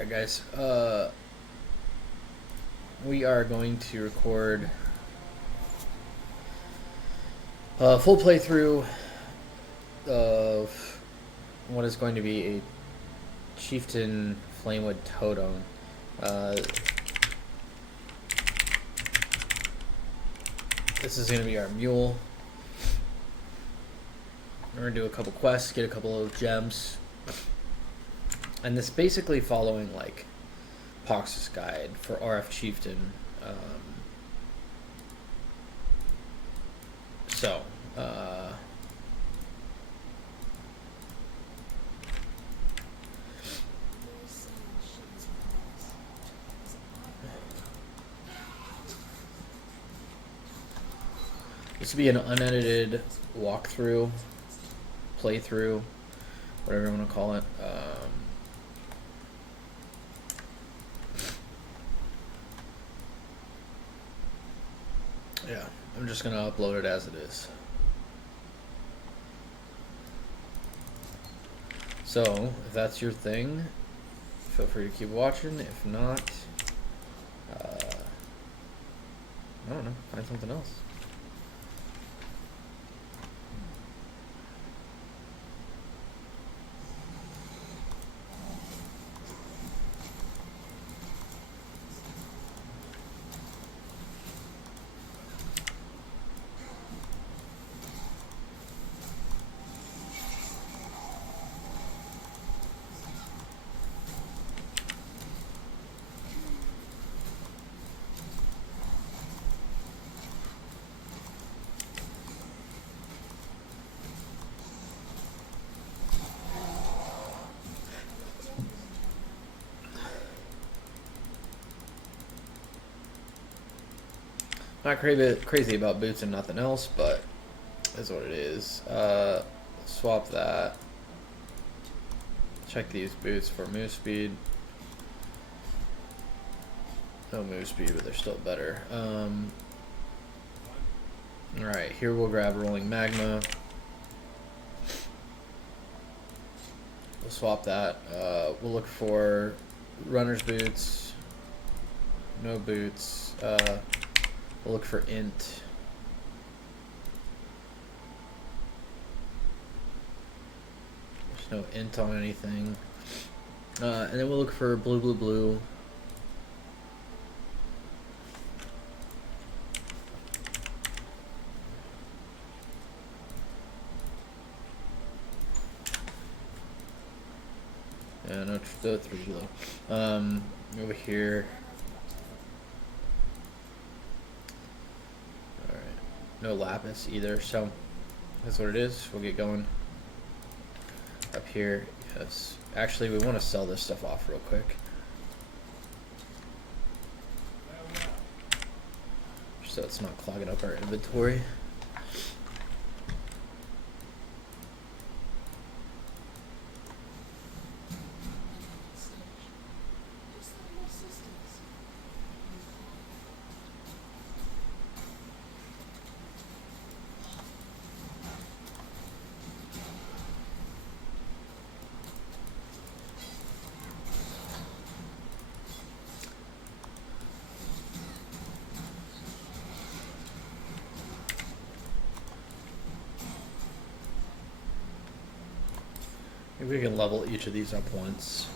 Alright guys, we are going to record a full playthrough of what is going to be a Chieftain Flamewood Totem. This is going to be our mule. We're going to do a couple quests, get a couple of gems. And this basically following like Pox's guide for RF Chieftain. This will be an unedited walkthrough, playthrough, whatever you want to call it. Yeah, I'm just going to upload it as it is. So, if that's your thing, feel free to keep watching. If not, I don't know, find something else. Not crazy about boots and nothing else, but that's what it is. Swap that. Check these boots for move speed. No move speed, but they're still better. Alright, here we'll grab Rolling Magma. We'll swap that. We'll look for runner's boots. No boots. We'll look for int. There's no int on anything. And then we'll look for blue. Yeah, no 3 blue. Over here. No lapis either, so that's what it is. We'll get going. Up here, yes. Actually, we want to sell this stuff off real quick. So it's not clogging up our inventory. Maybe we can level each of these up once.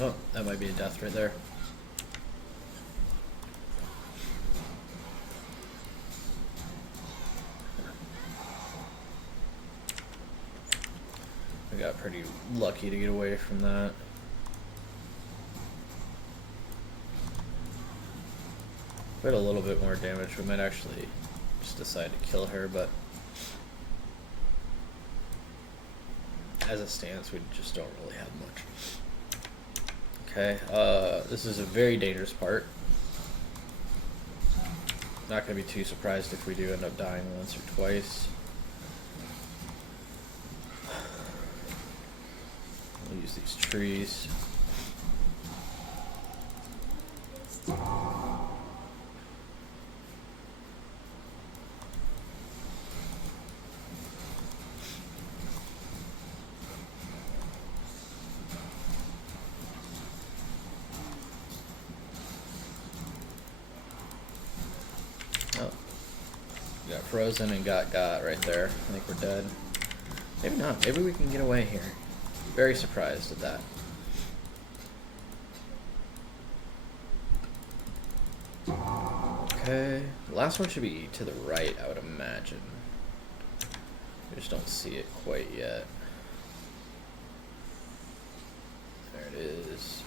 Oh, that might be a death right there. I got pretty lucky to get away from that. If we had a little bit more damage, we might actually just decide to kill her, but as it stands, we just don't really have much. Okay, this is a very dangerous part. Not going to be too surprised if we do end up dying once or twice. We'll use these trees. Oh, we got frozen and got right there. I think we're dead. Maybe not. Maybe we can get away here. Very surprised at that. Okay, the last one should be to the right, I would imagine. We just don't see it quite yet. There it is.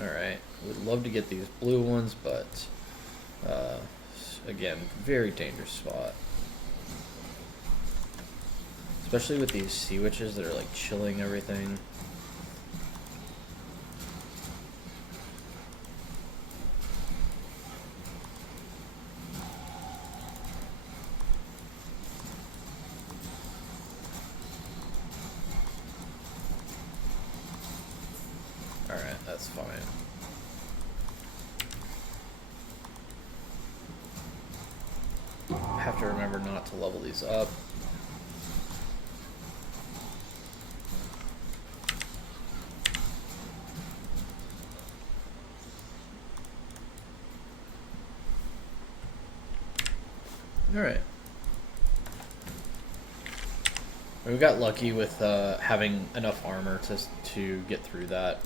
Alright, would love to get these blue ones, but again, very dangerous spot. Especially with these sea witches that are like chilling everything. Alright, that's fine. Have to remember not to level these up. Alright. We got lucky with having enough armor to get through that.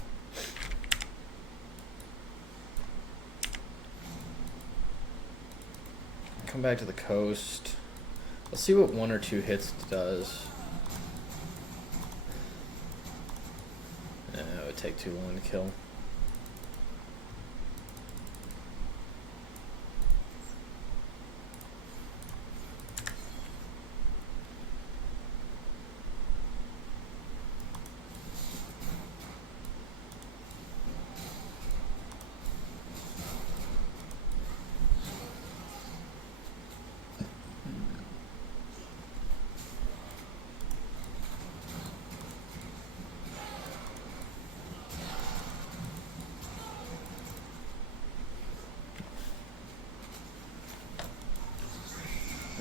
Come back to the coast. Let's see what 1 or 2 hits does. It would take too long to kill.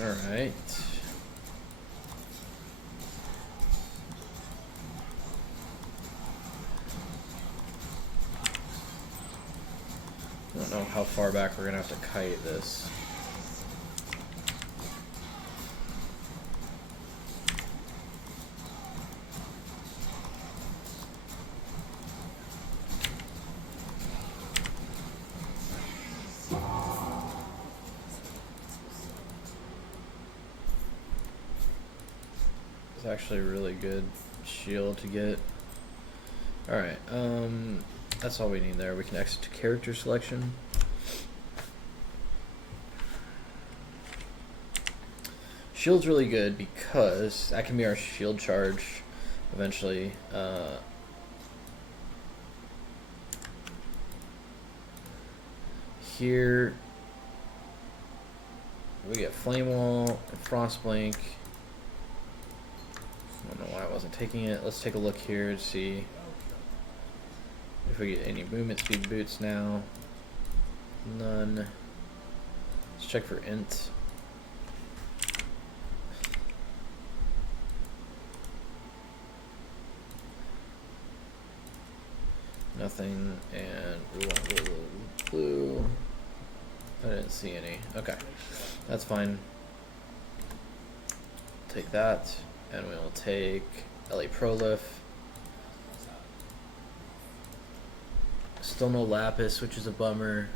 Alright. I don't know how far back we're gonna have to kite this. It's actually a really good shield to get. Alright, that's all we need there. We can exit to character selection. Shield's really good because that can be our shield charge eventually. Here we get Flame Wall and Frost Blink. I don't know why I wasn't taking it. Let's take a look here to see if we get any movement speed boots now. None. Let's check for int. Nothing, and we want a little blue. I didn't see any. Okay, that's fine. Take that, and we'll take LA Prolif. Still no Lapis, which is a bummer.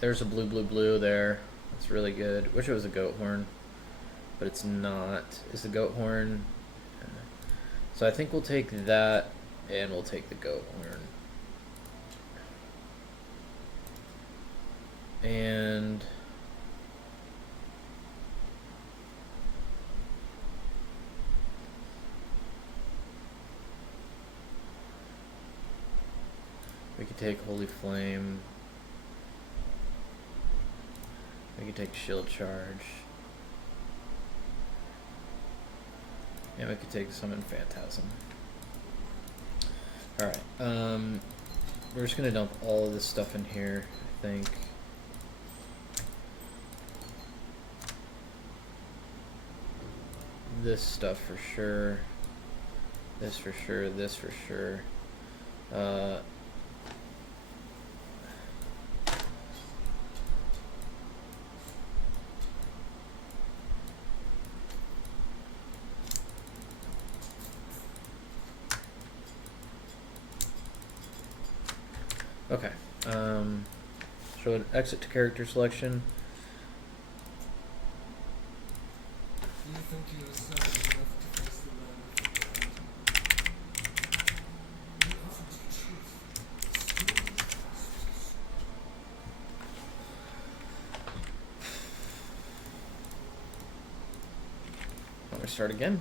There's a blue there. That's really good. Wish it was a goat horn, but it's not. It's the goat horn. So I think we'll take that, and we'll take the goat horn. And take Holy Flame. We could take Shield Charge. And we could take Summon Phantasm. Alright, we're just gonna dump all of this stuff in here, I think. This stuff for sure. This for sure, this for sure. Okay. So an exit to character selection. Do you think you are savage enough to face the land of the we offer to the truth. Want me to start again?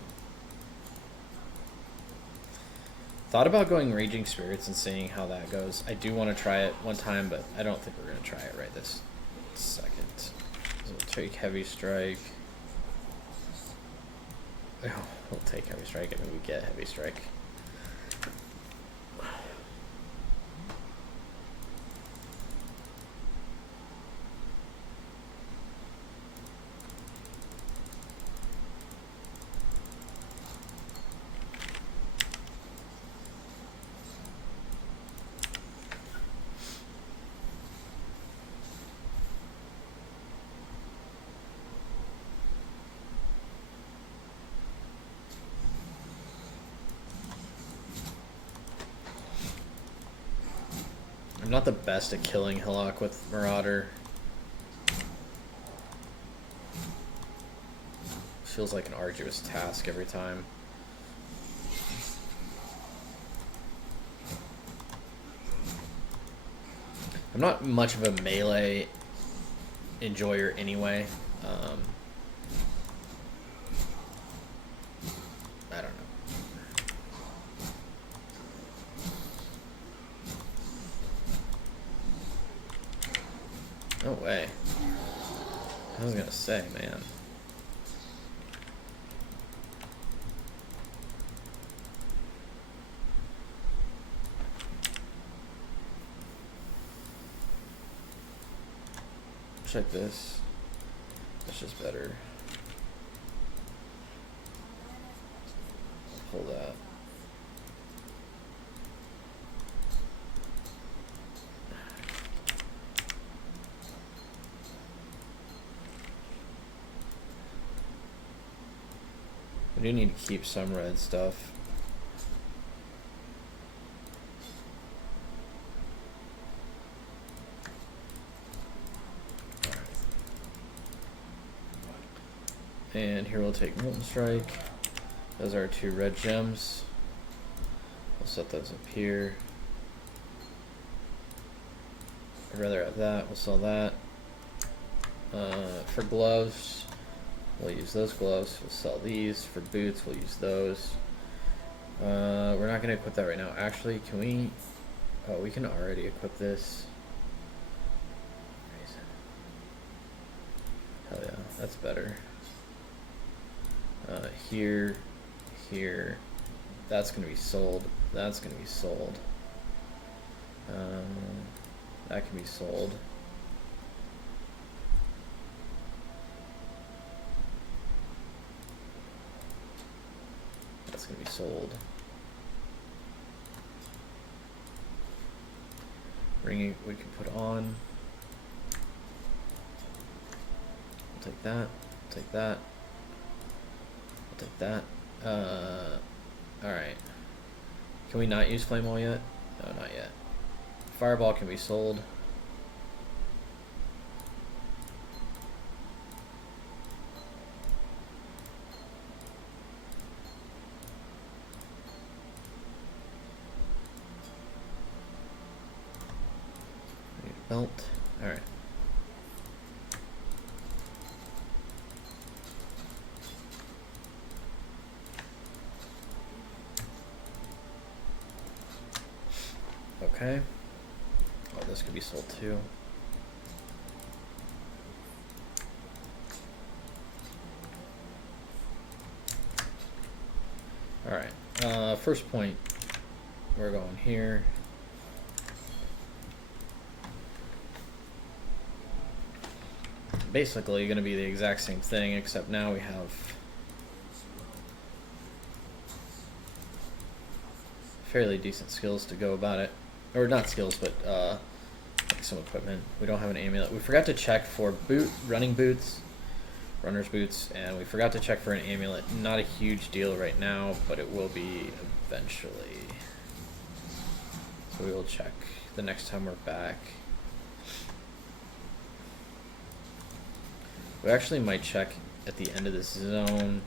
Thought about going Raging Spirits and seeing how that goes. I do want to try it one time, but I don't think we're going to try it right this second. So we'll take Heavy Strike. Oh, we'll take Heavy Strike and then we get Heavy Strike. I'm not the best at killing Hillock with Marauder. Feels like an arduous task every time. I'm not much of a melee enjoyer anyway. I don't know. No way. I was gonna say, man. Check this. That's just better. Pull that. I do need to keep some red stuff. And here we'll take Molten Strike. Those are our 2 red gems. We'll set those up here. I'd rather have that. We'll sell that. For gloves, we'll use those gloves. We'll sell these. For boots, we'll use those. We're not going to equip that right now. Actually, can we... Oh, we can already equip this. Hell yeah, that's better. Here, here. That's going to be sold. That's going to be sold. That can be sold. That's going to be sold. Ring we can put on. I'll take that. I'll take that. I'll take that. Alright. Can we not use Flame Wall yet? No, not yet. Fireball can be sold. Need a belt. Alright. Okay. this could be sold too. Alright, first point, we're going here. Basically going to be the exact same thing, except now we have fairly decent skills to go about it. Or not skills, but like some equipment. We don't have an amulet. We forgot to check for running boots, runner's boots, and we forgot to check for an amulet. Not a huge deal right now, but it will be eventually. So we will check the next time we're back. We actually might check at the end of this zone,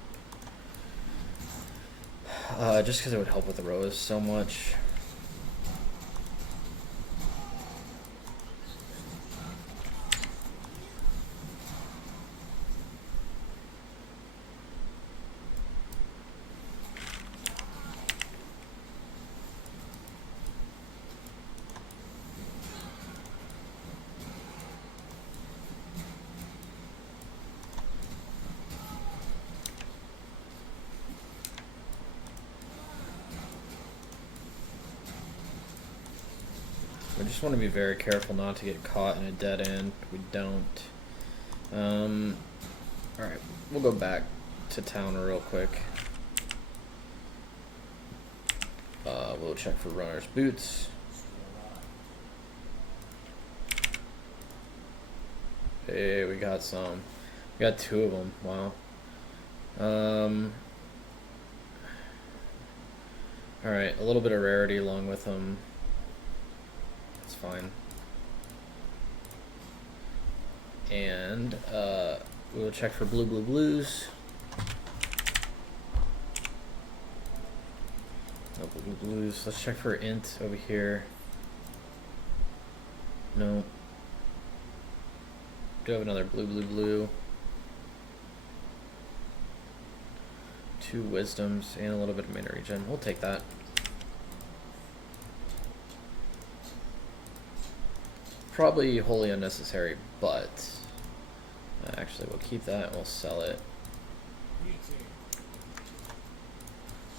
just because it would help with the rows so much. We just want to be very careful not to get caught in a dead end. We don't. Alright, we'll go back to town real quick. We'll check for runner's boots. Hey, we got some. We got 2 of them. Wow. Alright, a little bit of rarity along with them. That's fine. And we'll check for blues. No blues. Let's check for int over here. No. Do have another blue. 2 wisdoms and a little bit of mana regen. We'll take that. Probably wholly unnecessary, but actually we'll keep that and we'll sell it.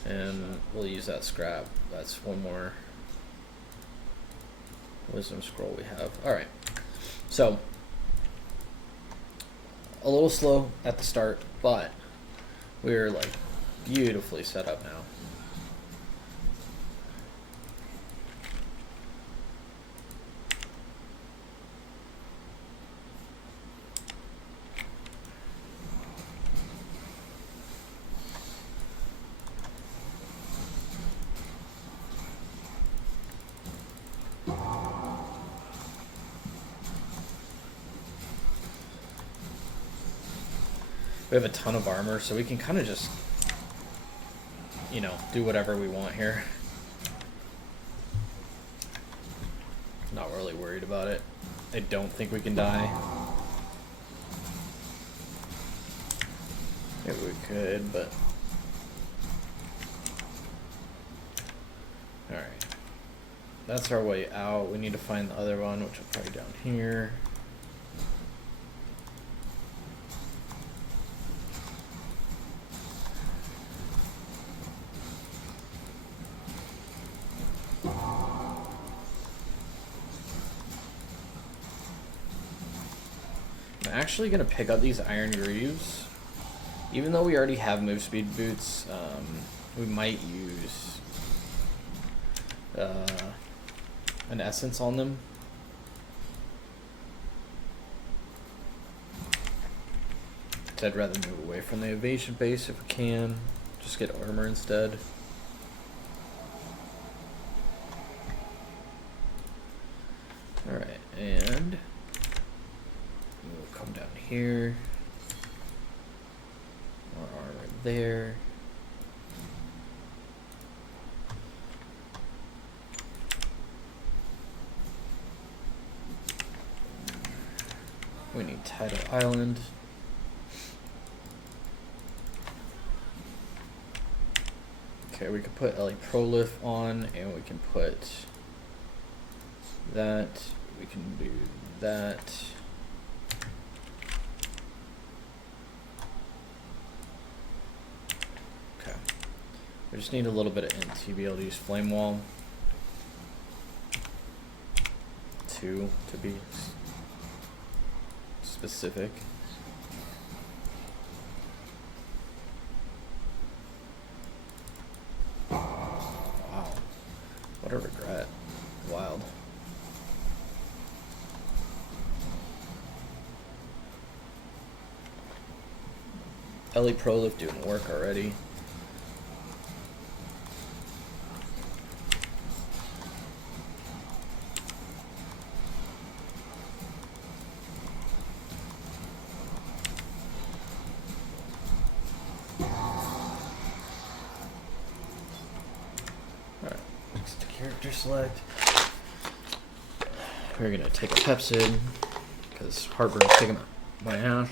And we'll use that scrap. That's 1 more wisdom scroll we have. Alright. So a little slow at the start, but we're like beautifully set up now. We have a ton of armor, so we can kind of just, you know, do whatever we want here. Not really worried about it. I don't think we can die. Maybe we could, but... Alright. That's our way out. We need to find the other one, which is probably down here. I'm actually going to pick up these iron greaves. Even though we already have move speed boots, we might use an essence on them. So I'd rather move away from the evasion base if we can. Just get armor instead. Alright, and we'll come down here. More armor there. We need Tidal Island. Okay, we can put a Prolif on, and we can put that. we can do that. Okay. We just need a little bit of int to be able to use flame wall. 2 to be specific. Wow. What a regret. Wild. Ellie Prolift doing work already. Alright, next character select. We're gonna take a Pepsid, because heartburn's taking my ass.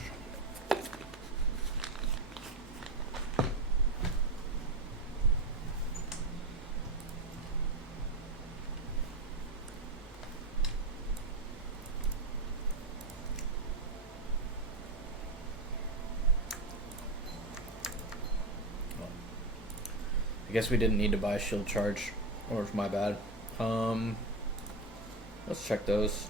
I guess we didn't need to buy a shield charge, or it's my bad. Let's check those.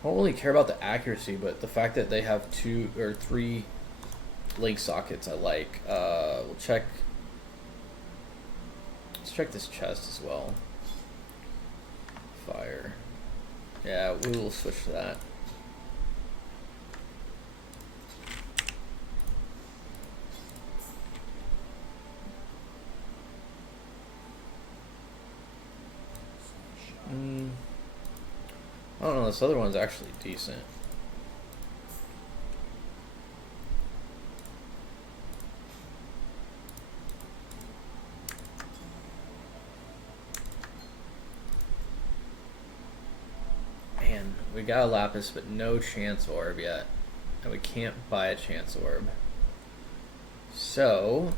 I don't really care about the accuracy, but the fact that they have 2 or 3 link sockets I like. We'll check. Let's check this chest as well. Fire. Yeah, we will switch to that. I don't know, this other one's actually decent. Man, we got a Lapis, but no Chance Orb yet. And we can't buy a Chance Orb. So...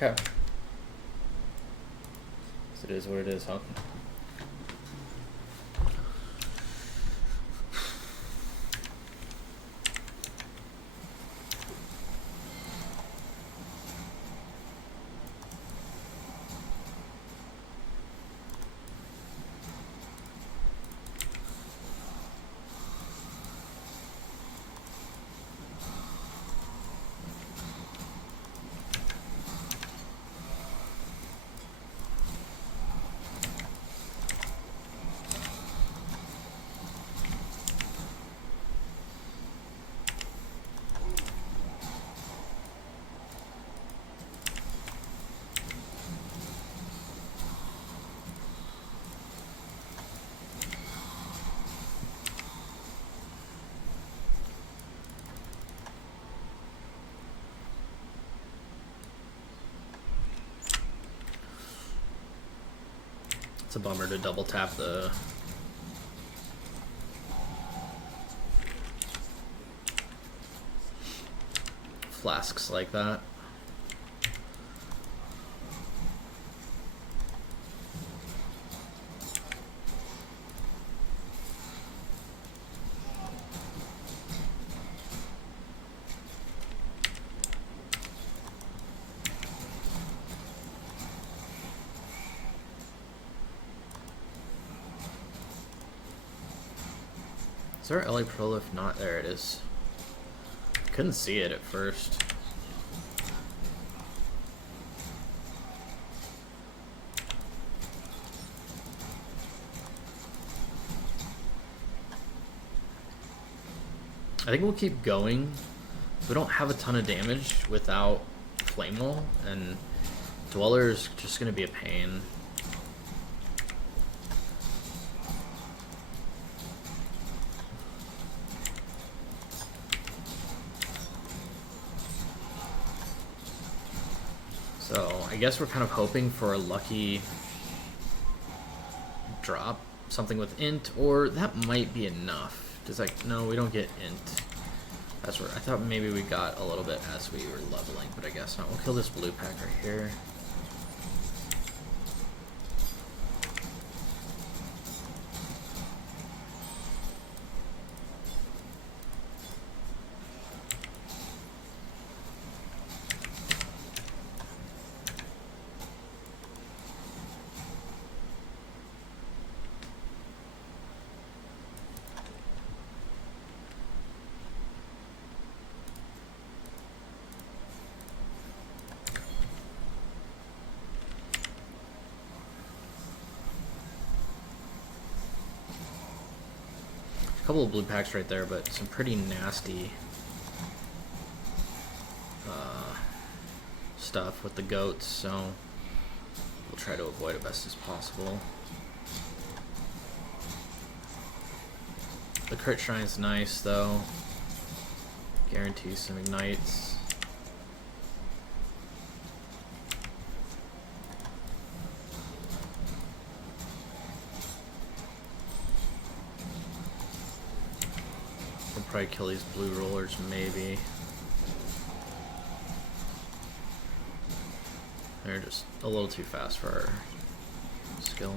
Okay. So it is what it is, huh? It's a bummer to double tap the flasks like that. Is there LA Prolif? Not there. It is. Couldn't see it at first. I think we'll keep going. We don't have a ton of damage without Flame Wall, and Dweller's just gonna be a pain. So I guess we're kind of hoping for a lucky drop, something with int, or that might be enough. Does like no, we don't get int. That's where I thought maybe we got a little bit as we were leveling, but I guess not. We'll kill this blue pack right here. Couple of blue packs right there, but some pretty nasty stuff with the goats, so we'll try to avoid it best as possible. The crit shrine's nice though, guarantees some ignites. Probably kill these blue rollers, maybe. They're just a little too fast for our skill.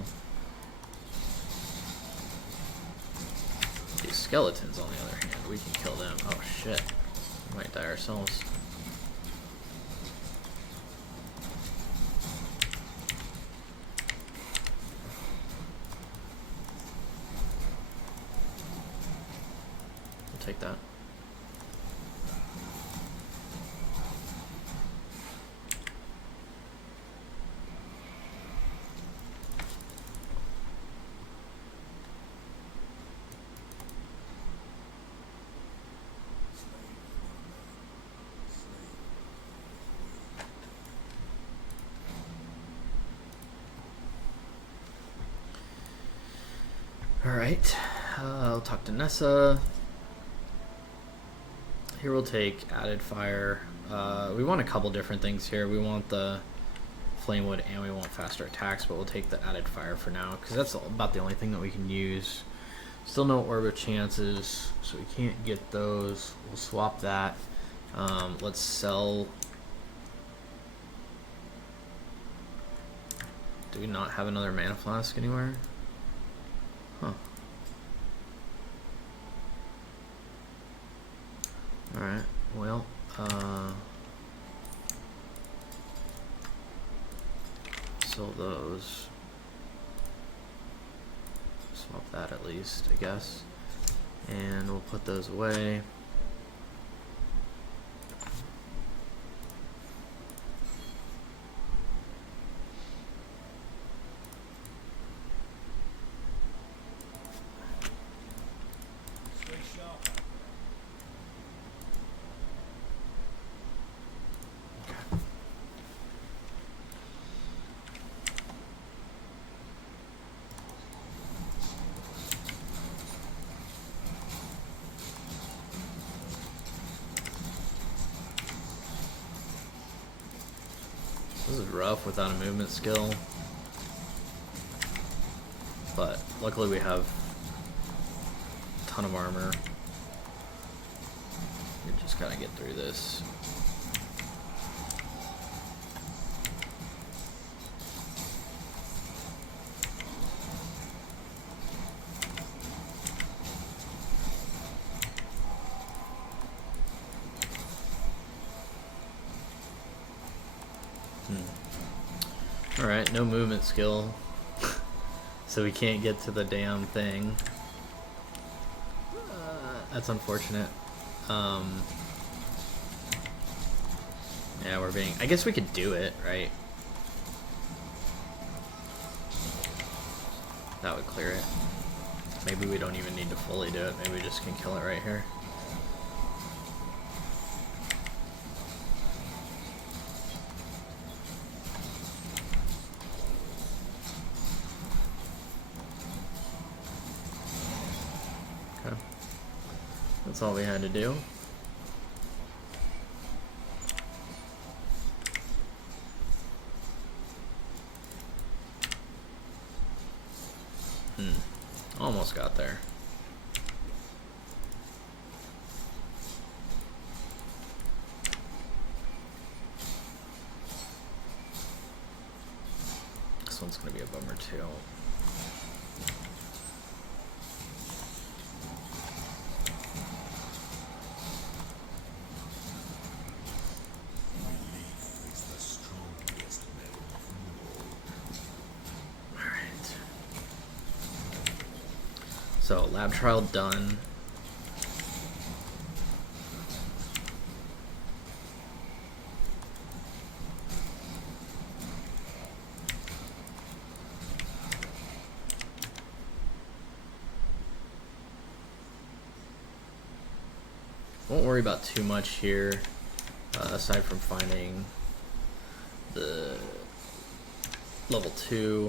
These skeletons, on the other hand, we can kill them. Oh shit. We might die ourselves. Take that. All right, I'll talk to Nessa. Here we'll take added fire. We want a couple different things here. We want the Flamewood and we want faster attacks, but we'll take the added fire for now because that's about the only thing that we can use. Still no orb of chances, so we can't get those. We'll swap that. Let's sell. Do we not have another mana flask anywhere? Huh. Alright, well, sell those. Swap that at least, I guess. And we'll put those away. This is rough without a movement skill, but luckily we have a ton of armor. We just gotta get through this. Alright, no movement skill, so we can't get to the damn thing. That's unfortunate. Yeah, we're being... I guess we could do it, right? That would clear it. Maybe we don't even need to fully do it. Maybe we just can kill it right here. That's all we had to do. Almost got there. This one's gonna be a bummer too. So, lab trial done. Won't worry about too much here, aside from finding the level 2.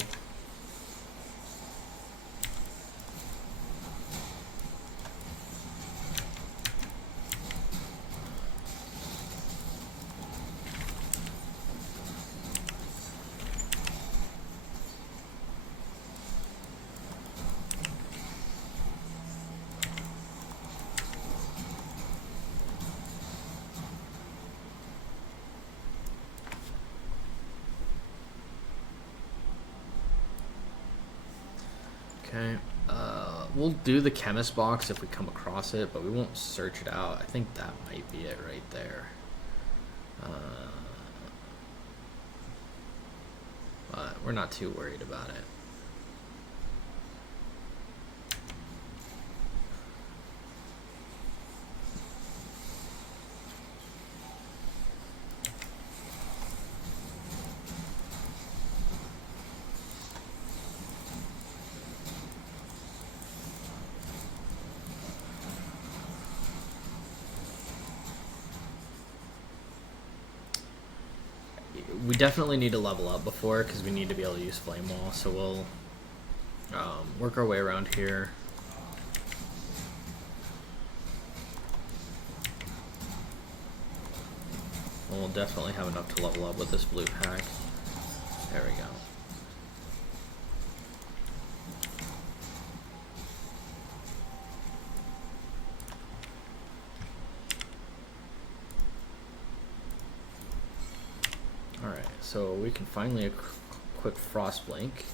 Okay, we'll do the chemist box if we come across it, but we won't search it out. I think that might be it right there. But we're not too worried about it. We definitely need to level up before, because we need to be able to use Flame Wall, so we'll work our way around here. We'll definitely have enough to level up with this blue pack. There we go. Alright, so we can finally equip Frost Blink.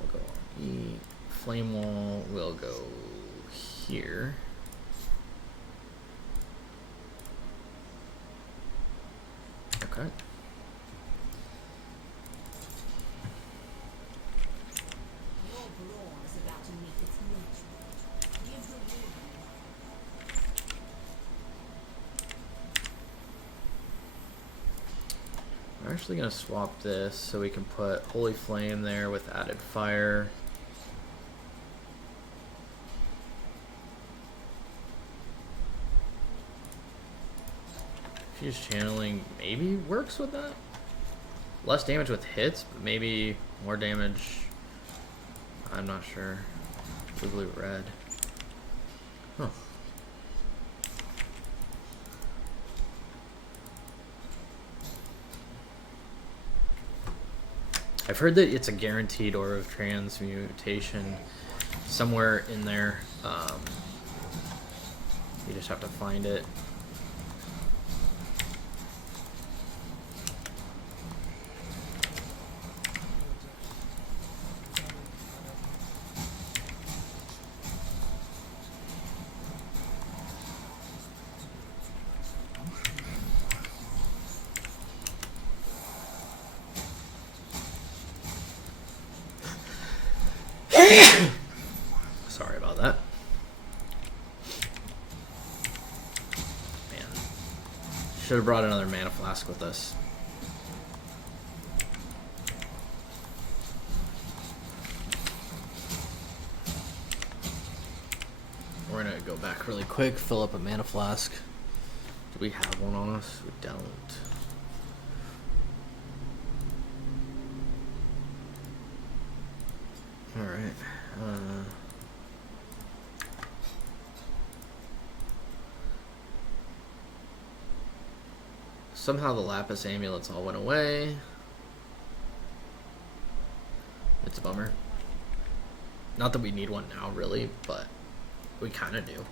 We'll go on E. Flame Wall will go here. Okay. I'm actually going to swap this so we can put Holy Flame there with added fire. Fuse Channeling maybe works with that. Less damage with hits, but maybe more damage. I'm not sure. Blue, red. Huh. I've heard that it's a guaranteed Aura of Transmutation somewhere in there. You just have to find it. Sorry about that. Man. Should have brought another mana flask with us. We're gonna go back really quick, fill up a mana flask. Do we have one on us? We don't. Alright. Somehow the Lapis amulets all went away. It's a bummer. Not that we need one now, really, but we kind of do.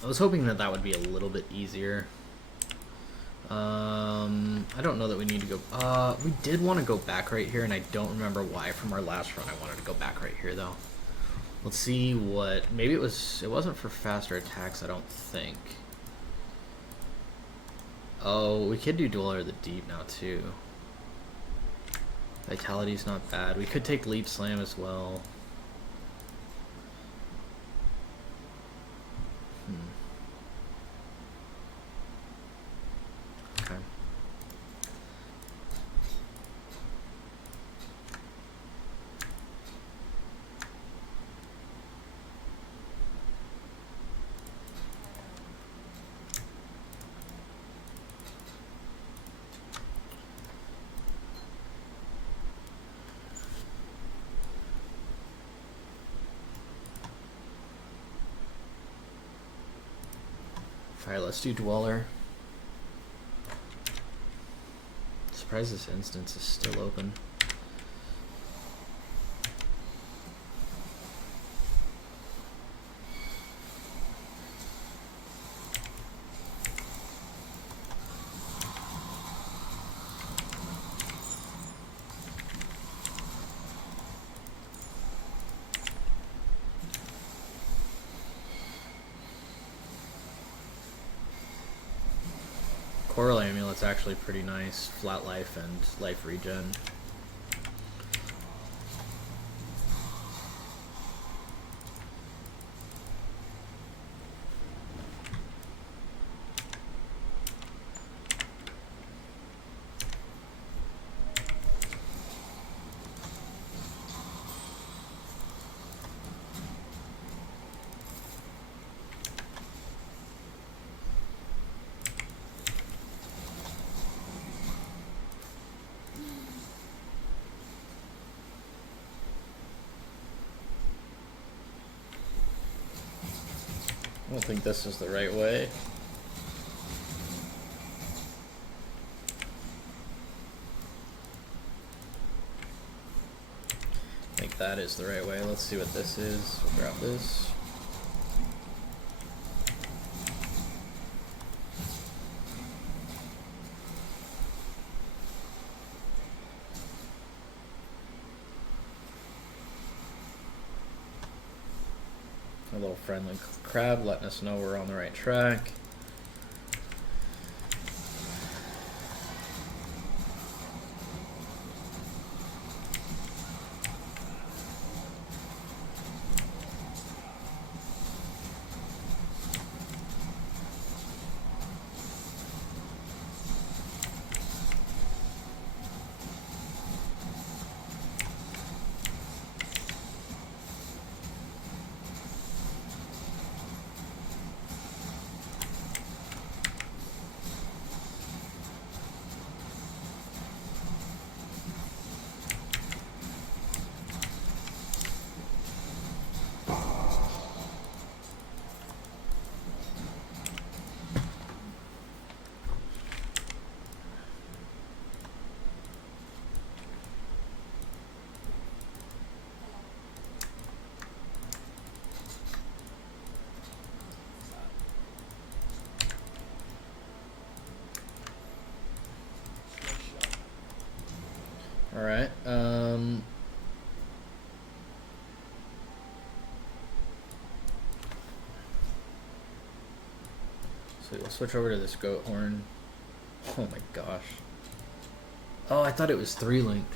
I was hoping that that would be a little bit easier. I don't know that we need to go... we did want to go back right here, and I don't remember why from our last run I wanted to go back right here, though. Let's see what... Maybe it wasn't for faster attacks, I don't think. Oh, we could do Dweller of the Deep now, too. Vitality's not bad. We could take Leap Slam as well. Okay. Alright, let's do Dweller. Surprised this instance is still open. Coral Amulet's actually pretty nice. Flat life and life regen. I don't think this is the right way. I think that is the right way. Let's see what this is. We'll grab this. A little friendly crab letting us know we're on the right track. Alright, so we'll switch over to this goat horn. Oh my gosh. Oh, I thought it was 3-linked.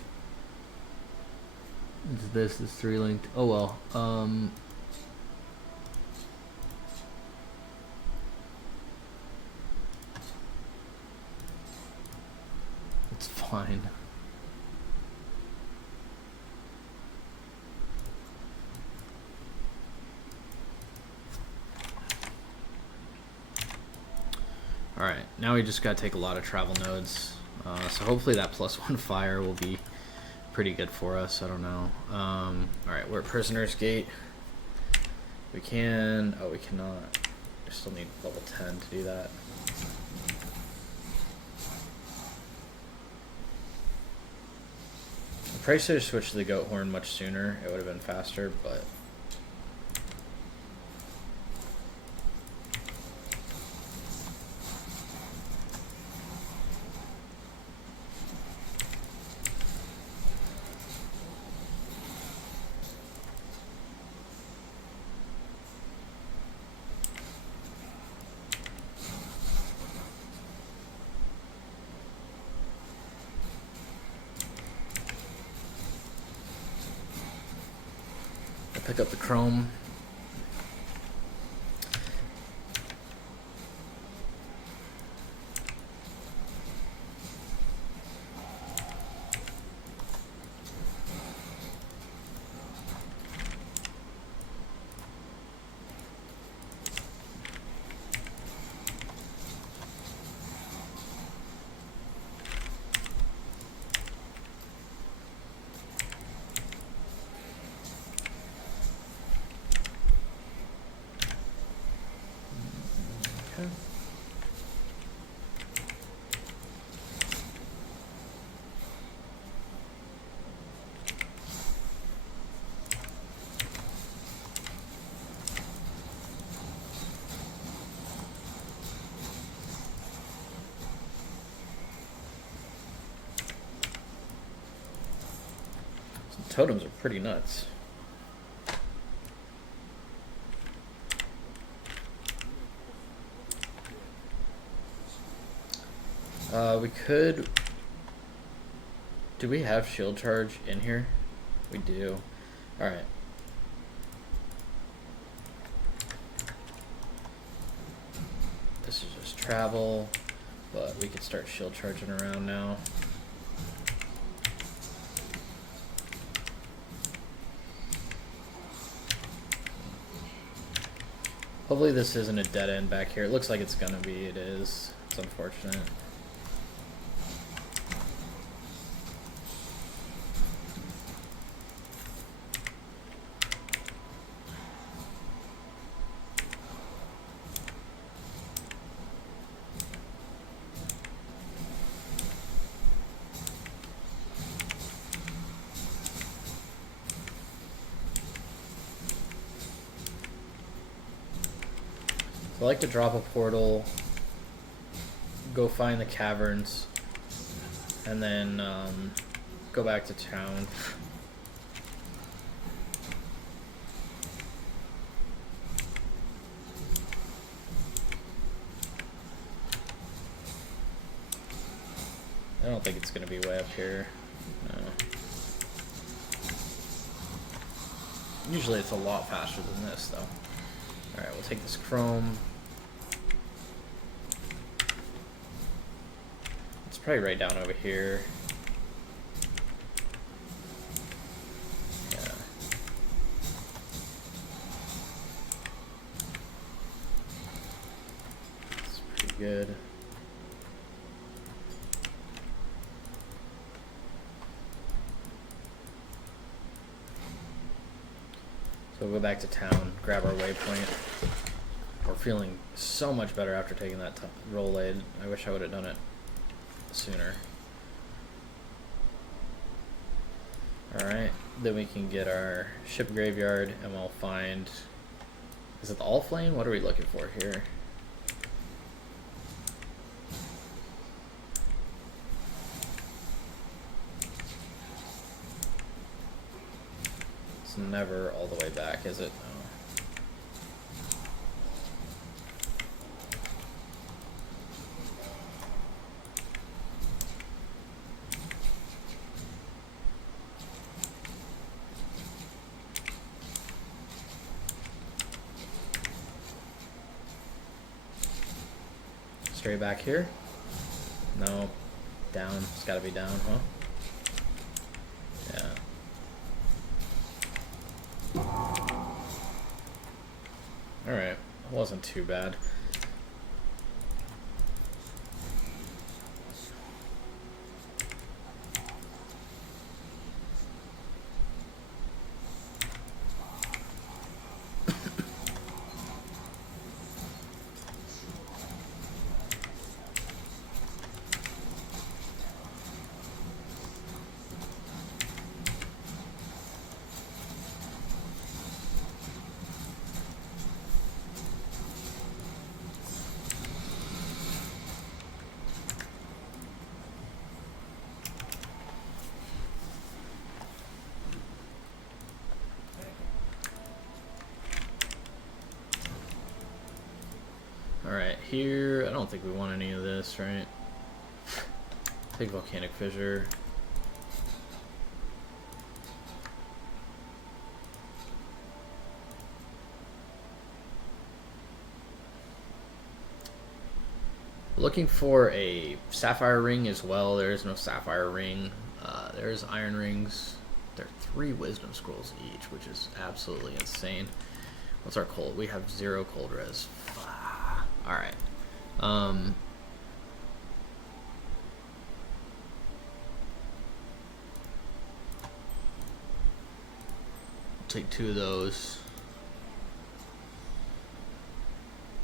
This is 3-linked. Oh well. It's fine. Alright, now we just gotta take a lot of travel nodes. So hopefully that +1 fire will be pretty good for us. I don't know. Alright, we're at Prisoner's Gate. We can... Oh, we cannot. We still need level 10 to do that. I probably should have switched to the goat horn much sooner. It would have been faster, but... pick up the chrome. Totems are pretty nuts. We could... Do we have shield charge in here? We do. Alright. This is just travel, but we could start shield charging around now. Hopefully this isn't a dead end back here. It looks like it's gonna be. It is. It's unfortunate. I like to drop a portal, go find the caverns, and then go back to town. I don't think it's going to be way up here. No. Usually it's a lot faster than this, though. Alright, we'll take this chrome. It's probably right down over here. Yeah. It's pretty good. So we'll go back to town, grab our waypoint. We're feeling so much better after taking that roll aid. I wish I would have done it sooner. Alright, then we can get our ship graveyard and we'll find... Is it the all flame? What are we looking for here? It's never all the way back, is it? No. Straight back here? No. Down. It's gotta be down, huh? Yeah. Alright. Wasn't too bad. Alright, here, I don't think we want any of this, right? Take Volcanic Fissure. Looking for a Sapphire Ring as well. There is no Sapphire Ring. There's Iron Rings. There are 3 Wisdom Scrolls each, which is absolutely insane. What's our cold? We have 0 cold res. Alright. Take 2 of those.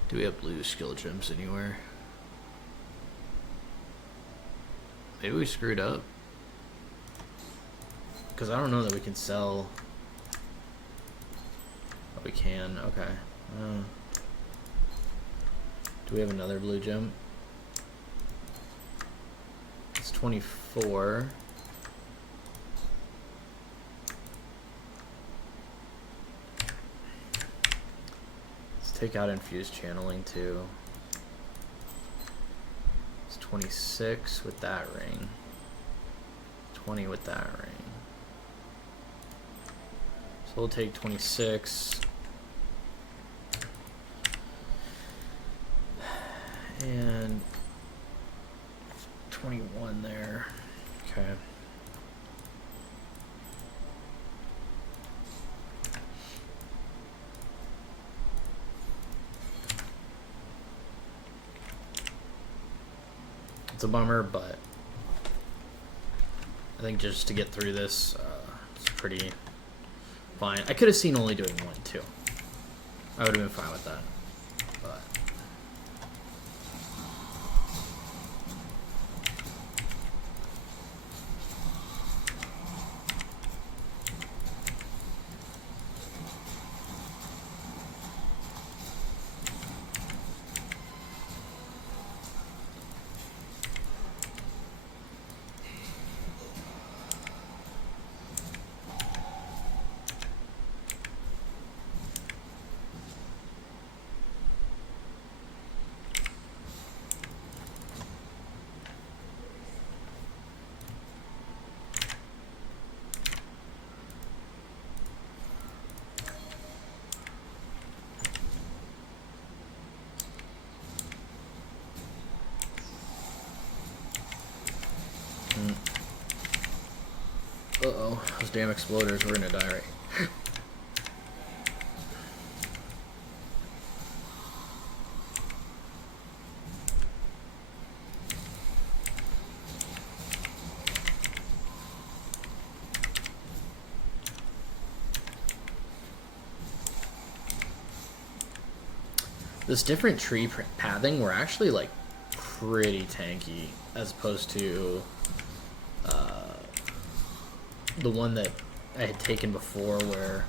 Do we have blue skill gems anywhere? Maybe we screwed up. Because I don't know that we can sell. Oh, we can. Okay. Do we have another blue gem? It's 24. Let's take out infused channeling too. It's 26 with that ring. 20 with that ring. So we'll take 26. And 21 there. Okay. It's a bummer, but I think just to get through this, it's pretty fine. I could have seen only doing 1 too. I would have been fine with that. But uh-oh, those damn exploders, we're gonna die, right? This different tree pathing, we're actually like pretty tanky as opposed to the one that I had taken before where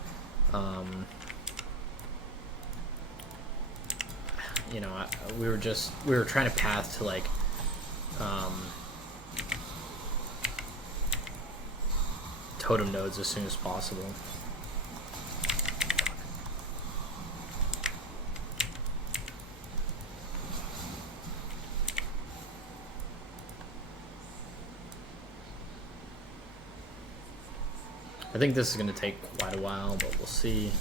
you know, we were trying to path to like totem nodes as soon as possible. I think this is going to take quite a while, but we'll see.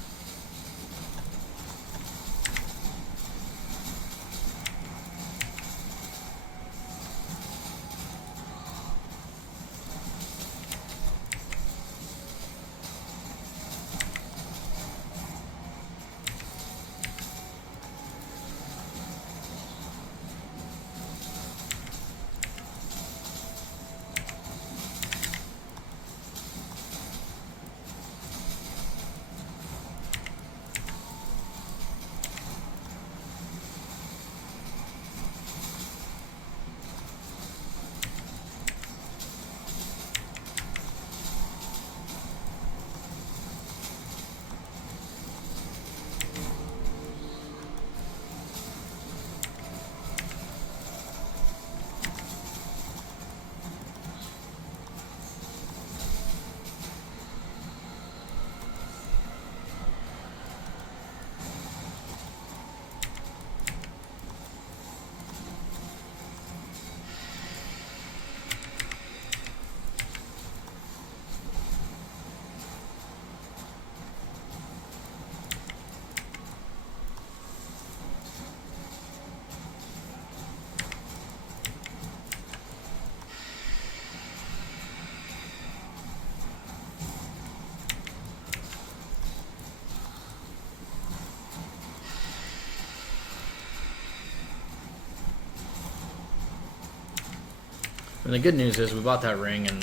And the good news is we bought that ring and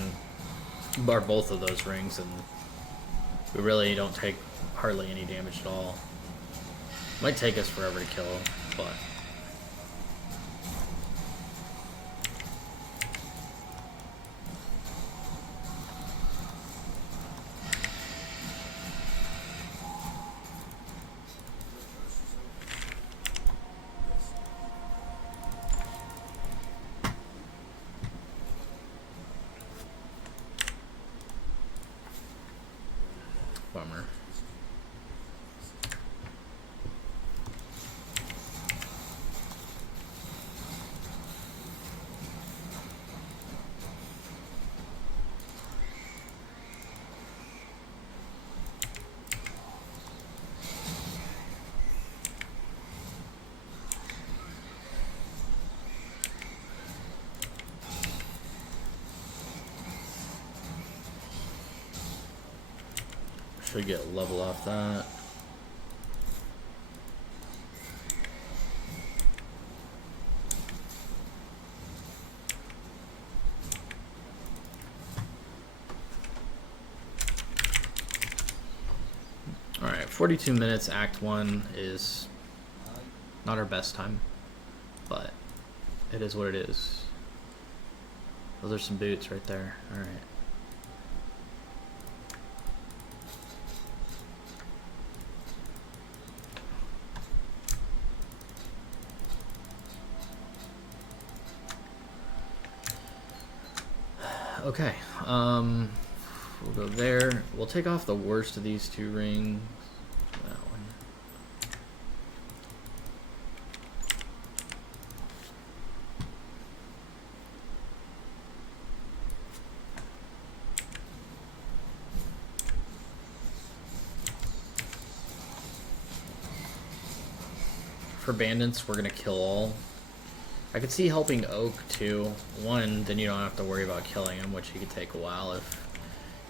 bought both of those rings, and we really don't take hardly any damage at all. Might take us forever to kill, but bummer. Should get a level off that. Alright, 42 minutes, Act 1 is not our best time, but it is what it is. Those are some boots right there. Alright. Okay, we'll go there. We'll take off the worst of these two rings. That one. For bandits, we're gonna kill all. I could see helping Oak too. One, then you don't have to worry about killing him, which he could take a while if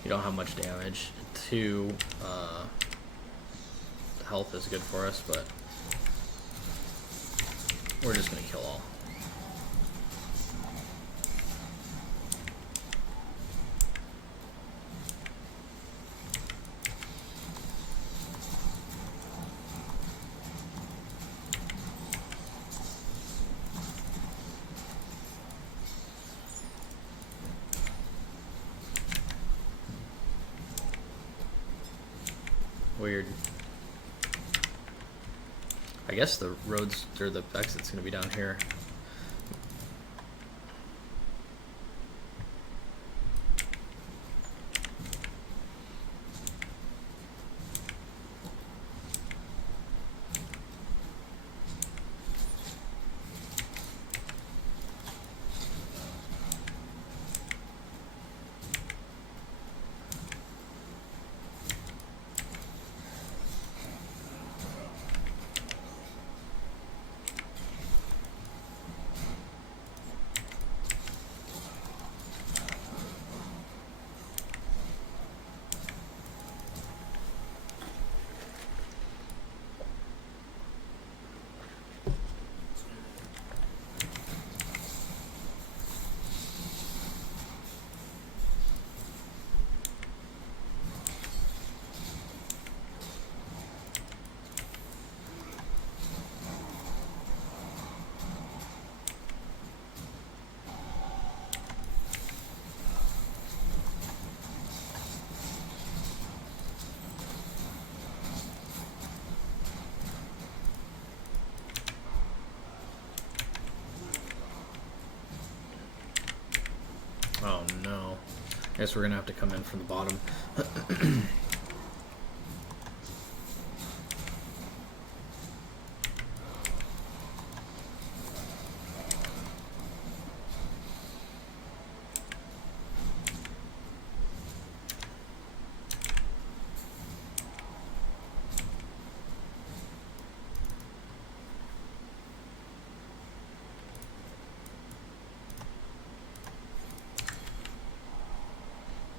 you don't have much damage. Two, health is good for us, but we're just gonna kill all. Weird. I guess the roads or the exit's gonna be down here. guess we're gonna have to come in from the bottom.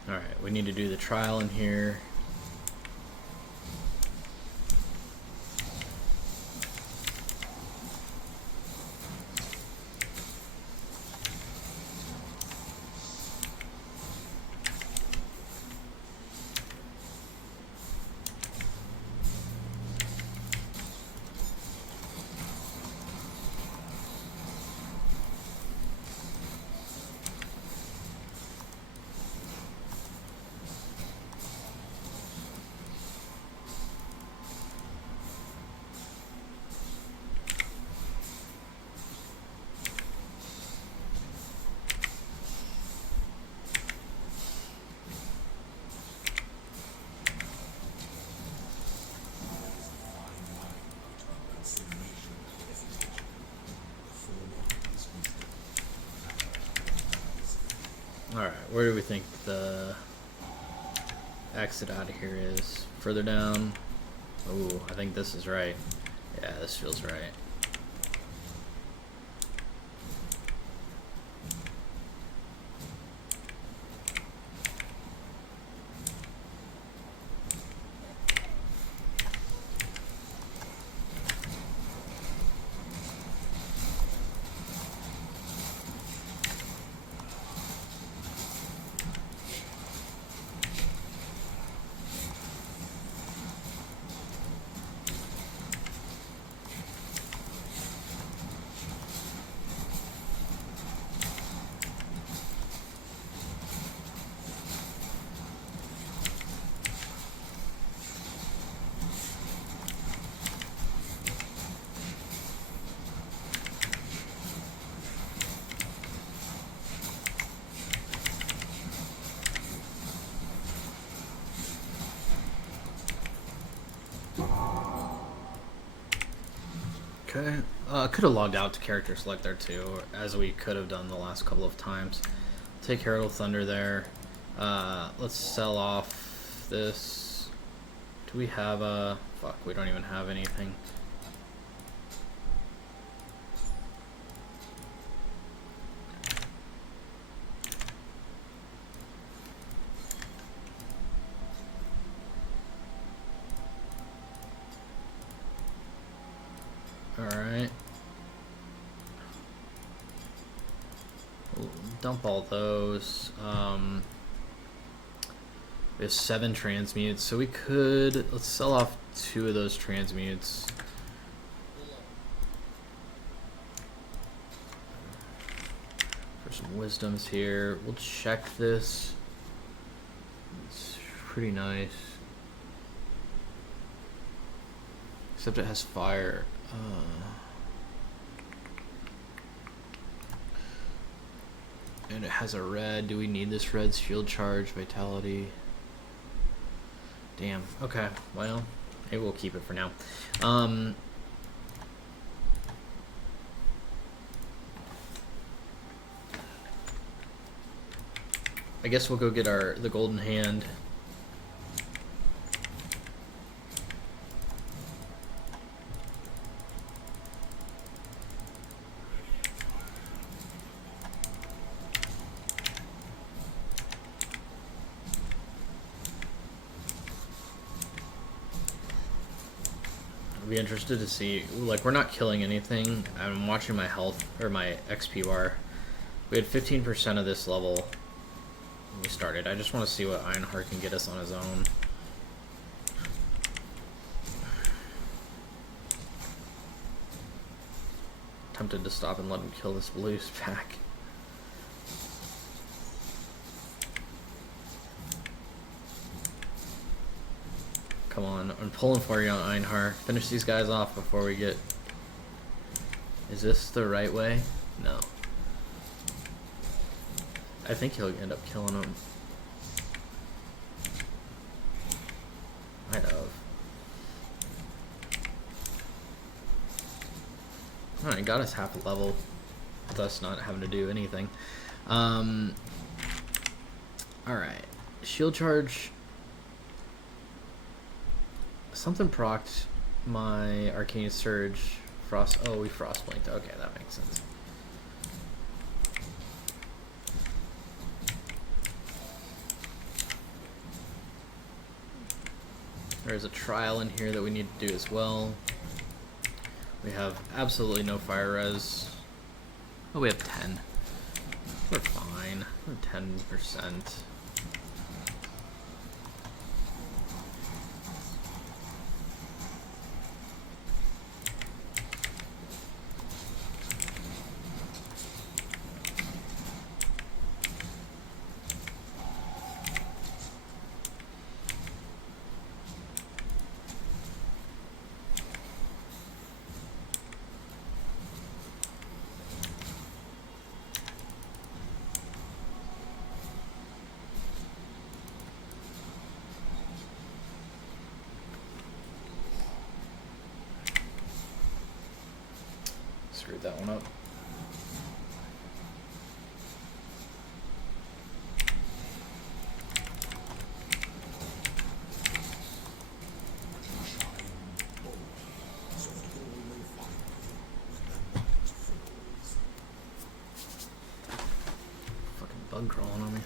Alright, we need to do the trial in here. Alright, where do we think the exit out of here is? Further down? Ooh, I think this is right. Yeah, this feels right. Okay, could have logged out to character select there too, as we could have done the last couple of times. Take Herald of Thunder there. Let's sell off this. Do we have a... Fuck, we don't even have anything. Alright. We'll dump all those. We have 7 transmutes, so we could... Let's sell off 2 of those transmutes. For some wisdoms here. We'll check this. It's pretty nice. Except it has fire. And it has a red. Do we need this red? Shield charge, vitality. Damn. Okay. Well, maybe we'll keep it for now. I guess we'll go get the golden hand. I'd be interested to see, like, we're not killing anything. I'm watching my health, or my XP bar. We had 15% of this level when we started. I just want to see what Ironheart can get us on his own. Tempted to stop and let him kill this blue pack. Come on, I'm pulling for you on Einhar. Finish these guys off before we get... Is this the right way? No. I think he'll end up killing them. Alright, got us half a level with us not having to do anything. Alright. Shield charge. Something procced my Arcane Surge. Frost. Oh, we Frost Blinked. Okay, that makes sense. There's a trial in here that we need to do as well. We have absolutely no fire res. Oh, we have 10. We're fine. We're 10%. Screwed that one up. Fucking bug crawling on me.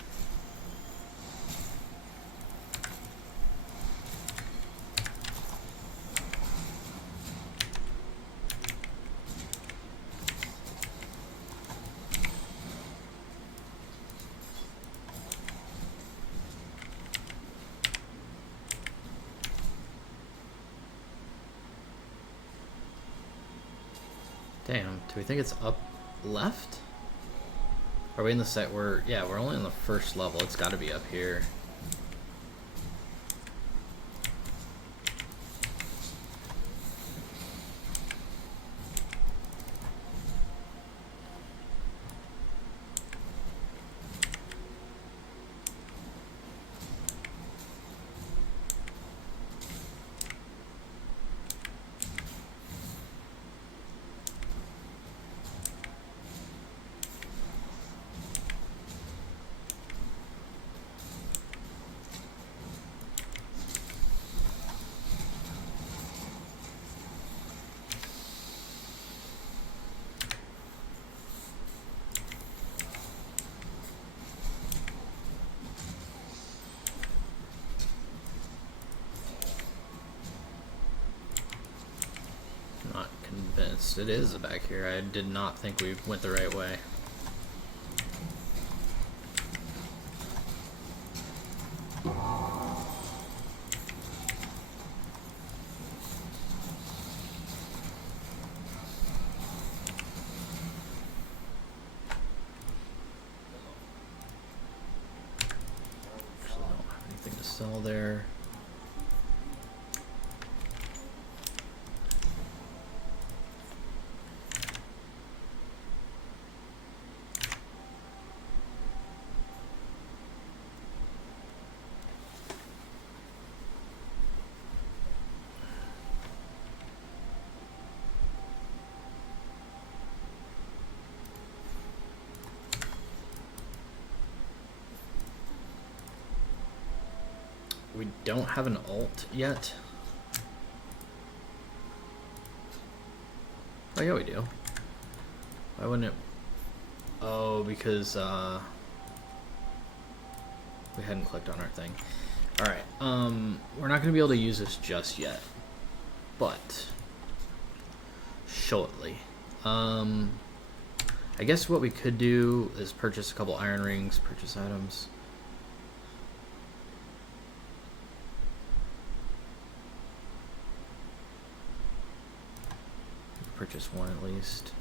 Damn, do we think it's up left? Are we in the set? Yeah, we're only on the first level. It's got to be up here. Not convinced it is back here. I did not think we went the right way. Actually, I don't have anything to sell there. We don't have an ult yet. Oh yeah, we do. Why wouldn't it? Oh, because we hadn't clicked on our thing. All right. We're not gonna be able to use this just yet, but shortly. I guess what we could do is purchase a couple iron rings, purchase items. Purchase one at least.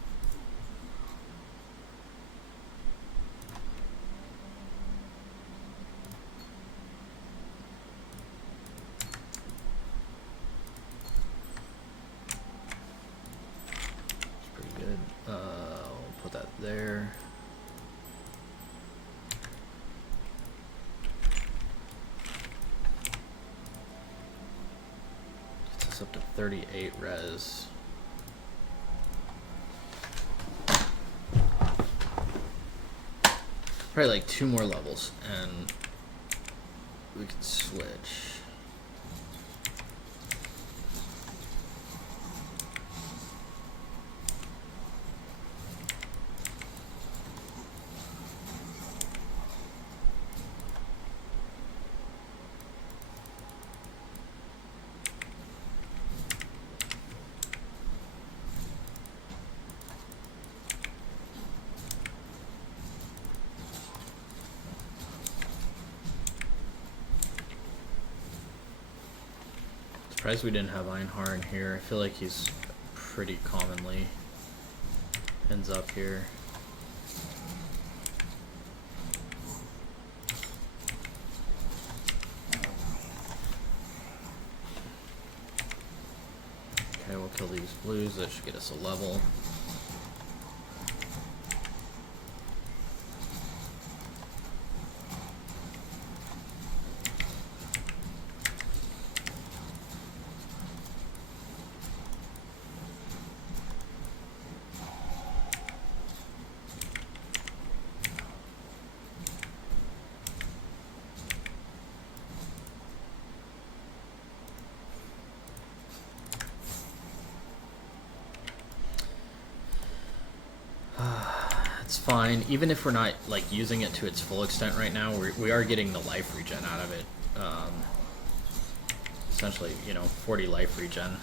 It's pretty good. I'll put that there. Gets us up to 38 res. probably like 2 more levels, and we could switch. Surprised we didn't have Einhar in here. I feel like he's pretty commonly ends up here. Okay, we'll kill these blues. That should get us a level. It's fine, even if we're not like using it to its full extent right now. We are getting the life regen out of it. Essentially, you know, 40 life regen.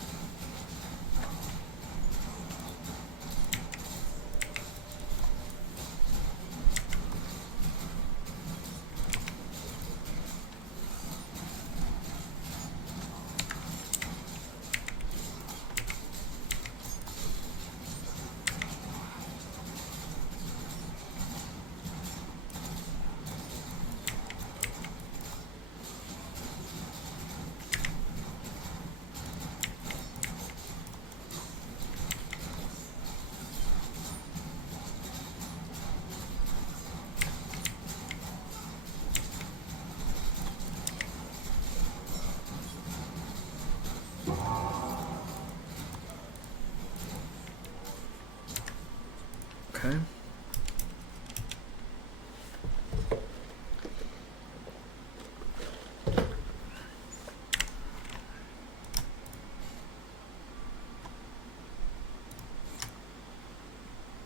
Okay.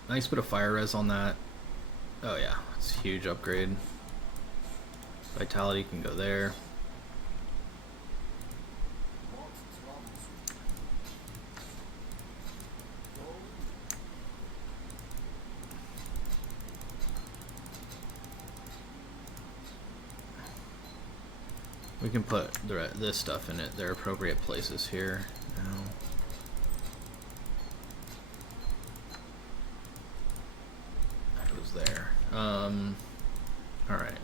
Nice bit of fire res on that. Oh yeah, it's a huge upgrade. Vitality can go there. We can put this stuff in it, their appropriate places here now. That goes there. Alright.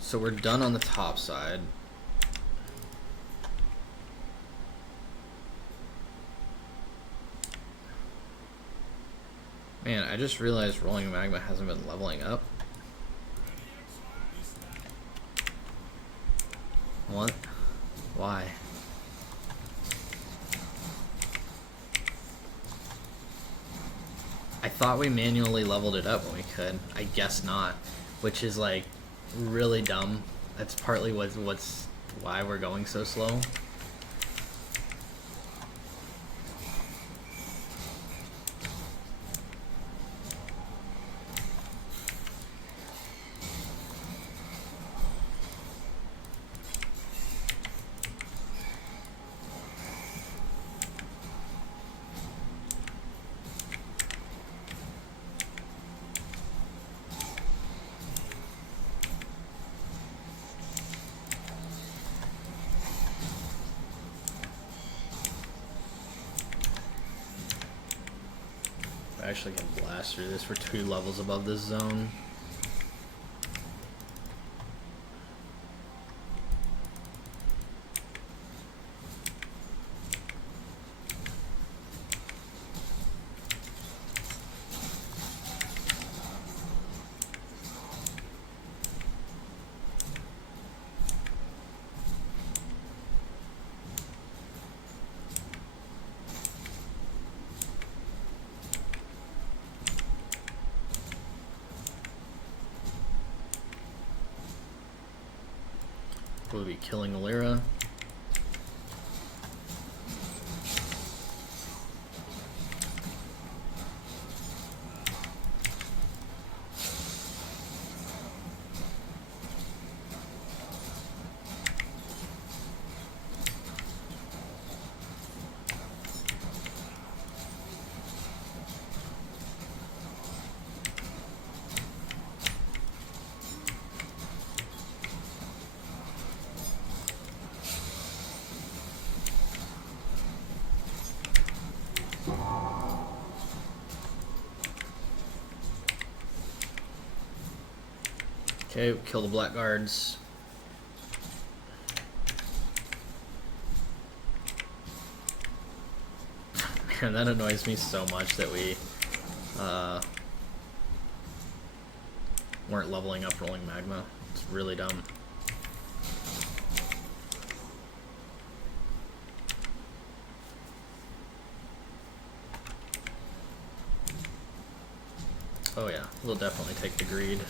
So we're done on the top side. Man, I just realized Rolling Magma hasn't been leveling up. What? Why? I thought we manually leveled it up when we could. I guess not. Which is like really dumb. That's partly what's why we're going so slow. I actually can blast through this. We're 2 levels above this zone. be killing the Lyra. Okay, kill the blackguards. Man, that annoys me so much that we weren't leveling up rolling magma. It's really dumb. Oh yeah, we'll definitely take the greed.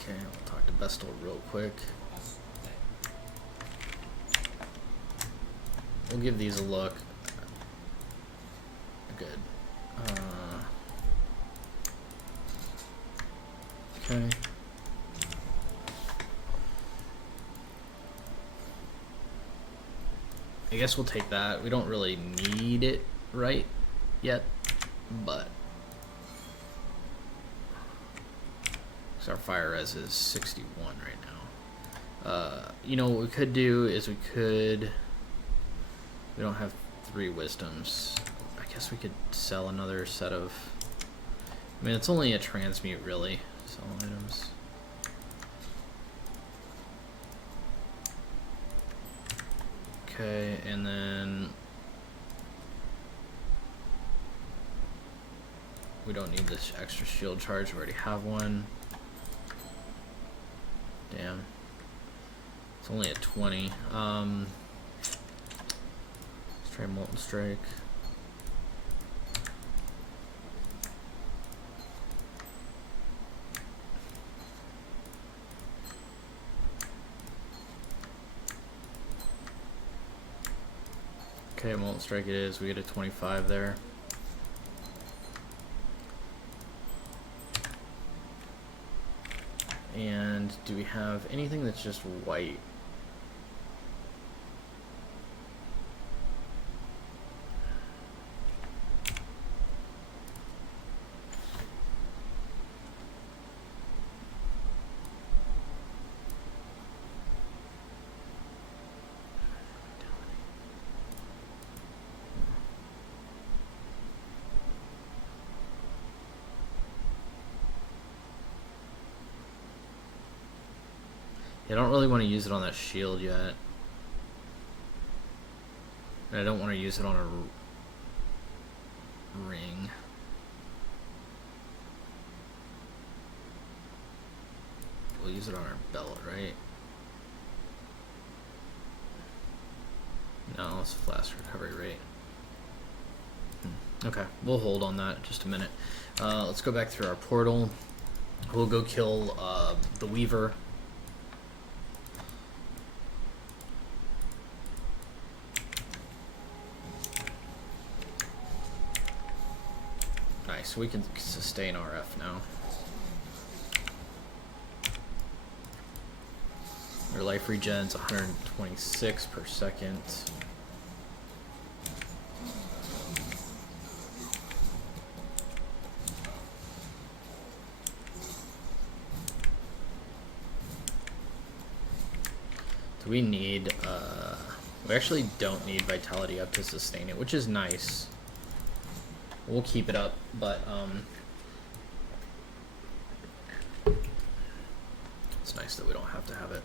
Okay, I'll talk to Bestel real quick. We'll give these a look. Good. Okay. I guess we'll take that. We don't really need it right yet, but so our fire res is 61 right now. You know what we could do is we don't have 3 wisdoms. I guess we could sell another set of, I mean, it's only a transmute really. Sell items. Okay, and then we don't need this extra shield charge. We already have one. Damn. It's only at 20. Let's try Molten Strike. Okay, Molten Strike it is. We get a 25 there. And do we have anything that's just white? I don't really want to use it on that shield yet. And I don't want to use it on a ring. We'll use it on our belt, right? No, it's flash recovery rate. Okay, we'll hold on that just a minute. Let's go back through our portal. We'll go kill the Weaver. Nice, we can sustain RF now. Our life regen's 126 per second. So we need, we actually don't need vitality up to sustain it, which is nice. We'll keep it up, but, it's nice that we don't have to have it.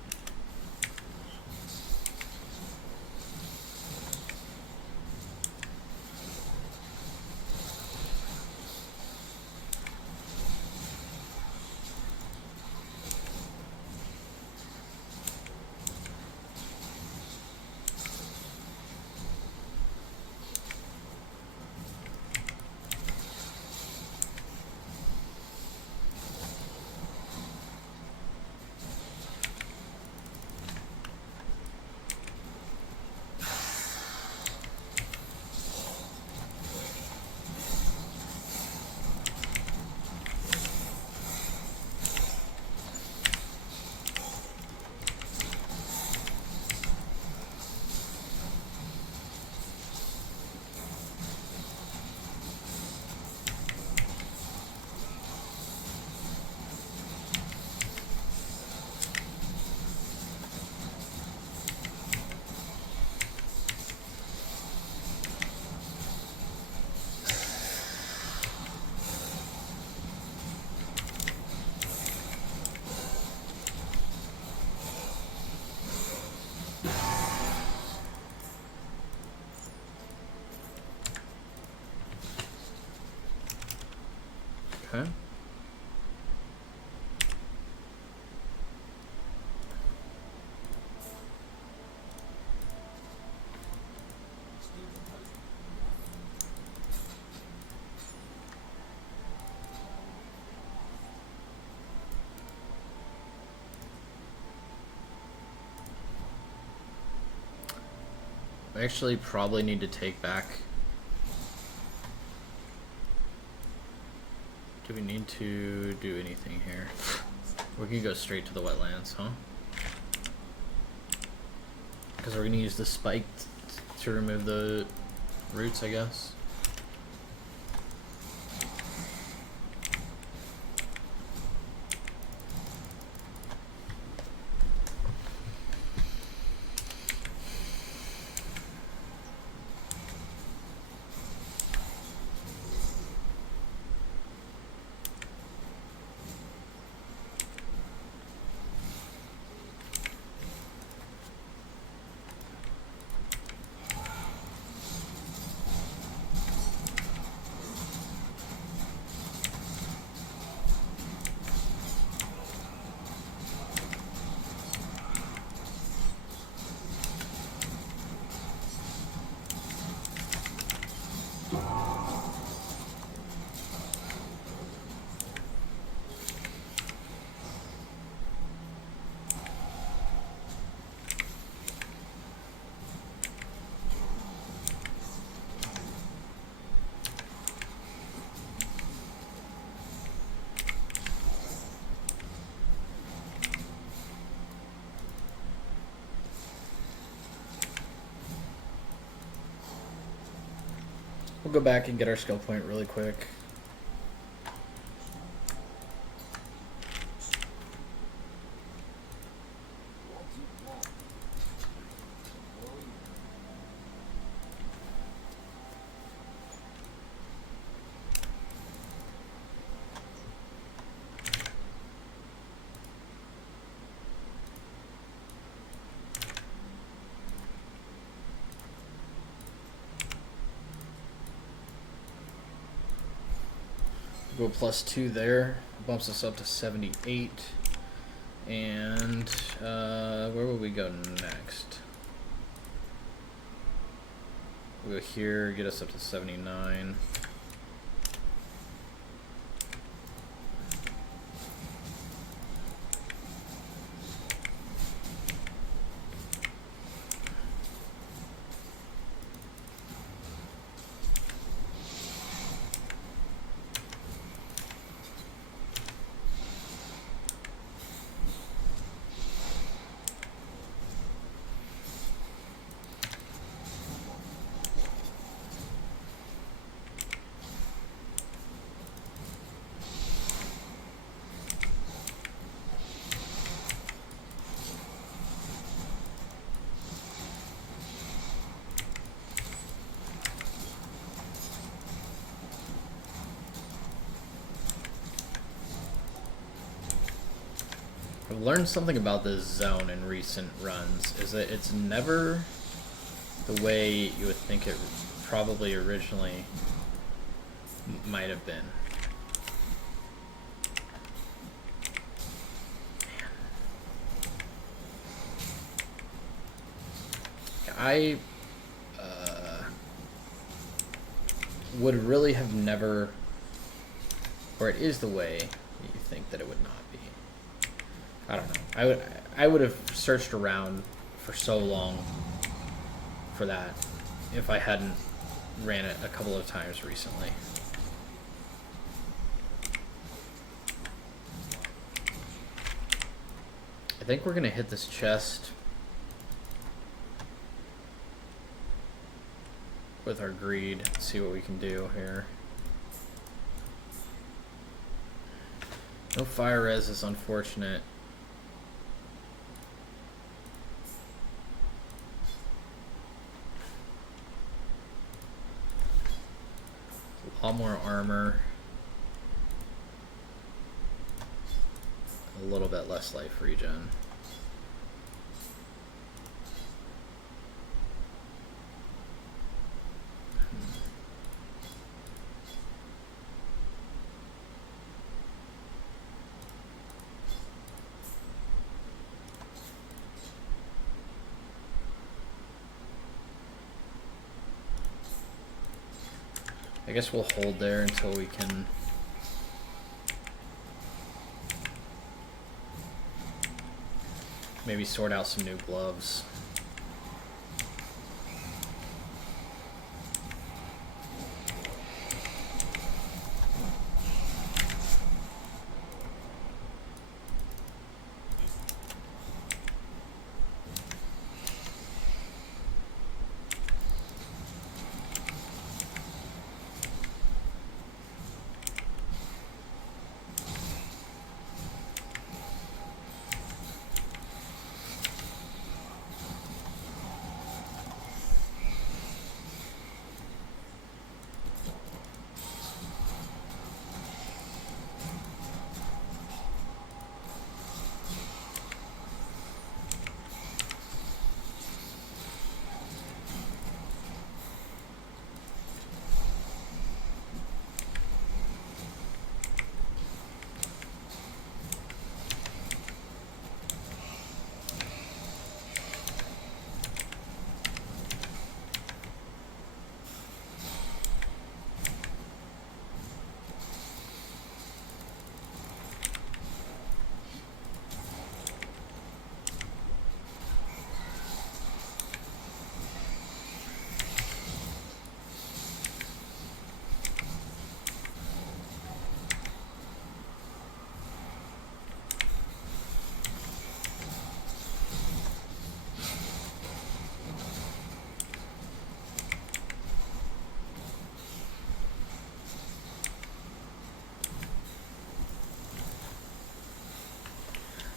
Okay. We actually probably need to take back. Do we need to do anything here? We're gonna go straight to the wetlands, huh? Because we're gonna use the spike to remove the roots, I guess. We'll go back and get our skill point really quick. Go +2 there, bumps us up to 78. And where will we go next? We'll go here, get us up to 79. I've learned something about this zone in recent runs, is that it's never the way you would think it probably originally might have been. I would really have never, or it is the way you think that it would not be. I don't know. I would have searched around for so long for that if I hadn't ran it a couple of times recently. I think we're gonna hit this chest with our greed, see what we can do here. No fire res is unfortunate. A lot more armor. A little bit less life regen. I guess we'll hold there until we can maybe sort out some new gloves.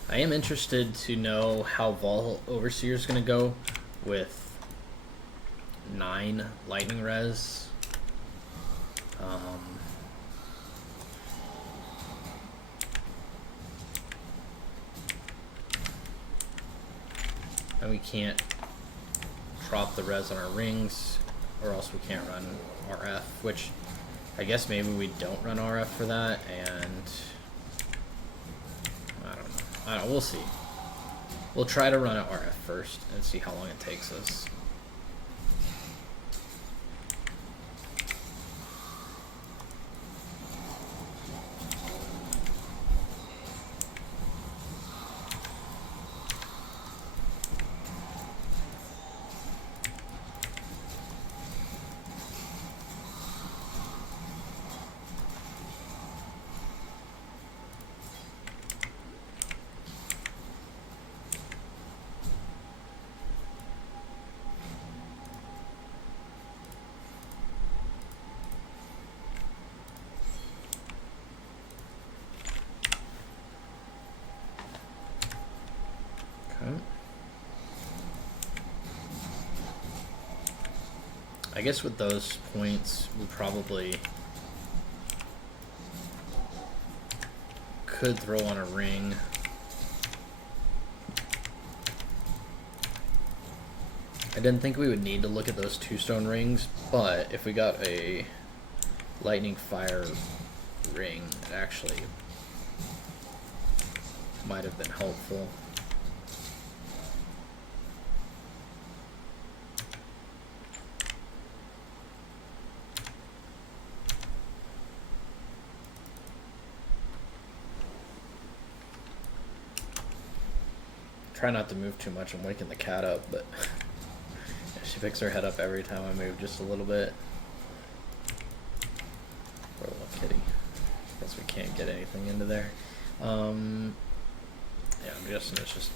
I am interested to know how Vol Overseer is going to go with 9 lightning res. And we can't drop the res on our rings, or else we can't run RF, which I guess maybe we don't run RF for that, and I don't know, we'll see. We'll try to run it RF first and see how long it takes us. I guess with those points, we probably could throw on a ring. I didn't think we would need to look at those 2 stone rings, but if we got a lightning fire ring, it actually might have been helpful. Try not to move too much. I'm waking the cat up, but she picks her head up every time I move just a little bit. Poor little kitty. Guess we can't get anything into there. Yeah, I'm guessing it's just,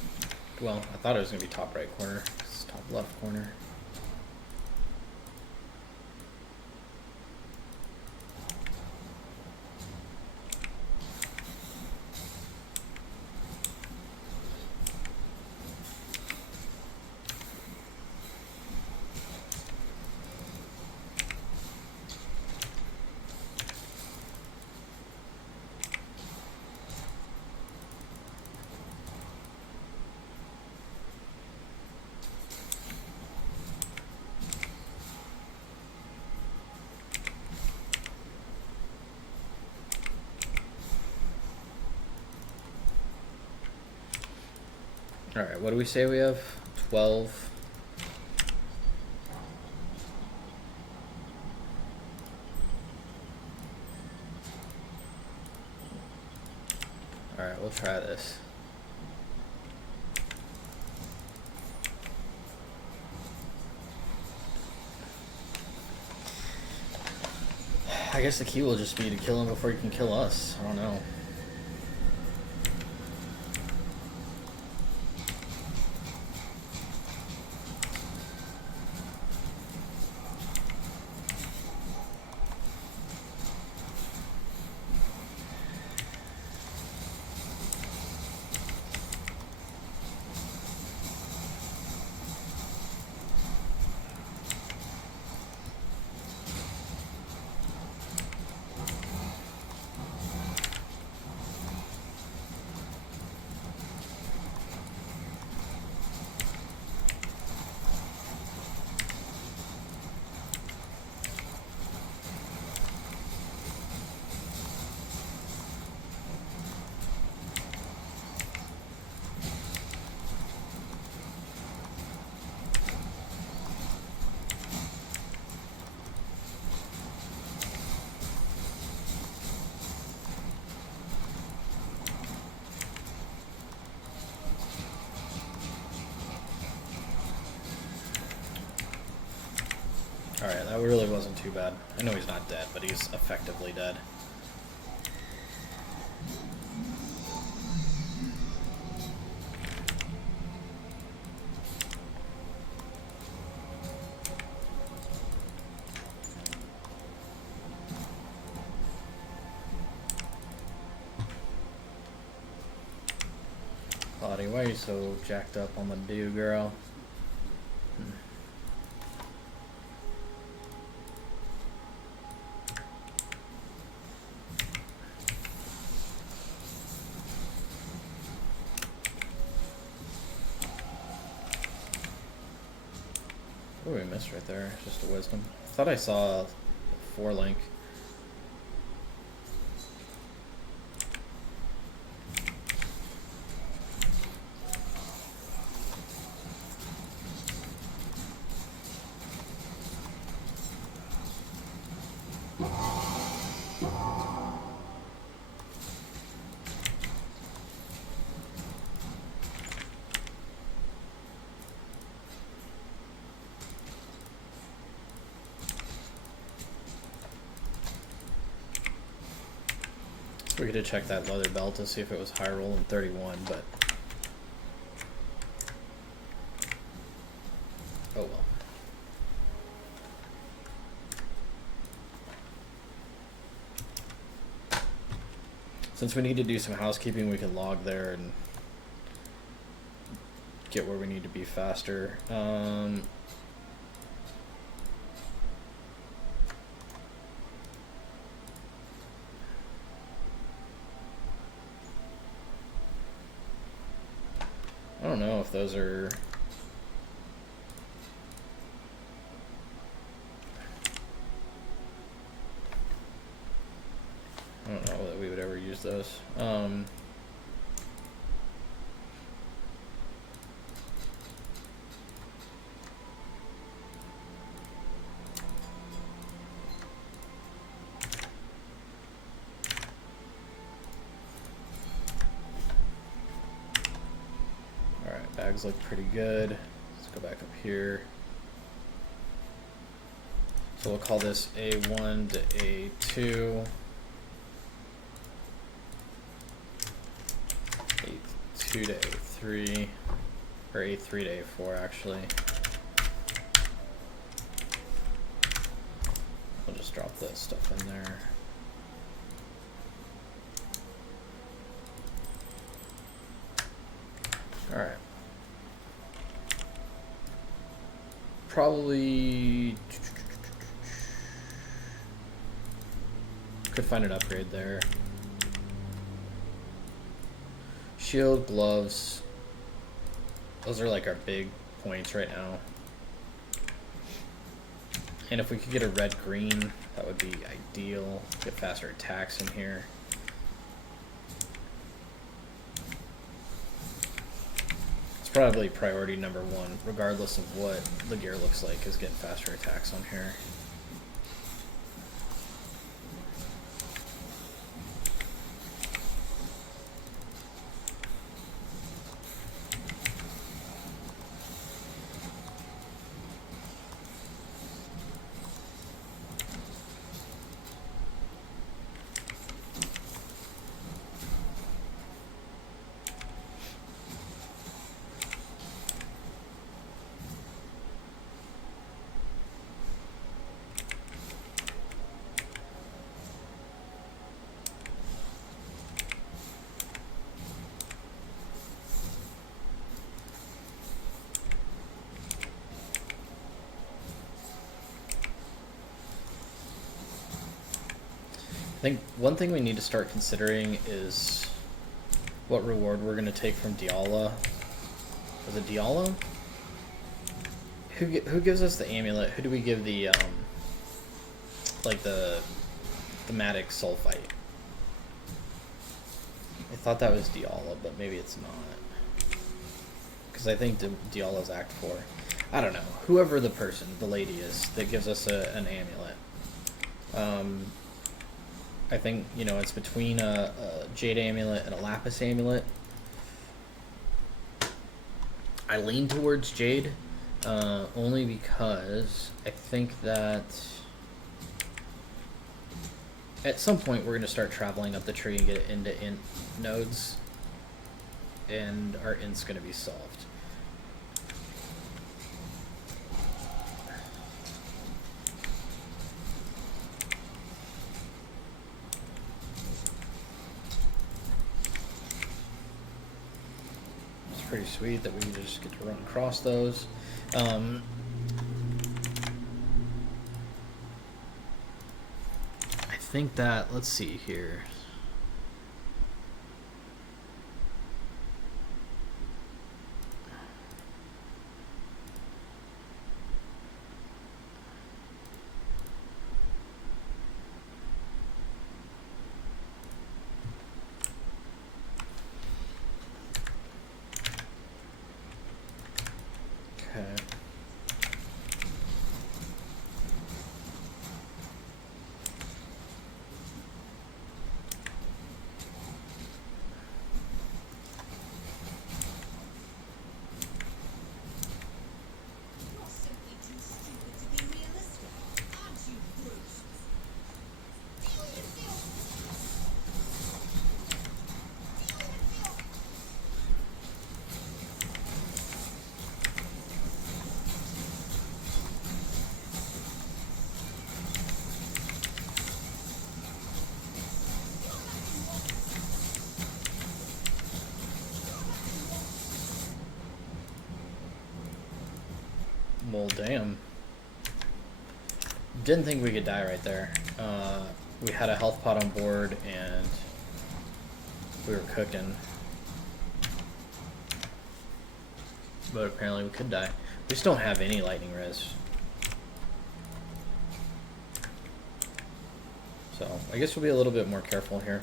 well, I thought it was going to be top right corner. It's top left corner. Alright, what do we say we have? 12. Alright, we'll try this. I guess the key will just be to kill him before he can kill us. I don't know. Alright, that really wasn't too bad. I know he's not dead, but he's effectively dead. Claudia, why are you so jacked up on the do, girl? What did we miss right there? Just a wisdom. I thought I saw a 4-link. We could have checked that leather belt to see if it was high roll in 31, but oh well. Since we need to do some housekeeping, we can log there and get where we need to be faster. I don't know if those are those. Alright, bags look pretty good. Let's go back up here. So we'll call this A1 to A2. A2 to A3. Or A3 to A4 actually. We'll just drop that stuff in there. Alright. Probably could find an upgrade there. Shield, gloves. Those are like our big points right now. And if we could get a red-green, that would be ideal. Get faster attacks in here. It's probably priority number one, regardless of what the gear looks like, is getting faster attacks on here. I think one thing we need to start considering is what reward we're going to take from Diala. Was it Diala? Who gives us the amulet? Who do we give the like the thematic sulfite? I thought that was Diala, but maybe it's not. Because I think Diala's Act 4. I don't know. Whoever the person, the lady is, that gives us an amulet. I think, you know, it's between a Jade amulet and a Lapis amulet. I lean towards Jade, only because I think that at some point we're going to start traveling up the tree and get into int nodes, and our int's going to be solved. Pretty sweet that we can just get to run across those. I think that, let's see here. Well, damn. Didn't think we could die right there. We had a health pot on board and we were cooking. But apparently we could die. We just don't have any lightning res. So I guess we'll be a little bit more careful here.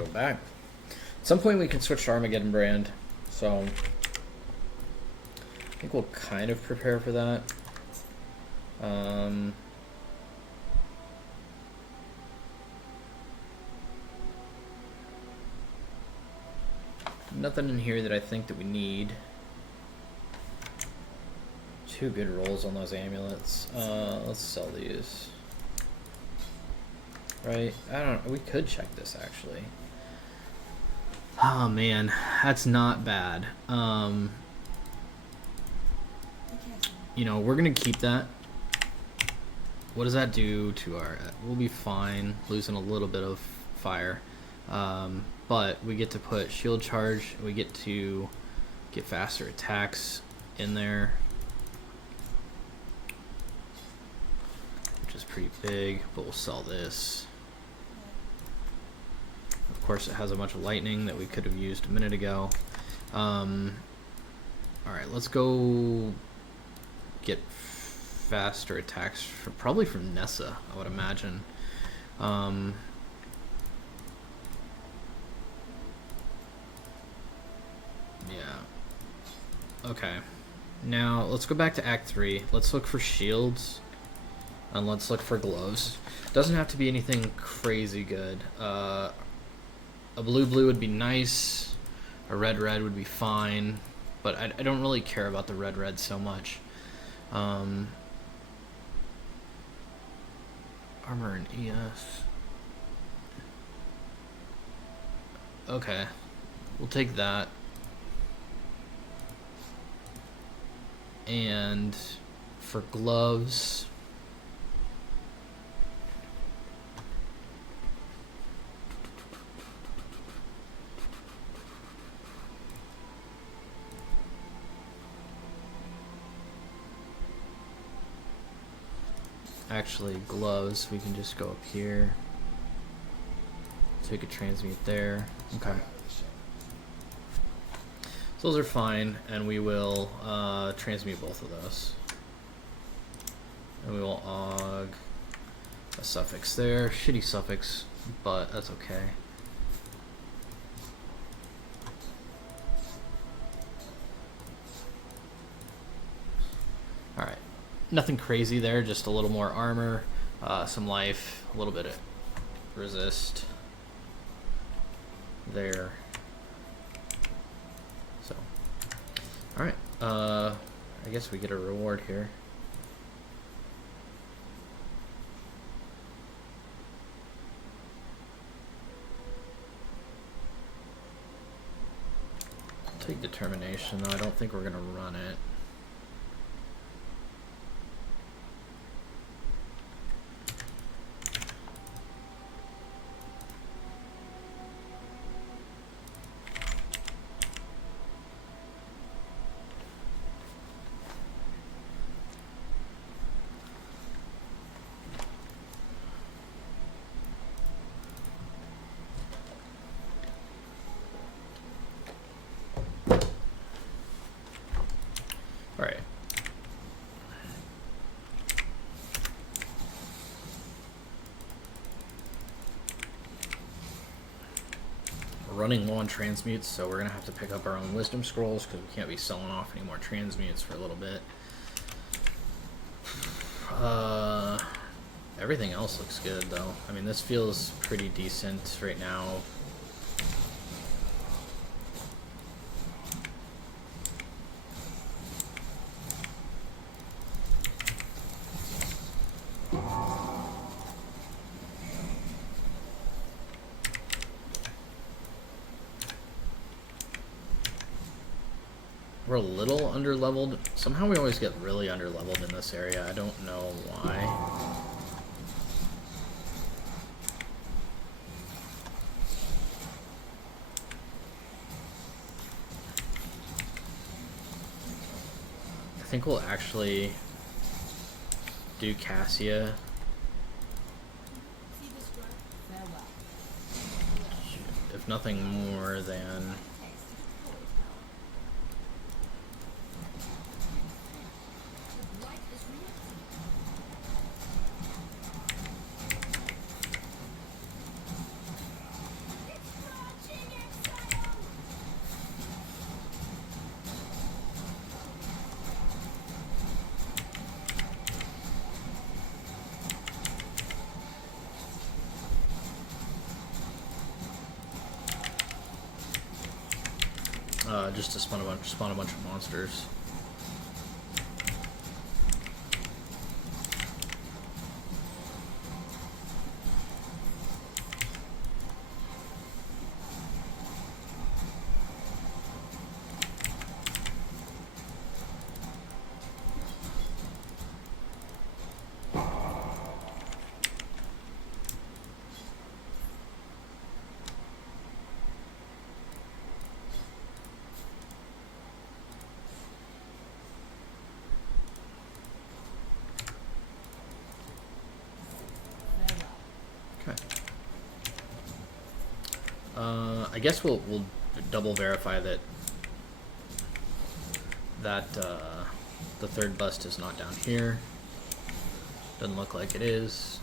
go back. At some point we can switch to Armageddon brand, so I think we'll kind of prepare for that. Nothing in here that I think that we need. 2 good rolls on those amulets. Let's sell these. Right? I don't know. We could check this actually. Oh man, that's not bad. You know, we're gonna keep that. What does that do to our... We'll be fine, losing a little bit of fire. But we get to put shield charge, we get to get faster attacks in there, which is pretty big, but we'll sell this. Of course it has a bunch of lightning that we could have used a minute ago. Alright, let's go get faster attacks, probably from Nessa, I would imagine. Yeah. Okay. Now, let's go back to Act 3. Let's look for shields. And let's look for gloves. Doesn't have to be anything crazy good. A blue would be nice. A red would be fine. But I don't really care about the red so much. Armor and ES. Okay. We'll take that. And for gloves, actually gloves, we can just go up here, take a transmute there. Okay. So those are fine, and we will transmute both of those. And we will aug a suffix there. Shitty suffix, but that's okay. Alright. Nothing crazy there, just a little more armor, some life, a little bit of resist there. So, alright, I guess we get a reward here. Take determination, though I don't think we're gonna run it. Running low on transmutes, so we're gonna have to pick up our own wisdom scrolls because we can't be selling off any more transmutes for a little bit. Everything else looks good though. I mean, this feels pretty decent right now. We're a little under-leveled. Somehow we always get really under-leveled in this area. I don't know why. I think we'll actually do Cassia. If nothing more than... just to spawn a bunch of monsters. I guess we'll double verify that the third bust is not down here. Doesn't look like it is.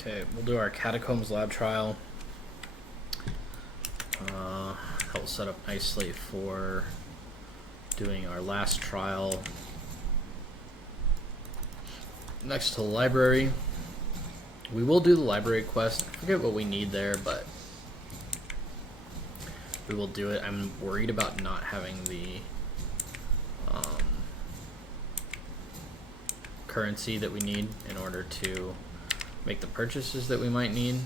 Okay, we'll do our Catacombs lab trial. That will set up nicely for doing our last trial next to the library. We will do the library quest. I forget what we need there, but we will do it. I'm worried about not having the currency that we need in order to make the purchases that we might need.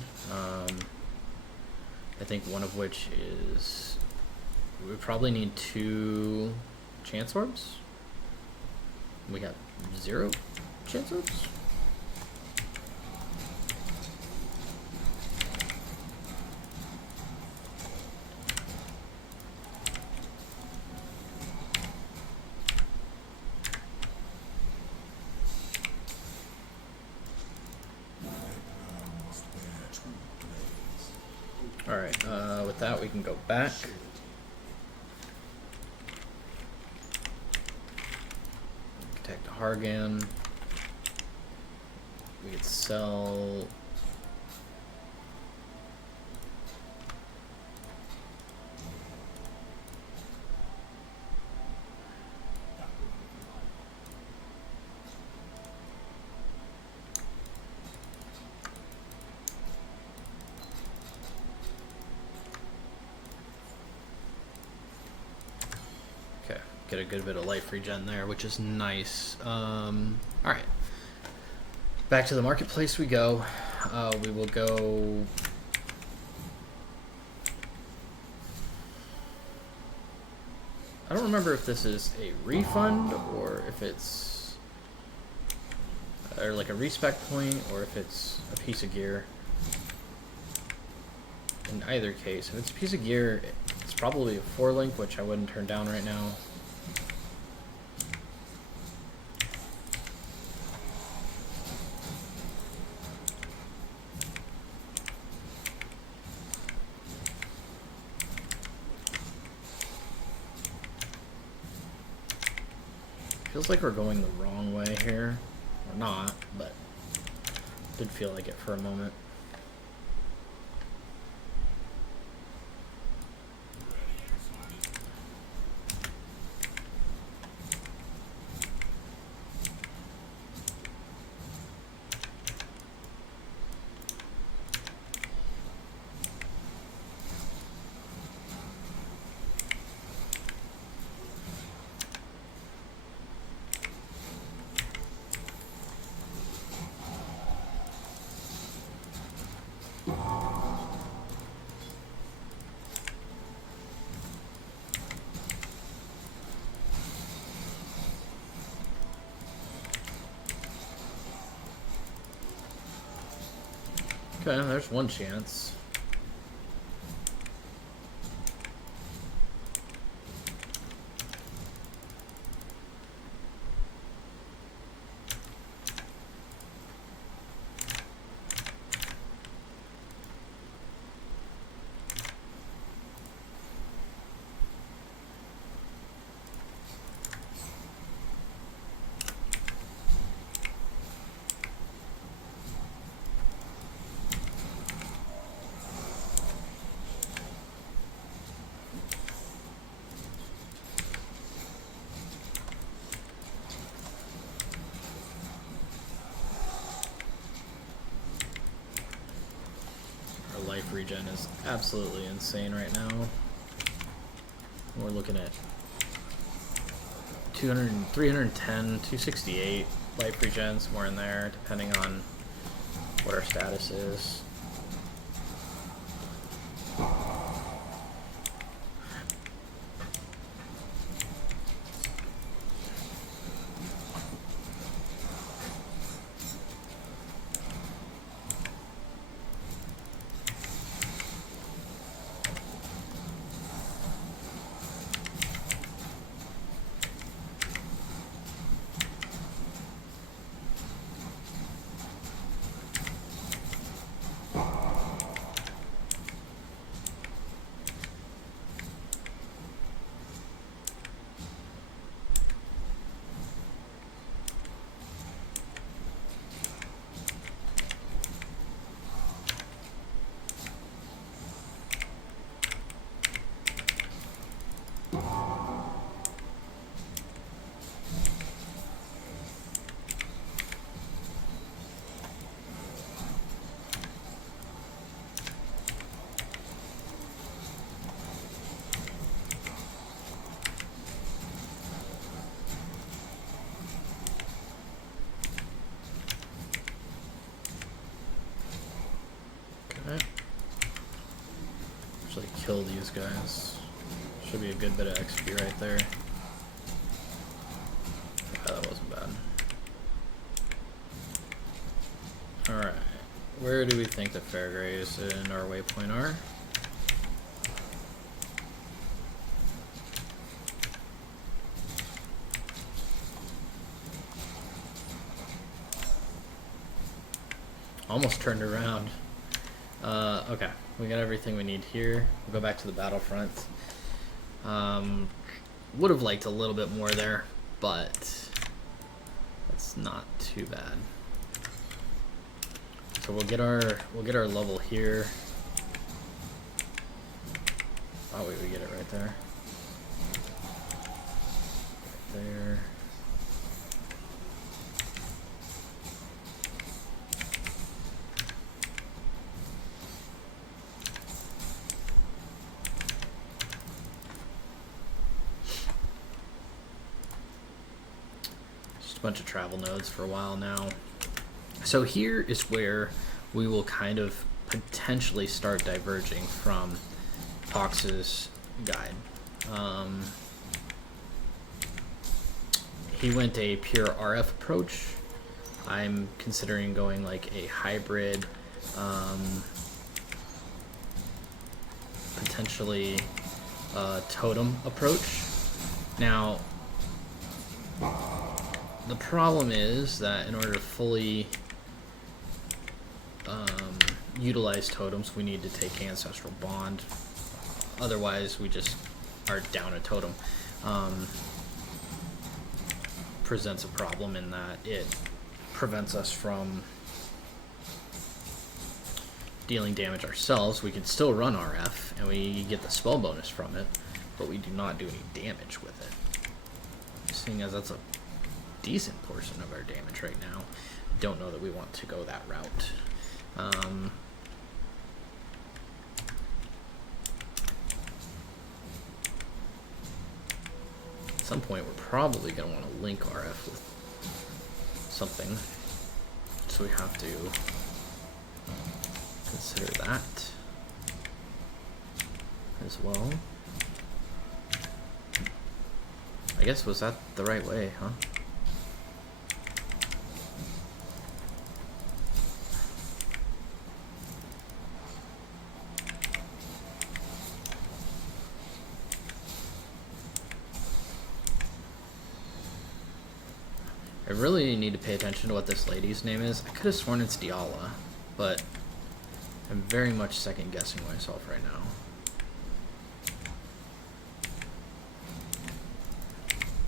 I think one of which is we probably need 2 chance orbs. We have 0 chance orbs. Alright, with that we can go back. Protect Hargan. We could sell... Get a good bit of life regen there, which is nice. Alright. Back to the marketplace we go. We will go... I don't remember if this is a refund or if it's... or like a respec point or if it's a piece of gear. In either case, if it's a piece of gear, it's probably a 4-link, which I wouldn't turn down right now. Feels like we're going the wrong way here. Or not, but did feel like it for a moment. Okay, there's one chance. Life regen is absolutely insane right now. We're looking at 200, 310, 268 life regen, somewhere in there, depending on what our status is. Actually kill these guys. Should be a good bit of XP right there. Yeah, that wasn't bad. Alright. Where do we think the Fairgrays in our waypoint are? Almost turned around. Okay, we got everything we need here. We'll go back to the battlefront. Would have liked a little bit more there, but that's not too bad. So we'll get our level here. Oh wait, we get it right there. Right there. Bunch of travel nodes for a while now. So here is where we will kind of potentially start diverging from Pox's guide. He went a pure RF approach. I'm considering going like a hybrid, potentially totem approach. Now, the problem is that in order to fully utilize totems, we need to take Ancestral Bond. Otherwise, we just are down a totem presents a problem in that it prevents us from dealing damage ourselves. We can still run RF, and we get the spell bonus from it, but we do not do any damage with it. Seeing as that's a decent portion of our damage right now, don't know that we want to go that route. At some point, we're probably going to want to link RF with something, so we have to consider that as well. I guess, was that the right way, huh? I really need to pay attention to what this lady's name is. I could have sworn it's Diala, but I'm very much second guessing myself right now.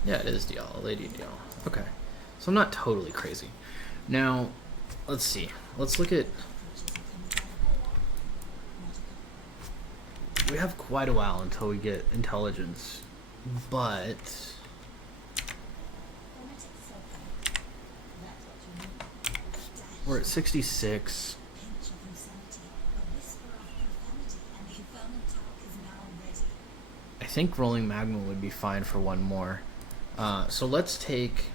Yeah, it is Diala, Lady Diala. Okay, so I'm not totally crazy. Now, let's see. Let's look at... We have quite a while until we get intelligence, but... We're at 66. I think rolling magma would be fine for one more. So let's take...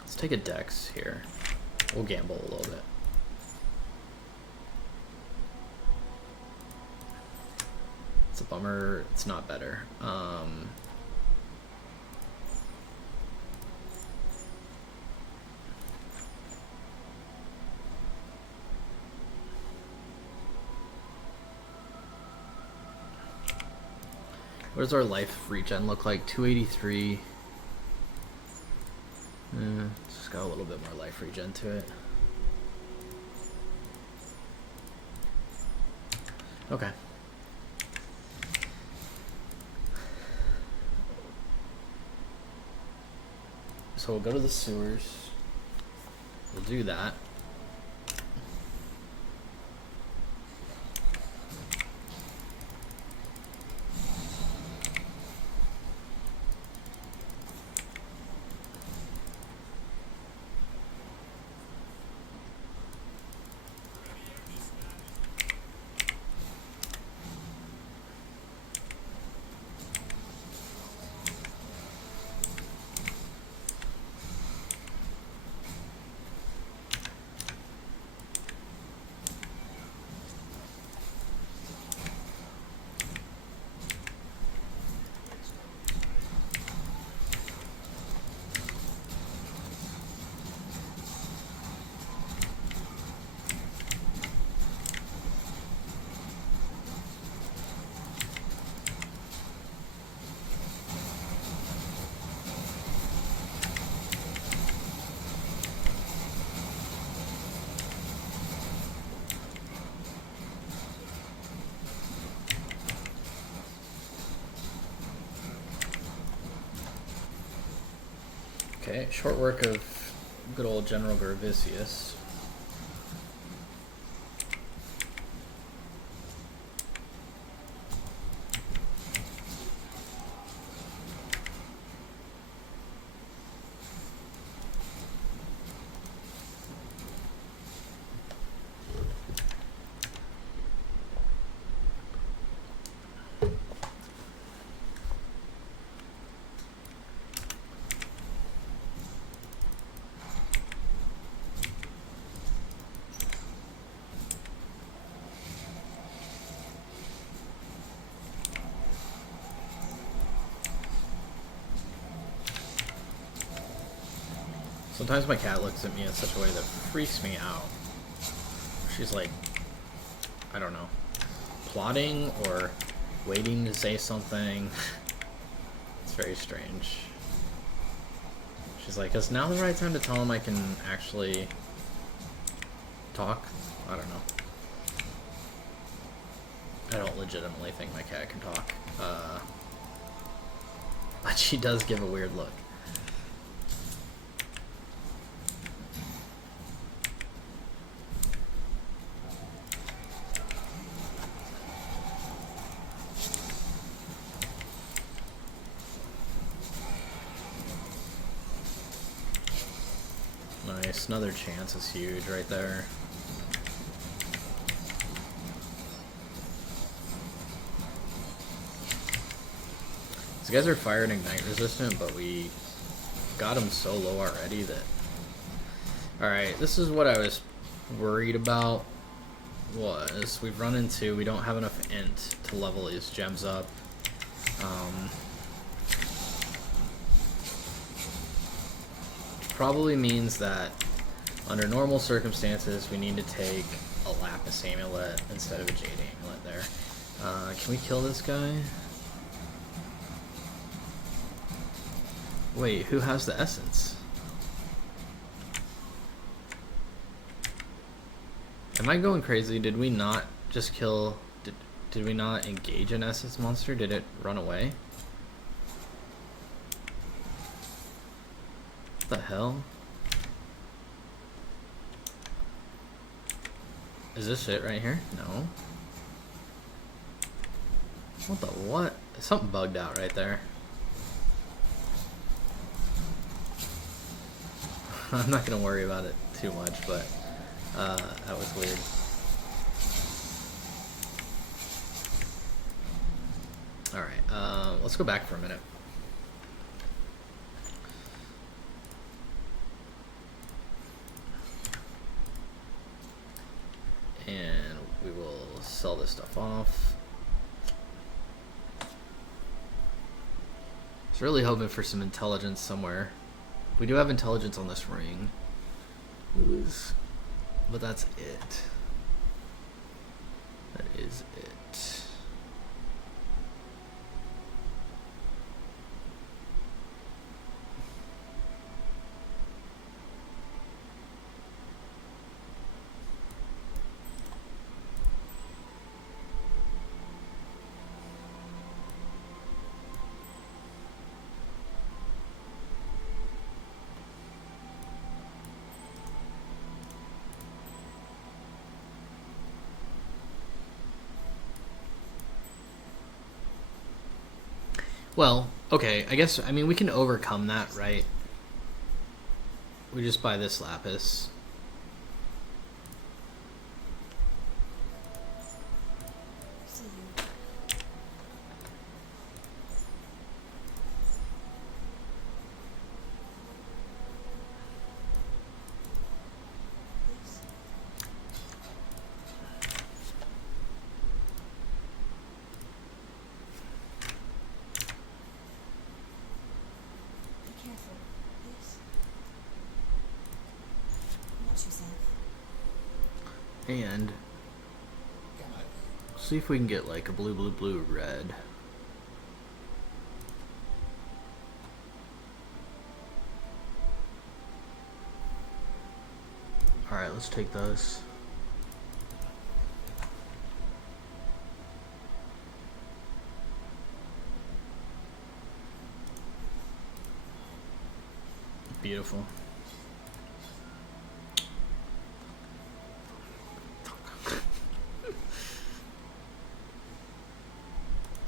Let's take a dex here. We'll gamble a little bit. It's a bummer. It's not better. What does our life regen look like? 283. It's just got a little bit more life regen to it. Okay. So we'll go to the sewers. We'll do that. Okay, short work of good old General Gervisius. Sometimes my cat looks at me in such a way that freaks me out. She's like, I don't know, plotting or waiting to say something. It's very strange. She's like, is now the right time to tell him I can actually talk? I don't know. I don't legitimately think my cat can talk. But she does give a weird look. Nice, another chance is huge right there. These guys are fire and ignite resistant, but we got them so low already that... Alright, this is what I was worried about, was we've run into, we don't have enough int to level these gems up. Probably means that under normal circumstances we need to take a lapis amulet instead of a jade amulet there. Can we kill this guy? Wait, who has the essence? Am I going crazy? Did we not just kill... Did we not engage an essence monster? Did it run away? What the hell? Is this it right here? No. What the what? Something bugged out right there. I'm not gonna worry about it too much, but that was weird. Alright, let's go back for a minute. And we will sell this stuff off. I was really hoping for some intelligence somewhere. We do have intelligence on this ring. But that's it. That is it. Well, okay, I mean, we can overcome that, right? We just buy this lapis. And see if we can get like a blue, blue, blue, red. Alright, let's take those. Beautiful.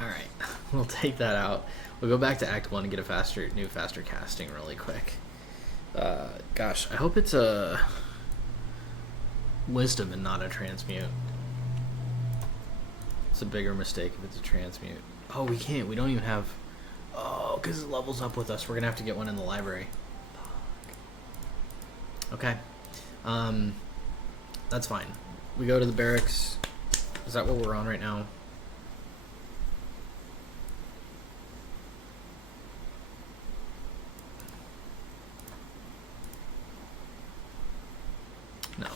Alright, we'll take that out. We'll go back to Act 1 and get a faster casting really quick. Gosh, I hope it's a wisdom and not a transmute. It's a bigger mistake if it's a transmute. Oh, we can't. We don't even have... Oh, because it levels up with us. We're going to have to get one in the library. Okay. That's fine. We go to the barracks. Is that what we're on right now? No.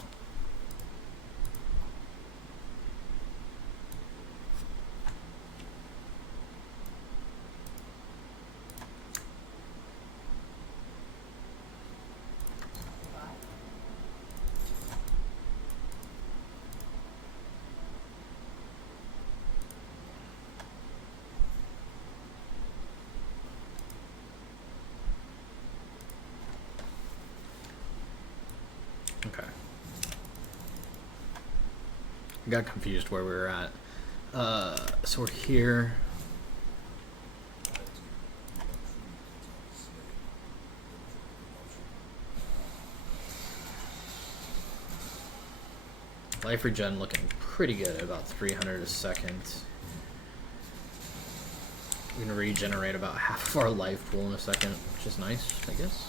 got confused where we were at. So we're here. Life regen looking pretty good at about 300 a second. We can regenerate about half of our life pool in a second, which is nice, I guess.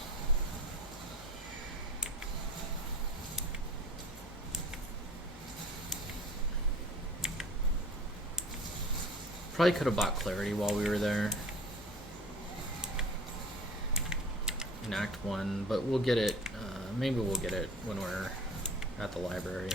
Probably could have bought clarity while we were there. In Act 1, but we'll get it, maybe we'll get it when we're at the library.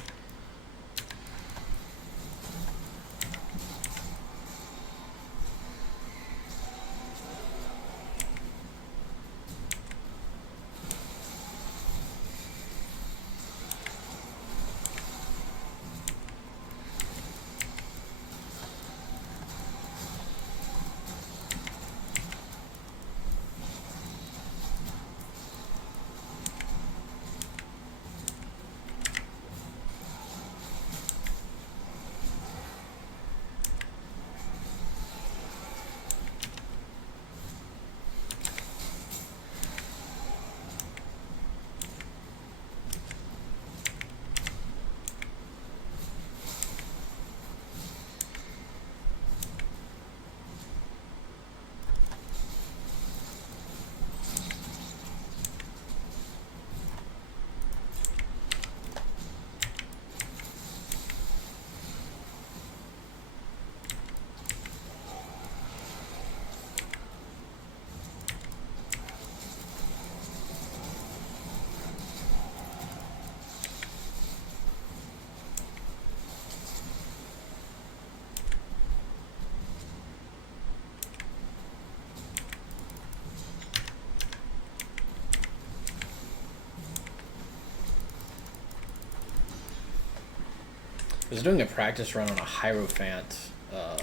I was doing a practice run on a Hierophant a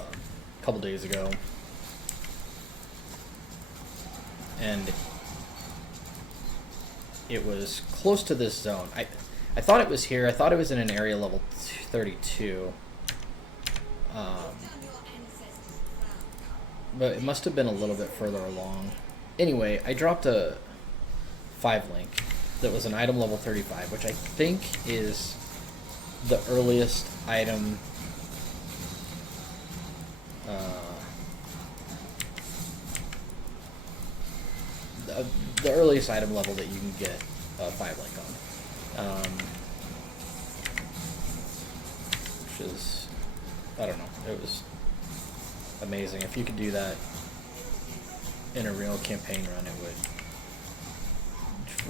couple days ago, and it was close to this zone. I thought it was here. I thought it was in an area level 32, but it must have been a little bit further along. Anyway, I dropped a 5-link that was an item level 35, which I think is the earliest item the earliest item level that you can get a 5-link on, which is, I don't know, it was amazing. If you could do that in a real campaign run, it would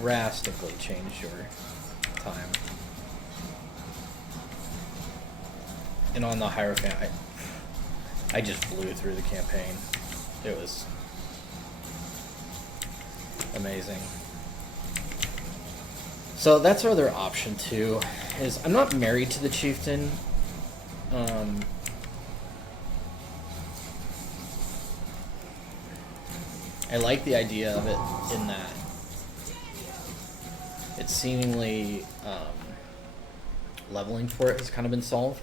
drastically change your time. And on the Hierophant, I just blew through the campaign. It was amazing. So that's our other option too, is I'm not married to the Chieftain. I like the idea of it in that it's seemingly leveling for it has kind of been solved.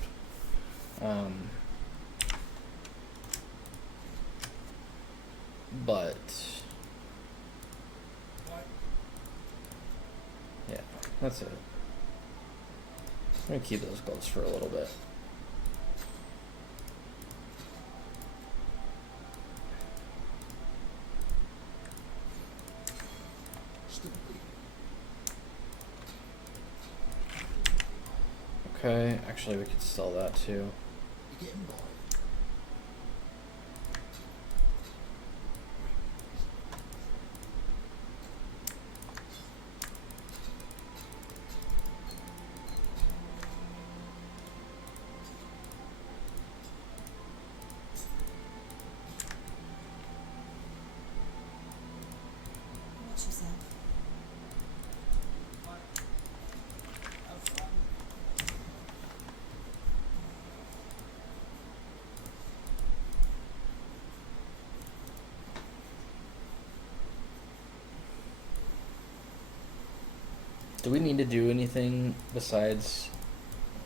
But yeah, that's it. I'm gonna keep those gloves for a little bit. Okay, actually we could sell that too. Do we need to do anything besides...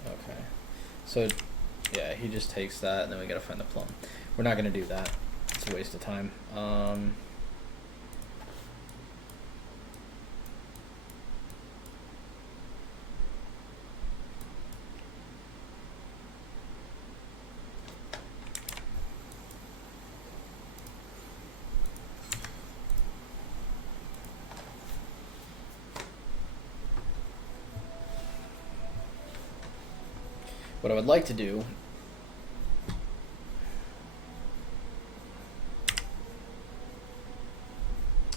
Okay. So, yeah, he just takes that, and then we gotta find the plum. We're not gonna do that. It's a waste of time. What I would like to do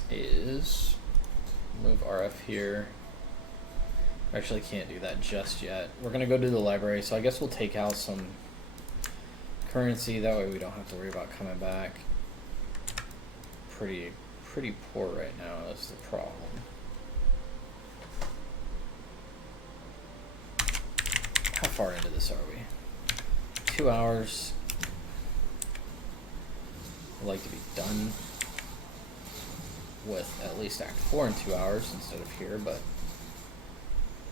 is move RF here. Actually, can't do that just yet. We're gonna go to the library, so I guess we'll take out some currency. That way we don't have to worry about coming back. Pretty poor right now. That's the problem. How far into this are we? 2 hours. I'd like to be done with at least Act 4 in 2 hours instead of here, but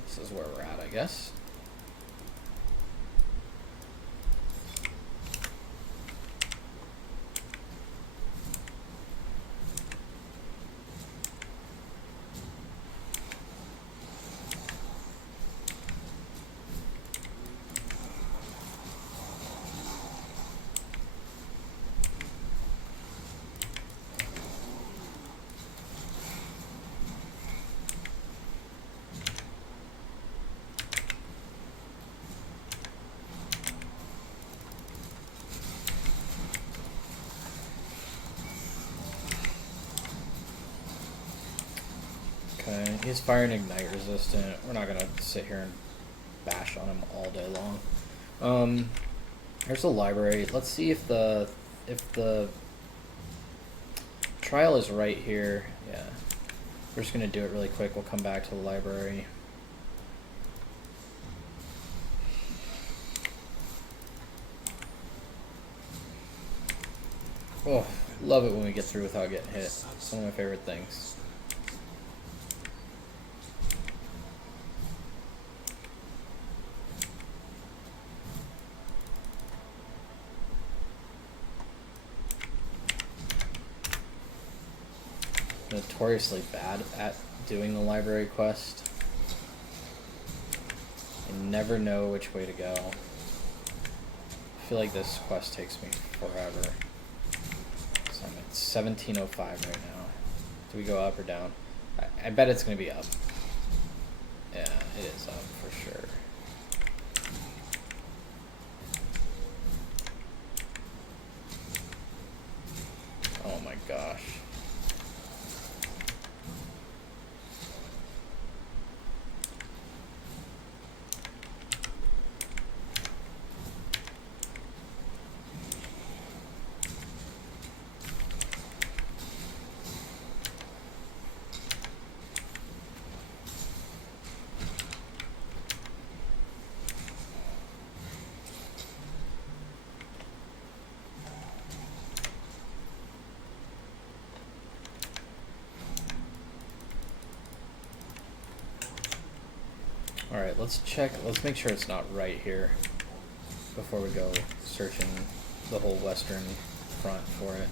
this is where we're at, I guess. Okay, he's fire and ignite resistant. We're not gonna sit here and bash on him all day long. There's a library. Let's see if the trial is right here. Yeah, we're just gonna do it really quick. We'll come back to the library. Oh, love it when we get through without getting hit. It's one of my favorite things. Notoriously bad at doing the library quest. I never know which way to go. I feel like this quest takes me forever. So I'm at 1705 right now. Do we go up or down? I bet it's going to be up. Yeah, it is up for sure. Oh my gosh. Alright, let's check. Let's make sure it's not right here before we go searching the whole western front for it.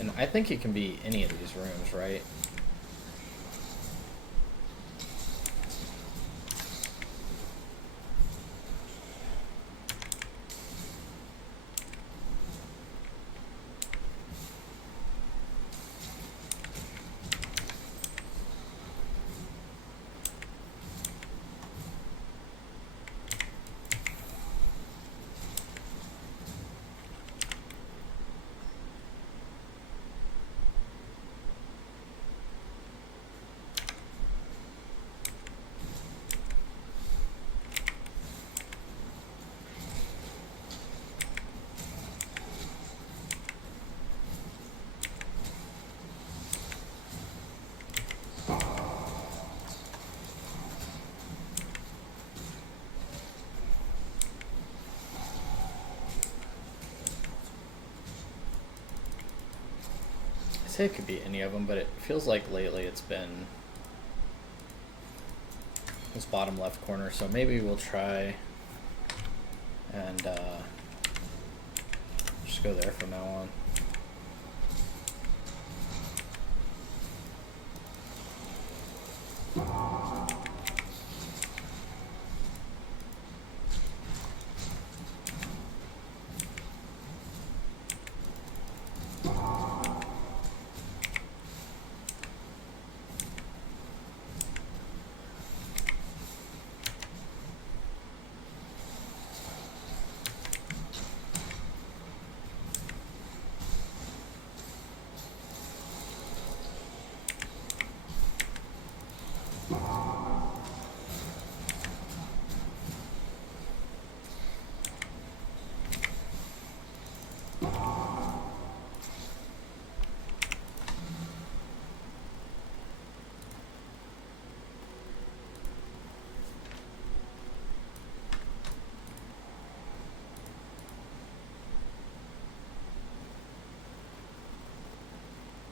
And I think it can be any of these rooms, right? say it could be any of them, but it feels like lately it's been this bottom left corner. So maybe we'll try and just go there from now on.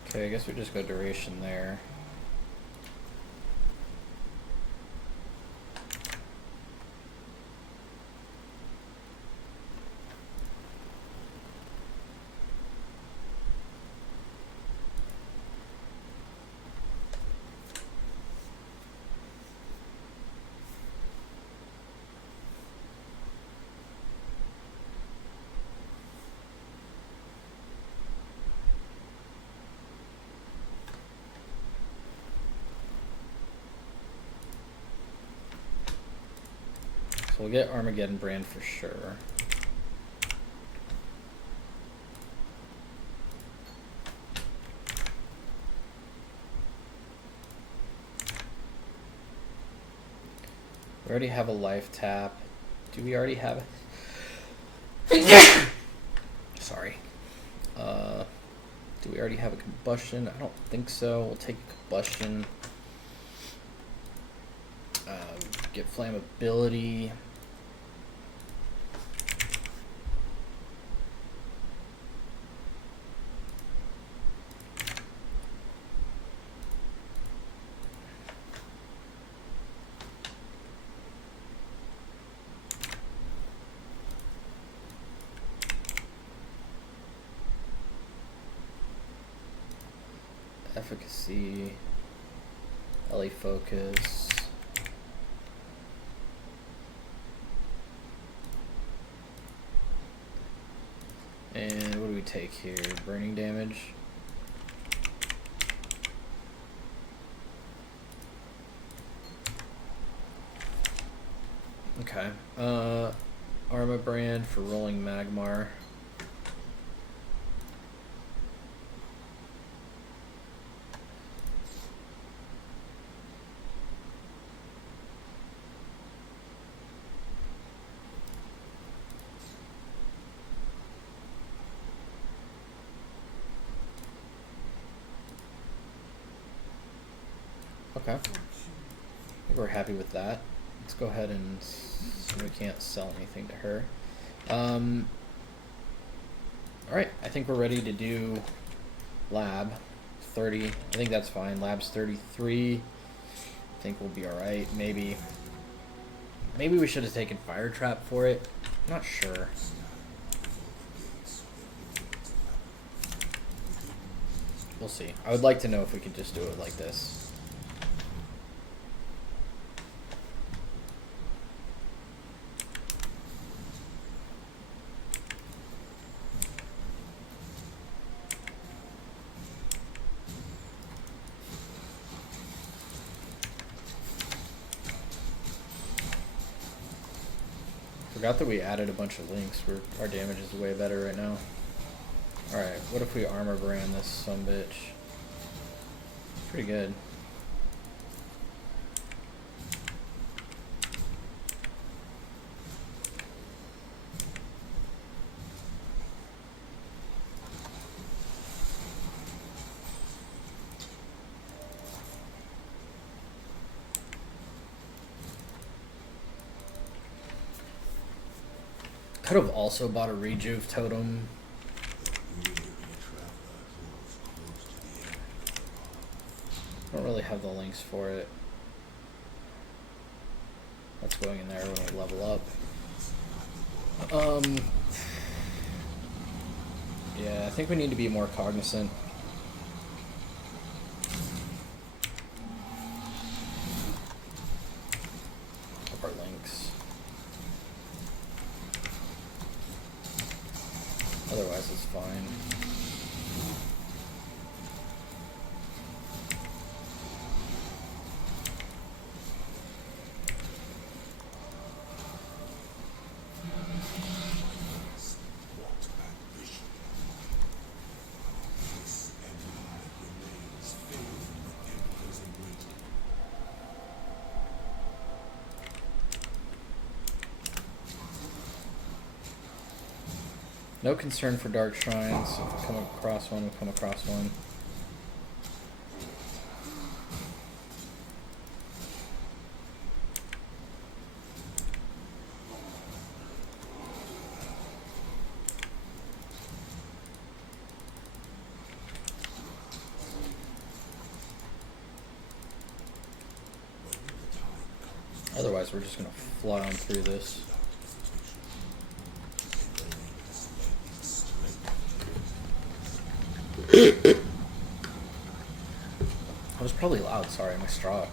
Okay, I guess we just go duration there. So we'll get Armageddon Brand for sure. We already have a life tap. Do we already have it? Sorry. Do we already have a combustion? I don't think so. We'll take a combustion. Get flammability. Efficacy. LA focus. And what do we take here? Burning damage. Okay. Arma Brand for rolling Magmar. Okay. I think we're happy with that. Let's go ahead and we can't sell anything to her. Alright, I think we're ready to do lab 30. I think that's fine. Lab's 33. I think we'll be alright. Maybe we should have taken Fire Trap for it. I'm not sure. We'll see. I would like to know if we could just do it like this. Forgot that we added a bunch of links. Our damage is way better right now. Alright, what if we Armor Brand this sumbitch? Pretty good. Could have also bought a Rejuve Totem. have the links for it. That's going in there when we level up. Yeah, I think we need to be more cognizant. Of our links. Otherwise, it's fine. No concern for dark shrines. If we come across one, we come across one. Otherwise, we're just gonna fly on through this. I was probably loud, sorry, my straw.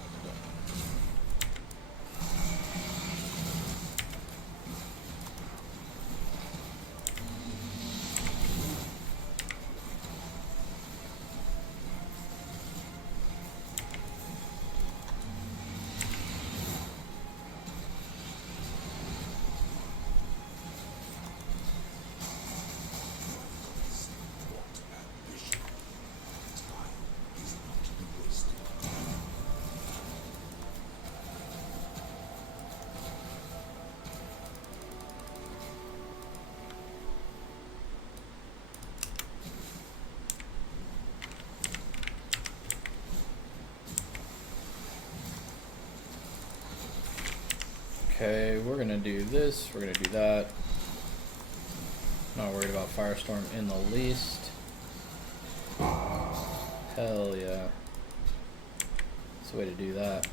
Okay, we're gonna do this, we're gonna do that. Not worried about Firestorm in the least. Hell yeah. That's the way to do that.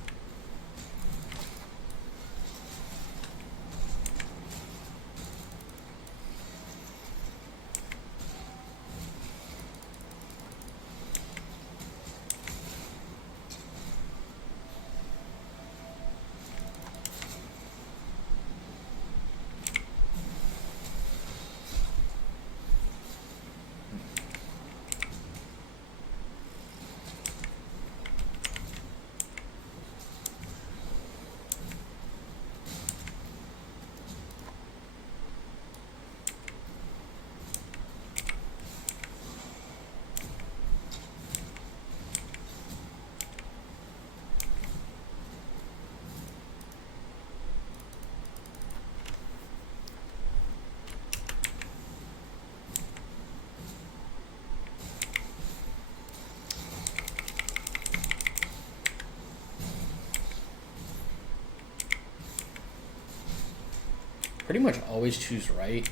Pretty much always choose right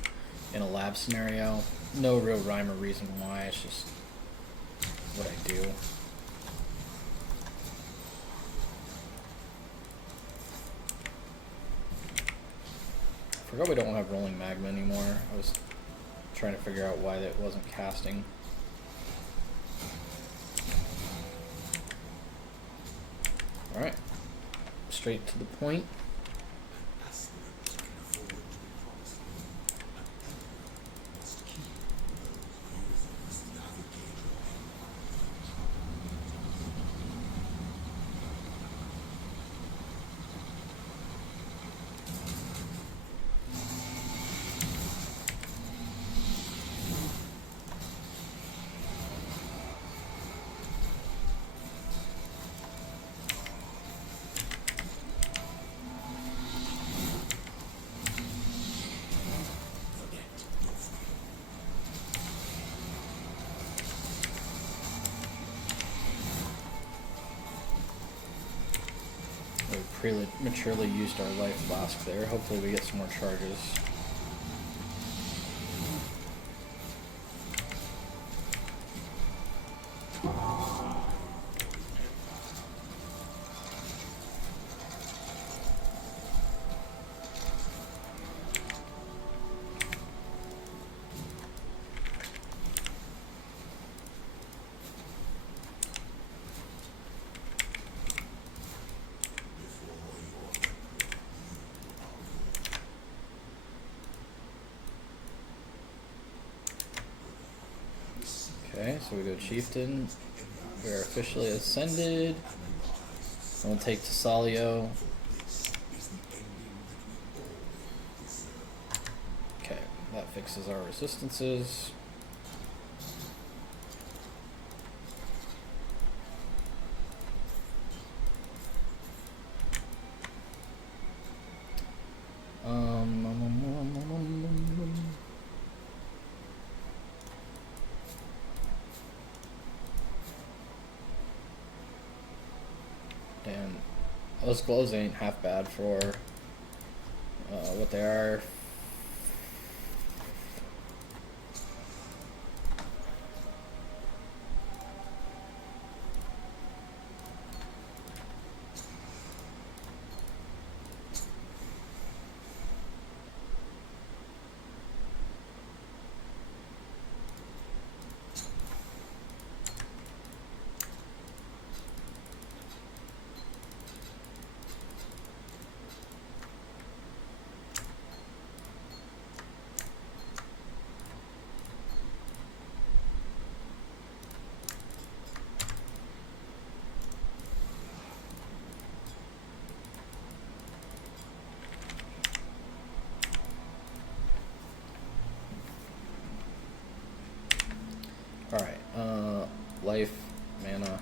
in a lab scenario. No real rhyme or reason why, it's just what I do. I forgot we don't have rolling magma anymore. I was trying to figure out why that wasn't casting. Alright, straight to the point. Prematurely used our life flask there. Hopefully we get some more charges. Okay, so we go Chieftain. We are officially ascended. And we'll take Tasalio. Okay, that fixes our resistances. Damn, those glows ain't half bad for what they are. Alright, life, mana.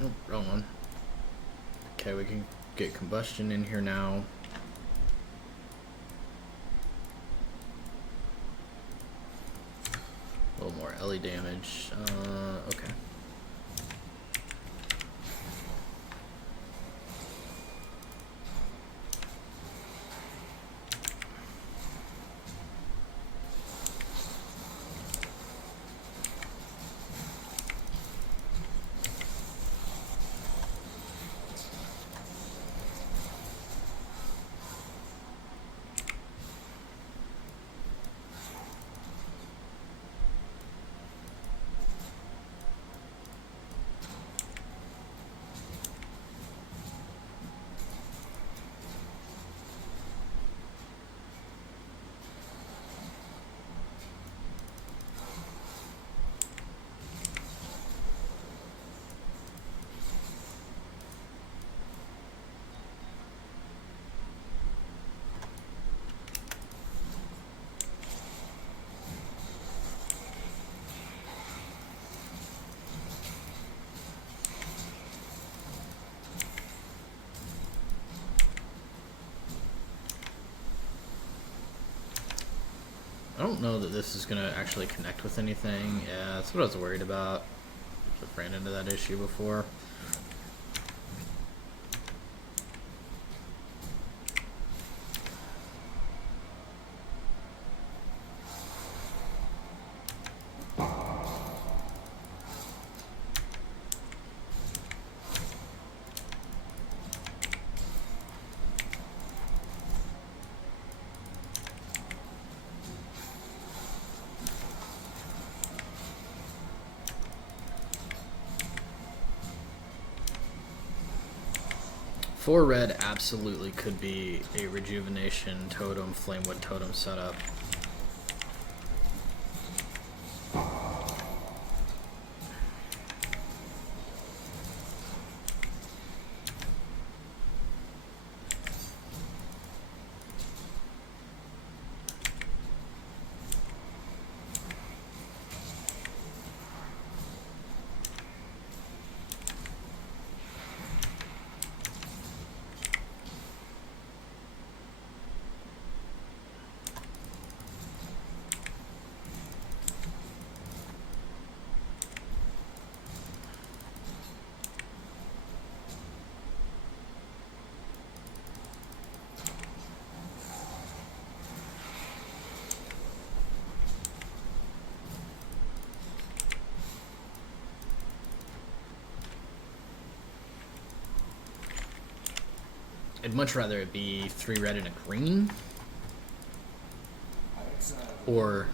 Oh, wrong one. Okay, we can get combustion in here now. A little more LE damage. Okay. I don't know that this is gonna actually connect with anything. Yeah, that's what I was worried about. I've ran into that issue before. 4 red absolutely could be a rejuvenation totem, flamewood totem setup. I'd much rather it be 3 red and a green. Or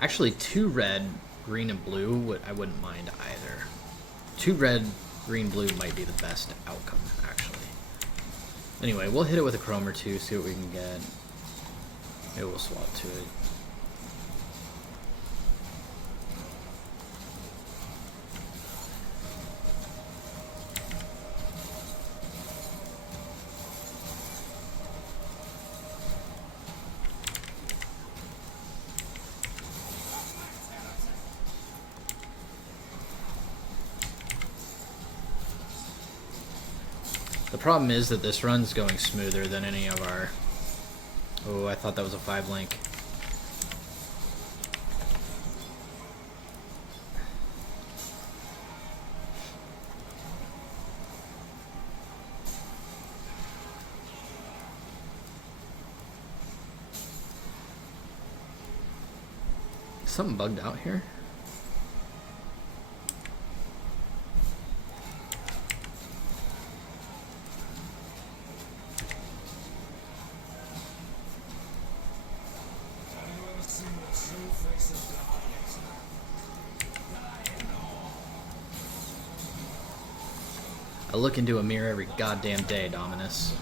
actually 2 red, green and blue, I wouldn't mind either. 2 red, green, blue might be the best outcome, actually. Anyway, we'll hit it with a chrome or 2, see what we can get. Maybe we'll swap to it. The problem is that this run's going smoother than any of our... Oh, I thought that was a 5 link. Is something bugged out here? I look into a mirror every goddamn day, Dominus.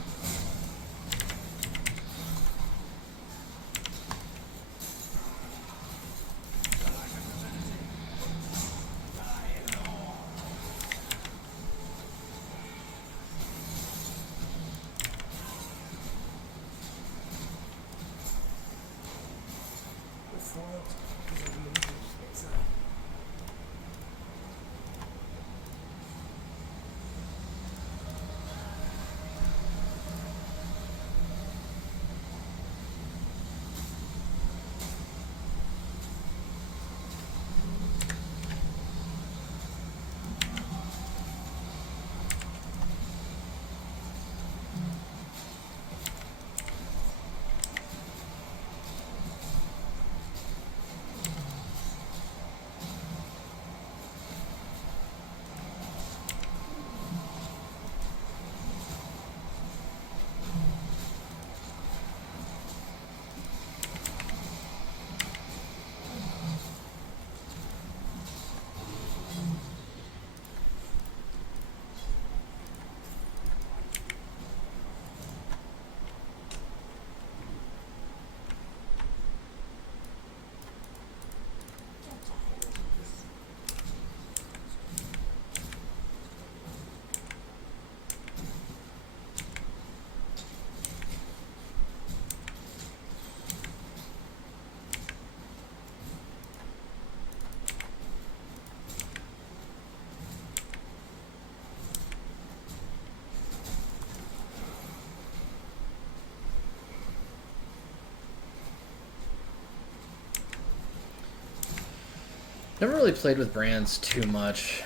Never really played with brands too much,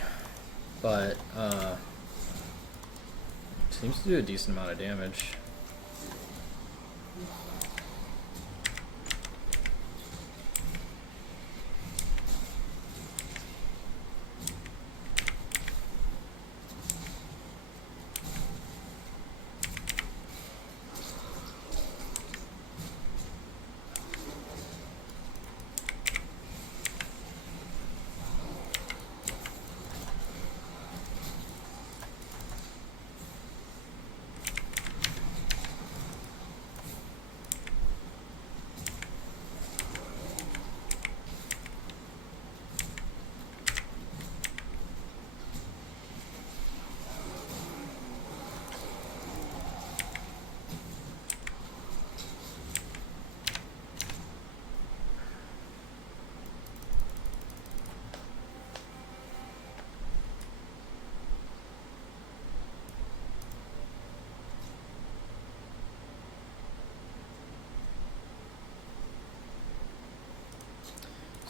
but seems to do a decent amount of damage.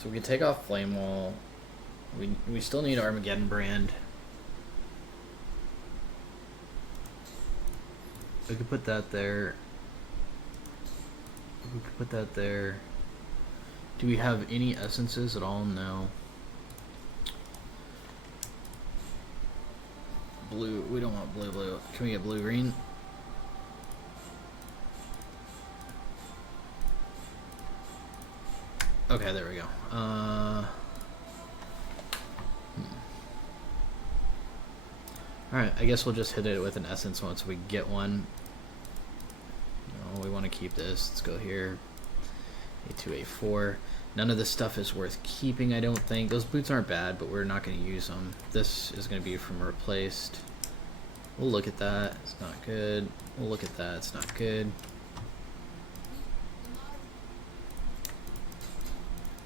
So we can take off Flame Wall. We still need Armageddon Brand. We could put that there. We could put that there. Do we have any essences at all? No. Blue. We don't want blue. Can we get blue green? Okay, there we go. Alright, I guess we'll just hit it with an essence once we get one. No, we want to keep this. Let's go here. A2, A4. None of this stuff is worth keeping, I don't think. Those boots aren't bad, but we're not going to use them. This is going to be from replaced. We'll look at that. It's not good. We'll look at that. It's not good.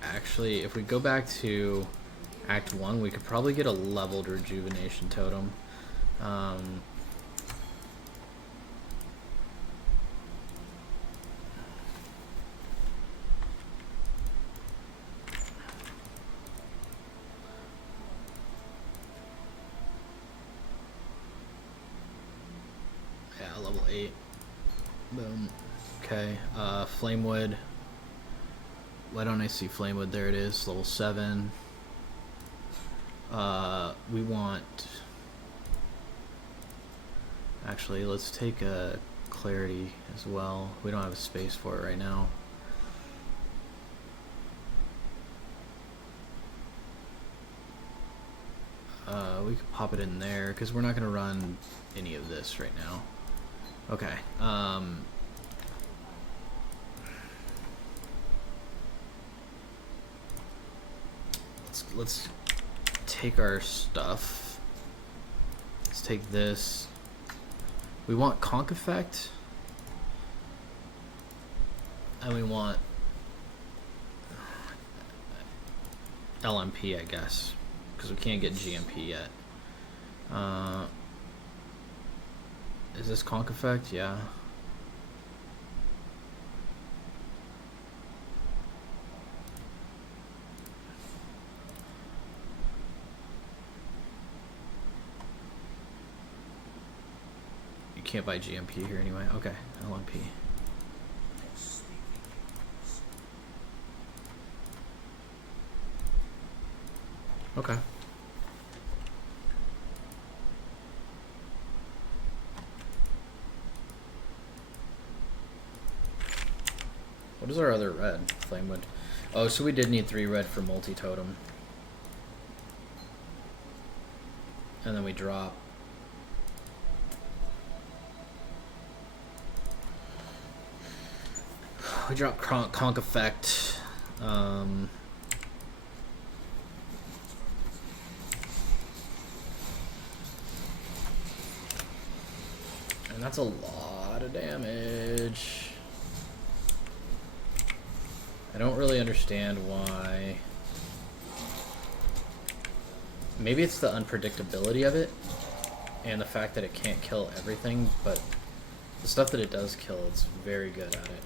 Actually, if we go back to Act 1, we could probably get a leveled Rejuvenation Totem. Yeah, level 8. Boom. Okay, Flamewood. Why don't I see Flamewood? There it is, level 7. We want... Actually, let's take a Clarity as well. We don't have a space for it right now. We could pop it in there, because we're not going to run any of this right now. Okay, let's take our stuff. Let's take this. We want Conk Effect. And we want LMP, I guess. Because we can't get GMP yet. Is this Conk Effect? Yeah. You can't buy GMP here anyway. Okay, LMP. Okay. What is our other red? Flamewood. Oh, so we did need 3 red for multi-totem. And then we drop. We drop Conk Effect. And that's a lot of damage. I don't really understand why. Maybe it's the unpredictability of it and the fact that it can't kill everything, but the stuff that it does kill, it's very good at it.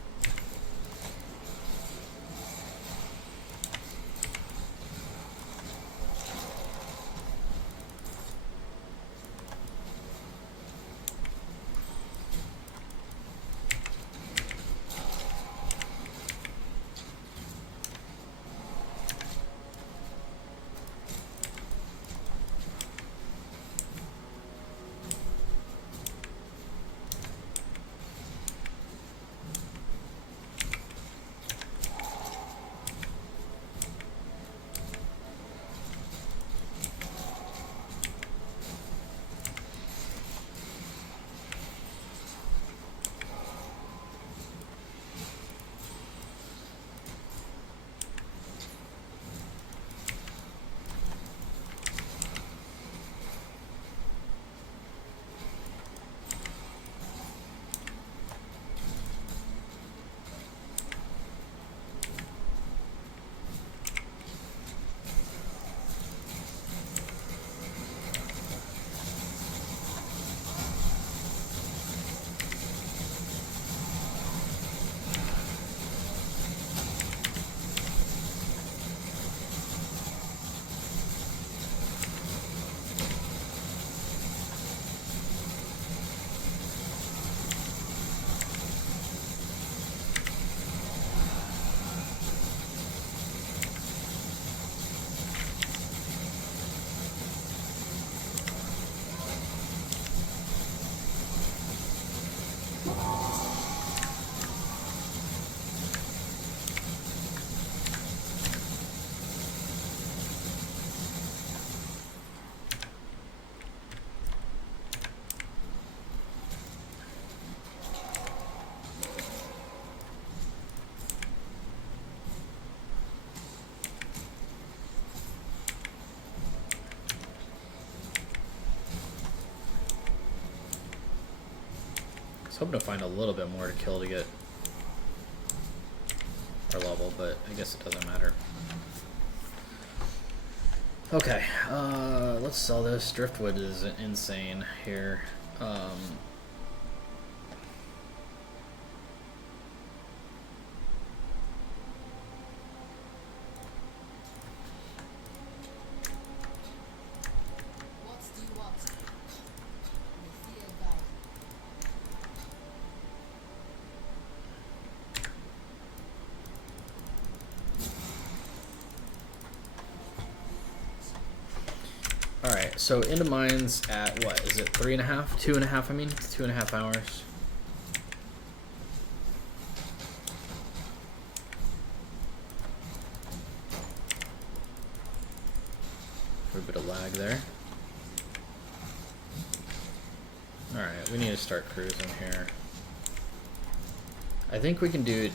was hoping to find a little bit more to kill to get our level, but I guess it doesn't matter. Okay, let's sell this. Driftwood is insane here. Alright, so into mines at what? Is it 3.5? 2.5, I mean? 2.5 hours. A bit of lag there. Alright, we need to start cruising here. I think we can do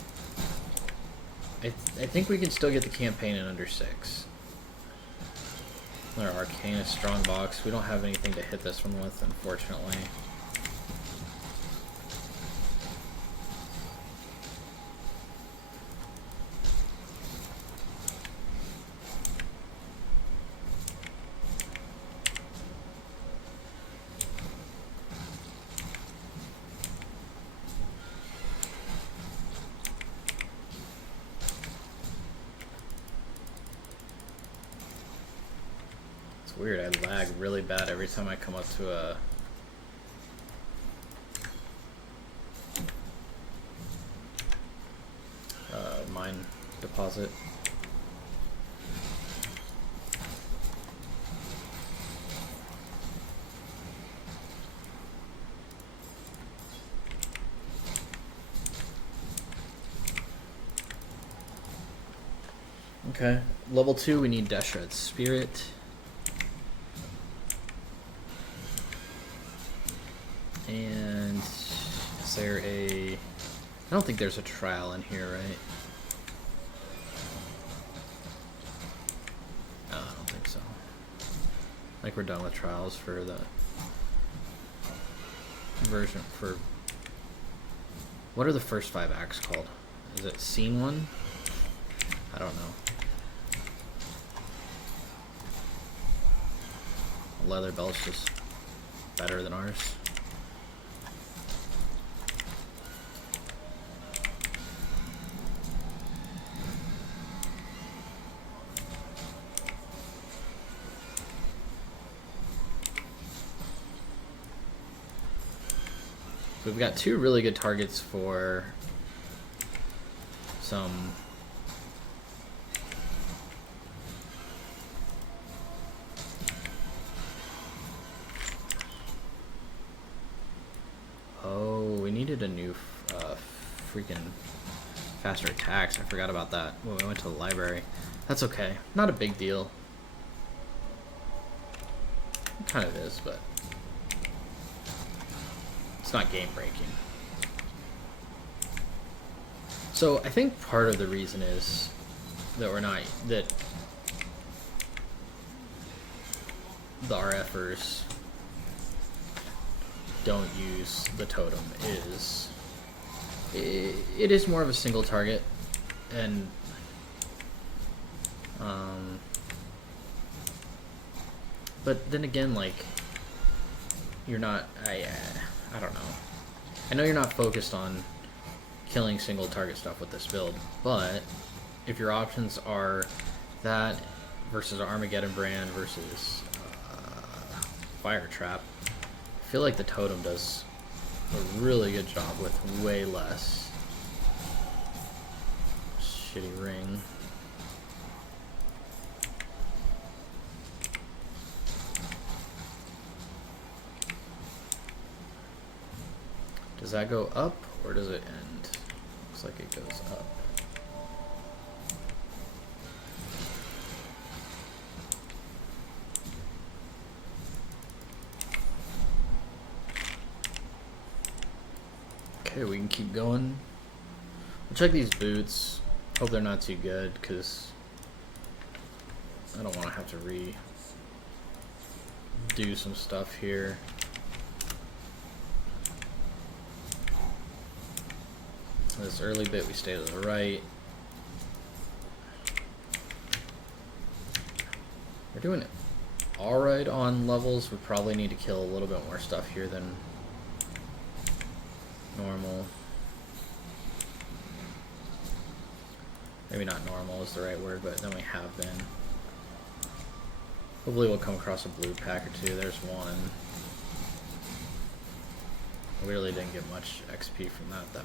it. I think we can still get the campaign in under 6. Our Arcana Strongbox. We don't have anything to hit this one with, unfortunately. Weird, I lag really bad every time I come up to a mine deposit. Okay, level 2 we need Deshred's Spirit. And is there a... I don't think there's a trial in here, right? No, I don't think so. Like we're done with trials for the version for... What are the first 5 acts called? Is it Scene 1? I don't know. Leather belt's just better than ours. We've got 2 really good targets for some we needed a new freaking faster attacks. I forgot about that when we went to the library. That's okay. Not a big deal. It kind of is, but it's not game breaking. So I think part of the reason is that we're not, that the RFers don't use the totem is it is more of a single target, and but then again, like, you're not, I don't know. I know you're not focused on killing single target stuff with this build, but if your options are that versus Armageddon Brand versus Fire Trap, I feel like the totem does a really good job with way less. Shitty ring. Does that go up or does it end? Looks like it goes up. Okay, we can keep going. We'll check these boots. Hope they're not too good, because I don't want to have to do some stuff here. This early bit, we stay to the right. We're doing it alright on levels. We probably need to kill a little bit more stuff here than normal. Maybe not normal is the right word, but then we have been. Hopefully we'll come across a blue pack or two. There's one. We really didn't get much XP from that though.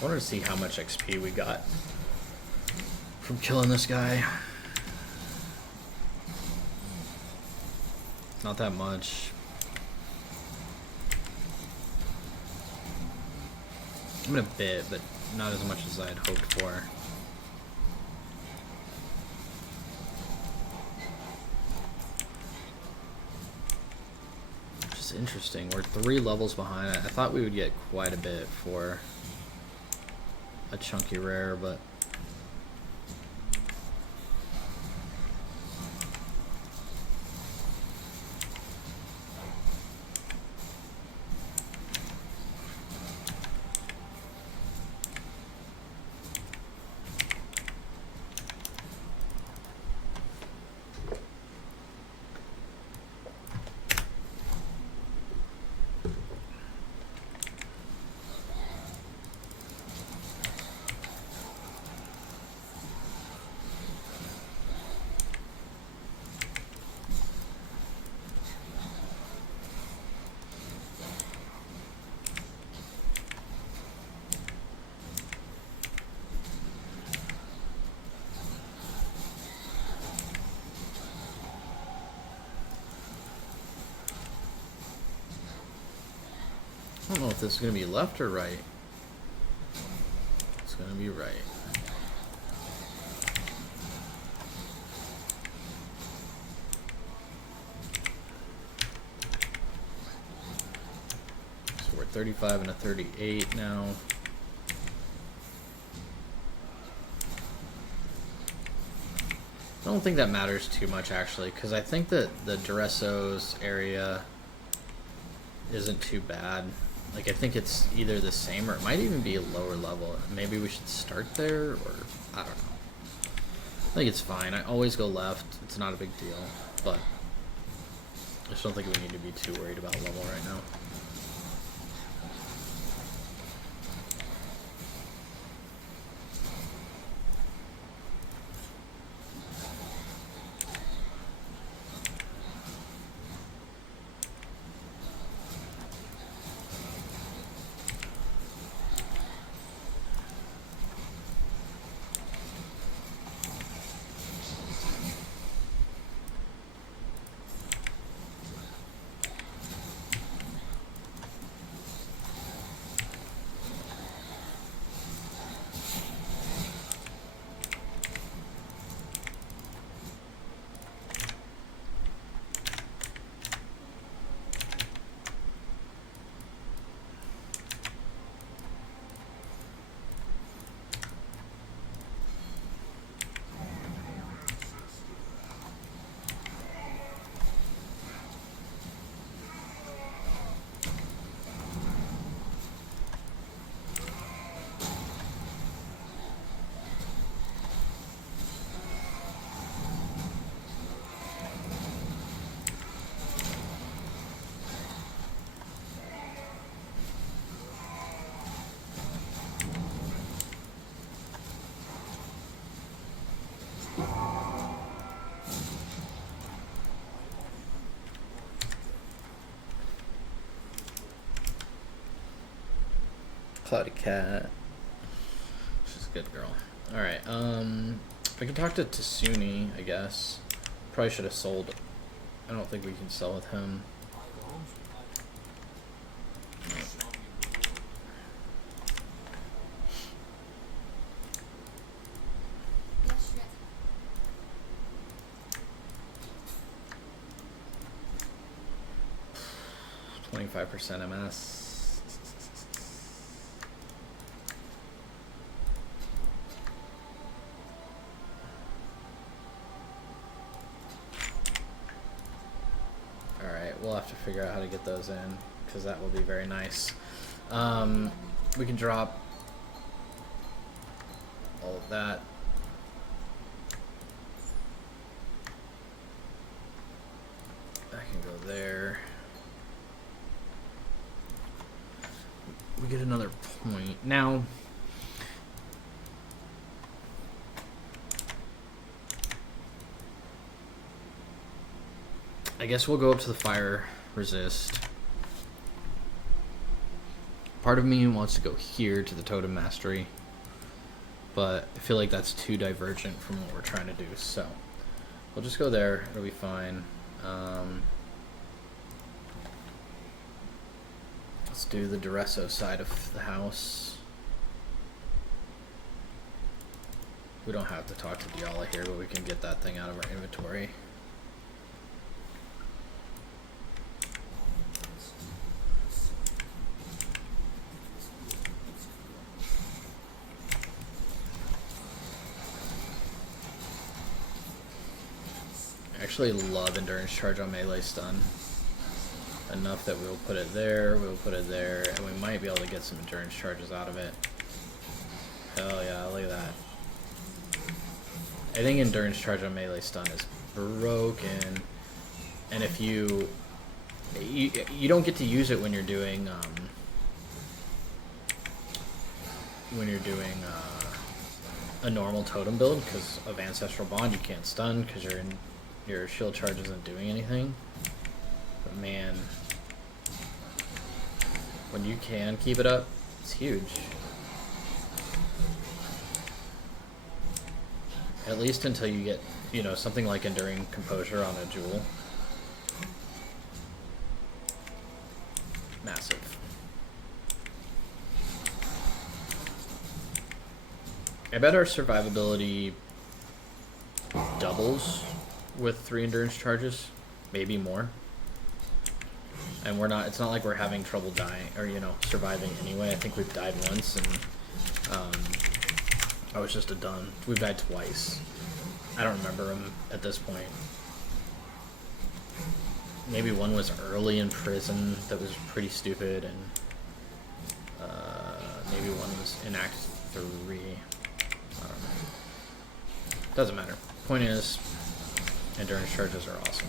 I wanted to see how much XP we got from killing this guy. Not that much. I mean a bit, but not as much as I had hoped for. Which is interesting. We're 3 levels behind. I thought we would get quite a bit for a chunky rare, but I don't know if this is going to be left or right. It's going to be right. So we're 35 and a 38 now. I don't think that matters too much actually, because I think that the Duresso's area isn't too bad. Like, I think it's either the same or it might even be a lower level. Maybe we should start there, or I don't know. I think it's fine. I always go left. It's not a big deal, but I just don't think we need to be too worried about level right now. Cloudy cat. She's a good girl. Alright, I can talk to Tasuni, I guess. Probably should have sold. I don't think we can sell with him. 25% MS. Alright, we'll have to figure out how to get those in, because that will be very nice. We can drop all of that. That can go there. We get another point. Now, I guess we'll go up to the fire resist. Part of me wants to go here to the totem mastery, but I feel like that's too divergent from what we're trying to do, so we'll just go there. It'll be fine. Let's do the Duresso side of the house. We don't have to talk to Diala here, but we can get that thing out of our inventory. I actually love endurance charge on melee stun. Enough that we'll put it there, and we might be able to get some endurance charges out of it. Hell yeah, look at that. I think endurance charge on melee stun is broken, and if you don't get to use it when you're doing a normal totem build because of Ancestral Bond. You can't stun because your shield charge isn't doing anything. But man, when you can keep it up, it's huge. At least until you get, you know, something like Enduring Composure on a Jewel. Massive. I bet our survivability doubles with 3 endurance charges, maybe more. And it's not like we're having trouble dying, or, you know, surviving anyway. I think we've died once, and I was just a done. We've died twice. I don't remember them at this point. Maybe one was early in prison that was pretty stupid, and maybe one was in Act 3. I don't know. Doesn't matter. Point is, endurance charges are awesome.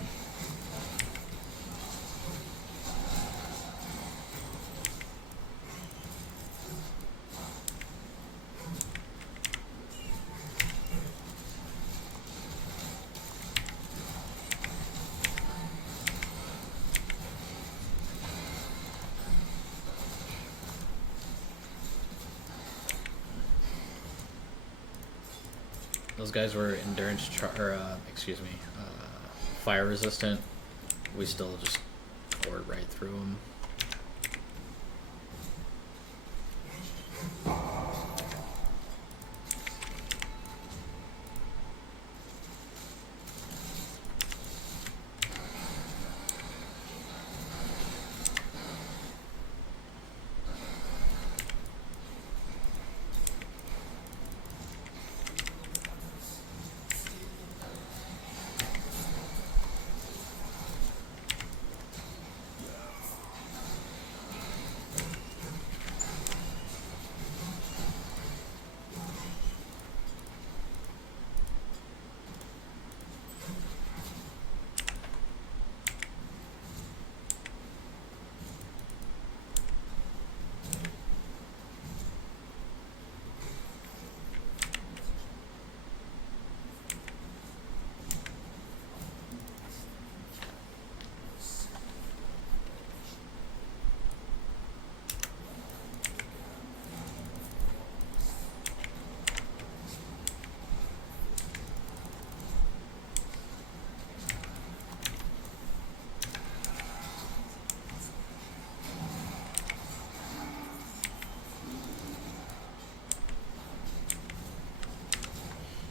Those guys were fire resistant. We still just poured right through them.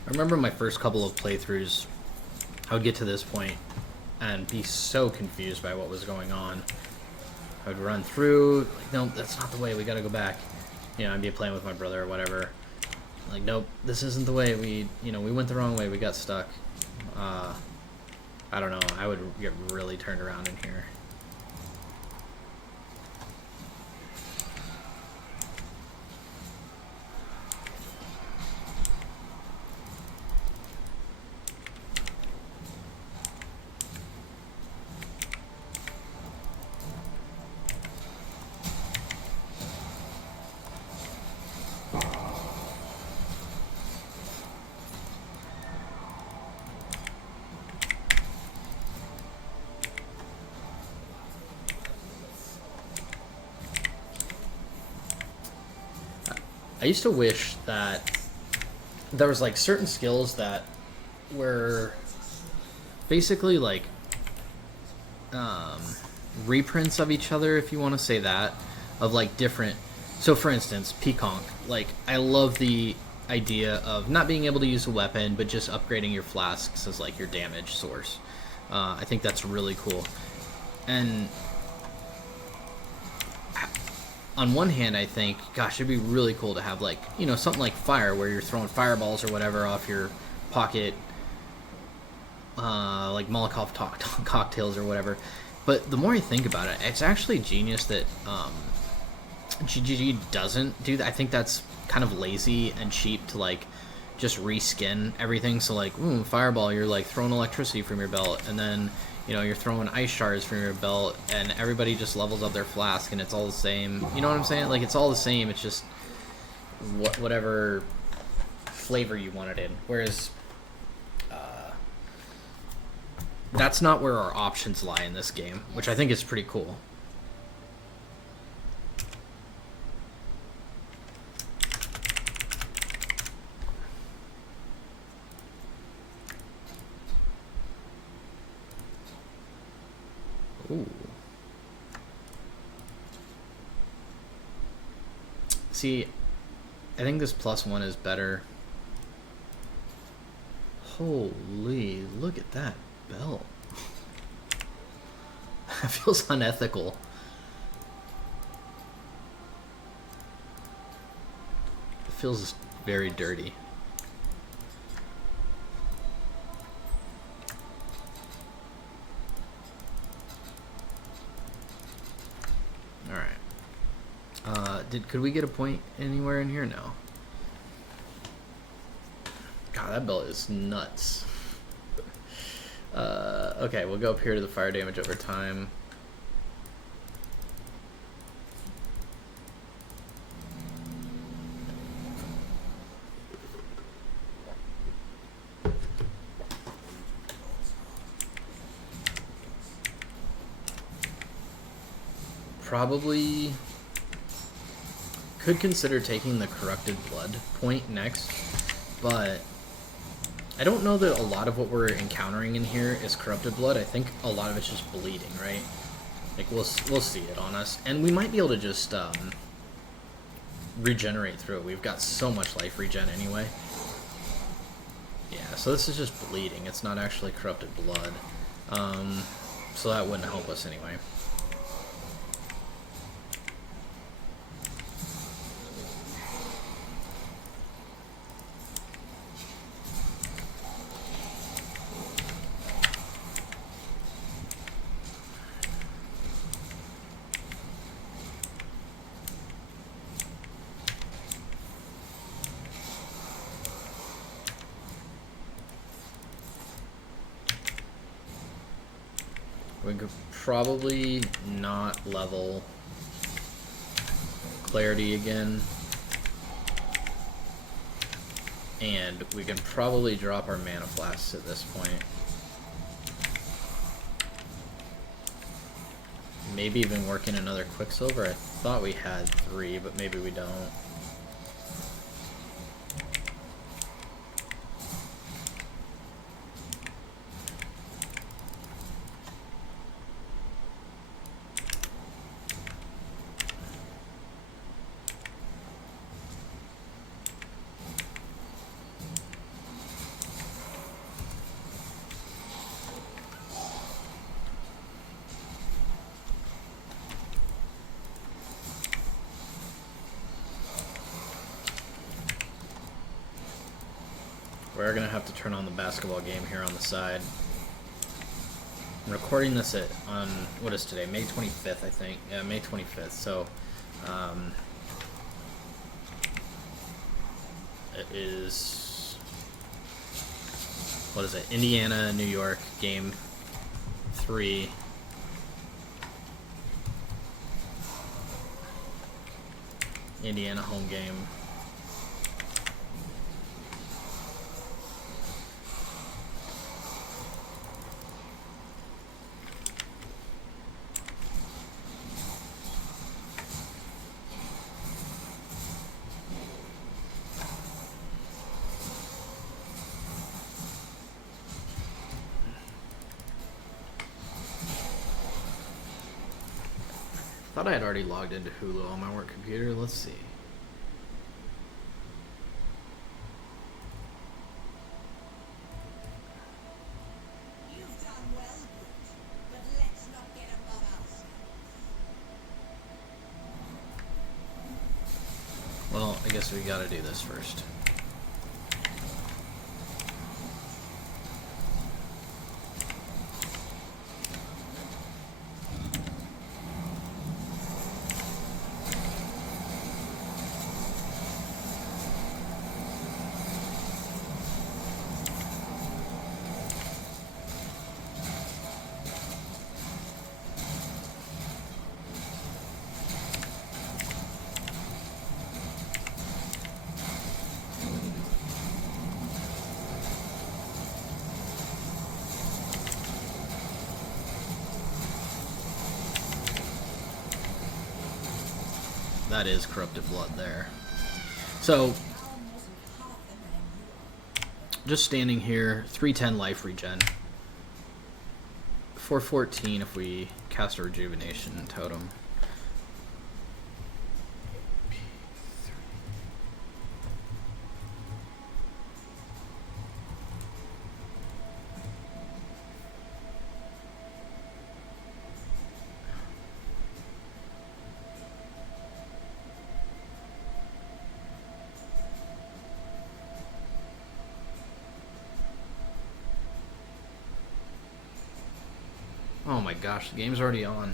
I remember my first couple of playthroughs, I would get to this point and be so confused by what was going on. I would run through, like, no, that's not the way, we gotta go back. You know, I'd be playing with my brother or whatever. Like, nope, this isn't the way, we went the wrong way, we got stuck. I don't know, I would get really turned around in here. I used to wish that there was like certain skills that were basically like reprints of each other, if you want to say that, of like different. So for instance, Peaconk, like I love the idea of not being able to use a weapon but just upgrading your flasks as like your damage source. I think that's really cool. And on one hand, I think, gosh, it'd be really cool to have, like, you know, something like fire, where you're throwing fireballs or whatever off your pocket, like Molotov cocktails or whatever. But the more I think about it, it's actually genius that GGG doesn't do that. I think that's kind of lazy and cheap to, like, just reskin everything. So, like, fireball, you're, like, throwing electricity from your belt, and then, you know, you're throwing ice shards from your belt, and everybody just levels up their flask, and it's all the same. You know what I'm saying? Like, it's all the same. It's just whatever flavor you want it in. Whereas that's not where our options lie in this game, which I think is pretty cool. Ooh. See, I think this +1 is better. Holy, look at that belt. That feels unethical. It feels very dirty. Could we get a point anywhere in here? No. God, that belt is nuts. Okay, we'll go up here to the fire damage over time. Probably could consider taking the corrupted blood point next, but I don't know that a lot of what we're encountering in here is corrupted blood. I think a lot of it's just bleeding, right? Like we'll see it on us, and we might be able to just regenerate through it. We've got so much life regen anyway. Yeah, so this is just bleeding. It's not actually corrupted blood, so that wouldn't help us anyway. We could probably not level clarity again, and we can probably drop our mana flasks at this point. Maybe even work in another Quicksilver. I thought we had 3, but maybe we don't. We're gonna have to turn on the basketball game here on the side. I'm recording this on what is today? May 25th, I think. Yeah, May 25th. So it is, what is it? Indiana, New York, game 3. Indiana home game. Thought I had already logged into Hulu on my work computer. Let's see. You've done well, Groot, but let's not get above ourselves. Well, I guess we gotta do this first. That is corrupted blood there. So, just standing here, 310 life regen. 414 if we cast a rejuvenation totem. Oh my gosh, the game's already on.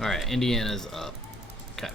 Alright, Indiana's up. Okay.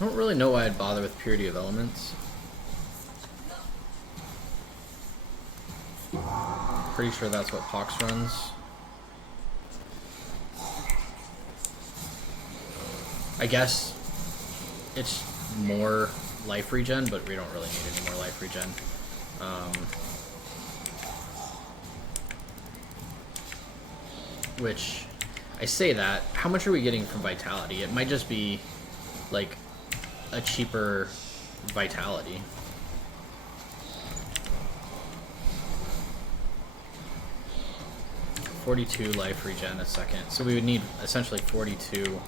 I don't really know why I'd bother with Purity of Elements. Pretty sure that's what Pox runs. I guess it's more life regen, but we don't really need any more life regen. Which, I say that, how much are we getting from Vitality? It might just be, like, a cheaper Vitality. $42 life regen a second. So we would need essentially 42.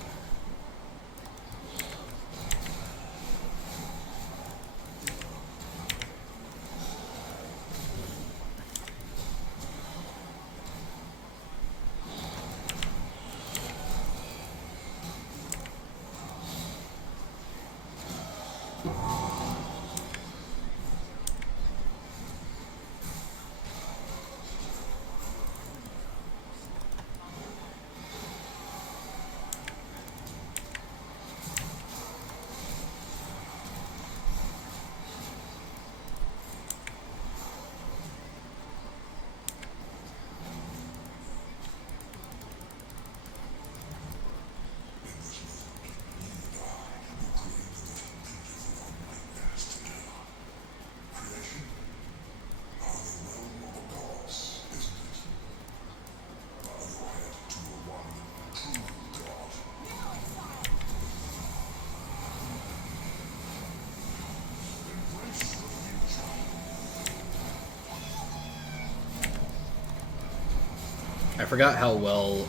I forgot how well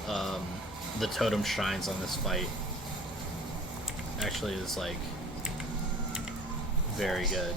the totem shines on this fight. Actually, is like very good.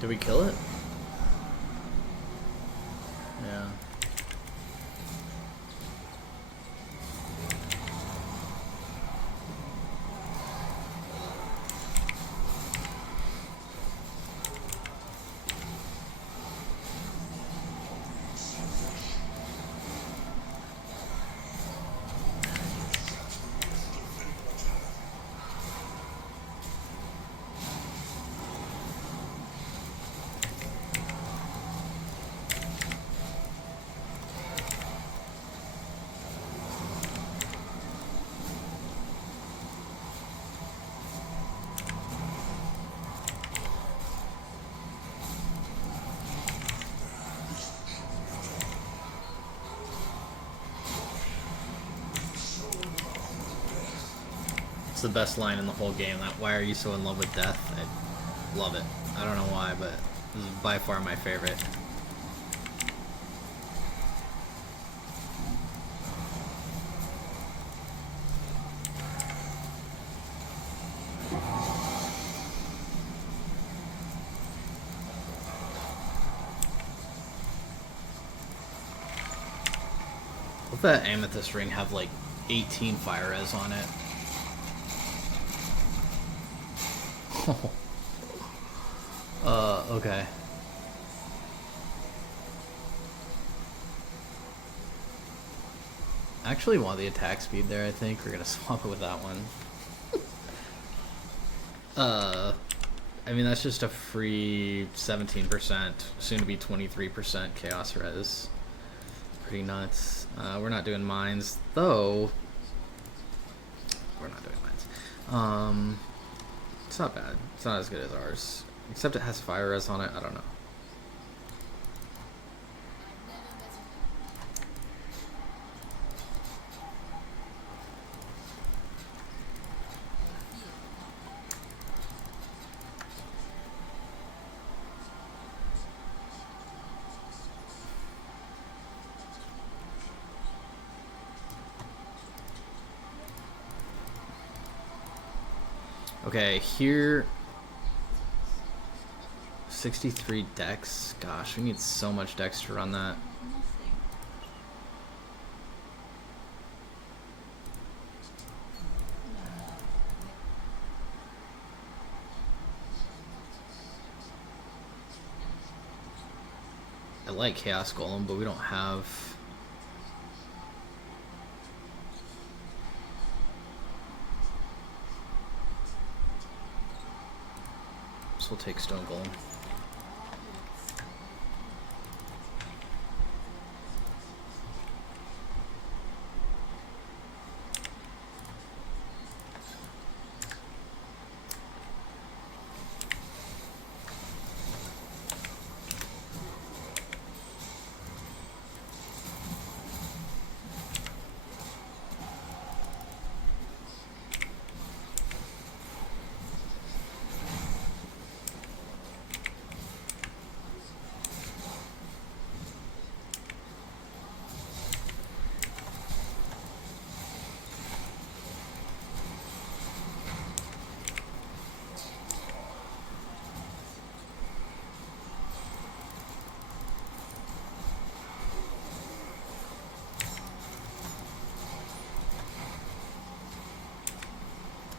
Did we kill it? Yeah. It's the best line in the whole game. That "Why are you so in love with death?" I love it. I don't know why, but this is by far my favorite. Let that amethyst ring have like 18 fire res on it. Okay. I actually want the attack speed there, I think. We're gonna swap it with that one. I mean, that's just a free 17%, soon to be 23% chaos res. Pretty nuts. We're not doing mines, though. We're not doing mines. It's not bad. It's not as good as ours. Except it has fire res on it. I don't know. Okay, here 63 dex. Gosh, we need so much dex to run that. I like Chaos Golem, but we don't have... So we'll take Stone Golem.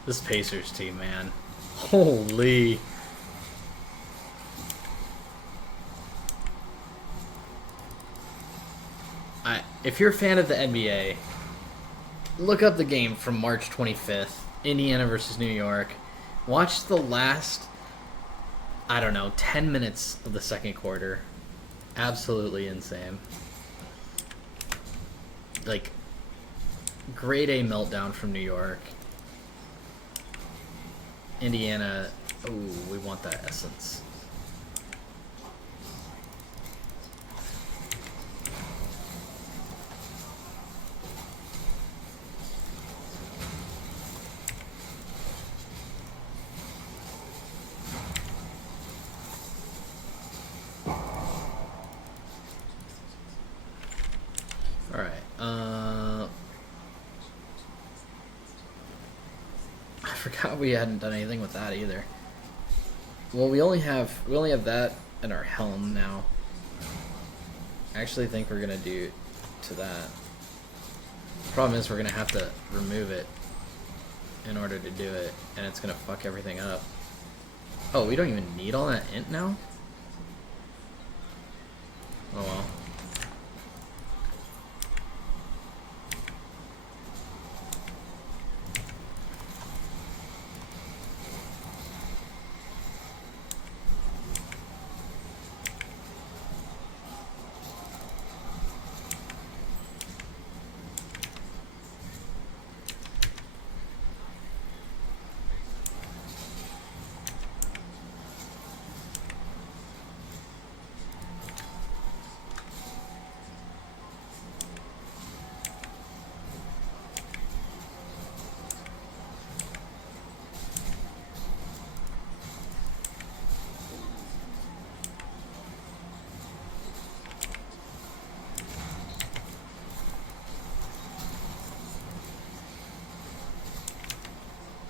This Pacers team, man. Holy. If you're a fan of the NBA, look up the game from March 25th, Indiana versus New York. Watch the last, I don't know, 10 minutes of the second quarter. Absolutely insane. Like, grade A meltdown from New York. Indiana, ooh, we want that essence. Alright, I forgot we hadn't done anything with that either. Well, we only have that and our helm now. I actually think we're gonna do to that. Problem is we're gonna have to remove it in order to do it, and it's gonna fuck everything up. Oh, we don't even need all that int now? Oh well.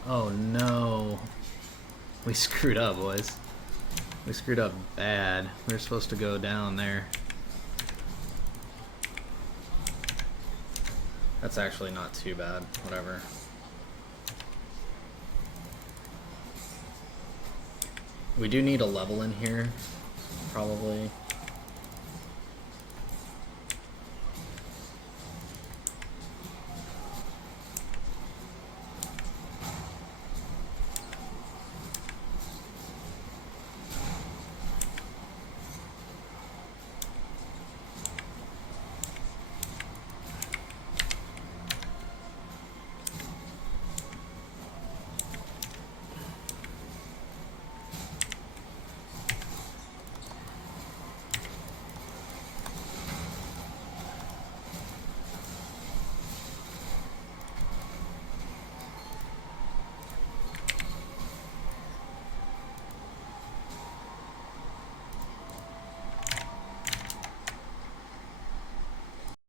Oh no. We screwed up, boys. We screwed up bad. We were supposed to go down there. That's actually not too bad. Whatever. We do need a level in here, probably.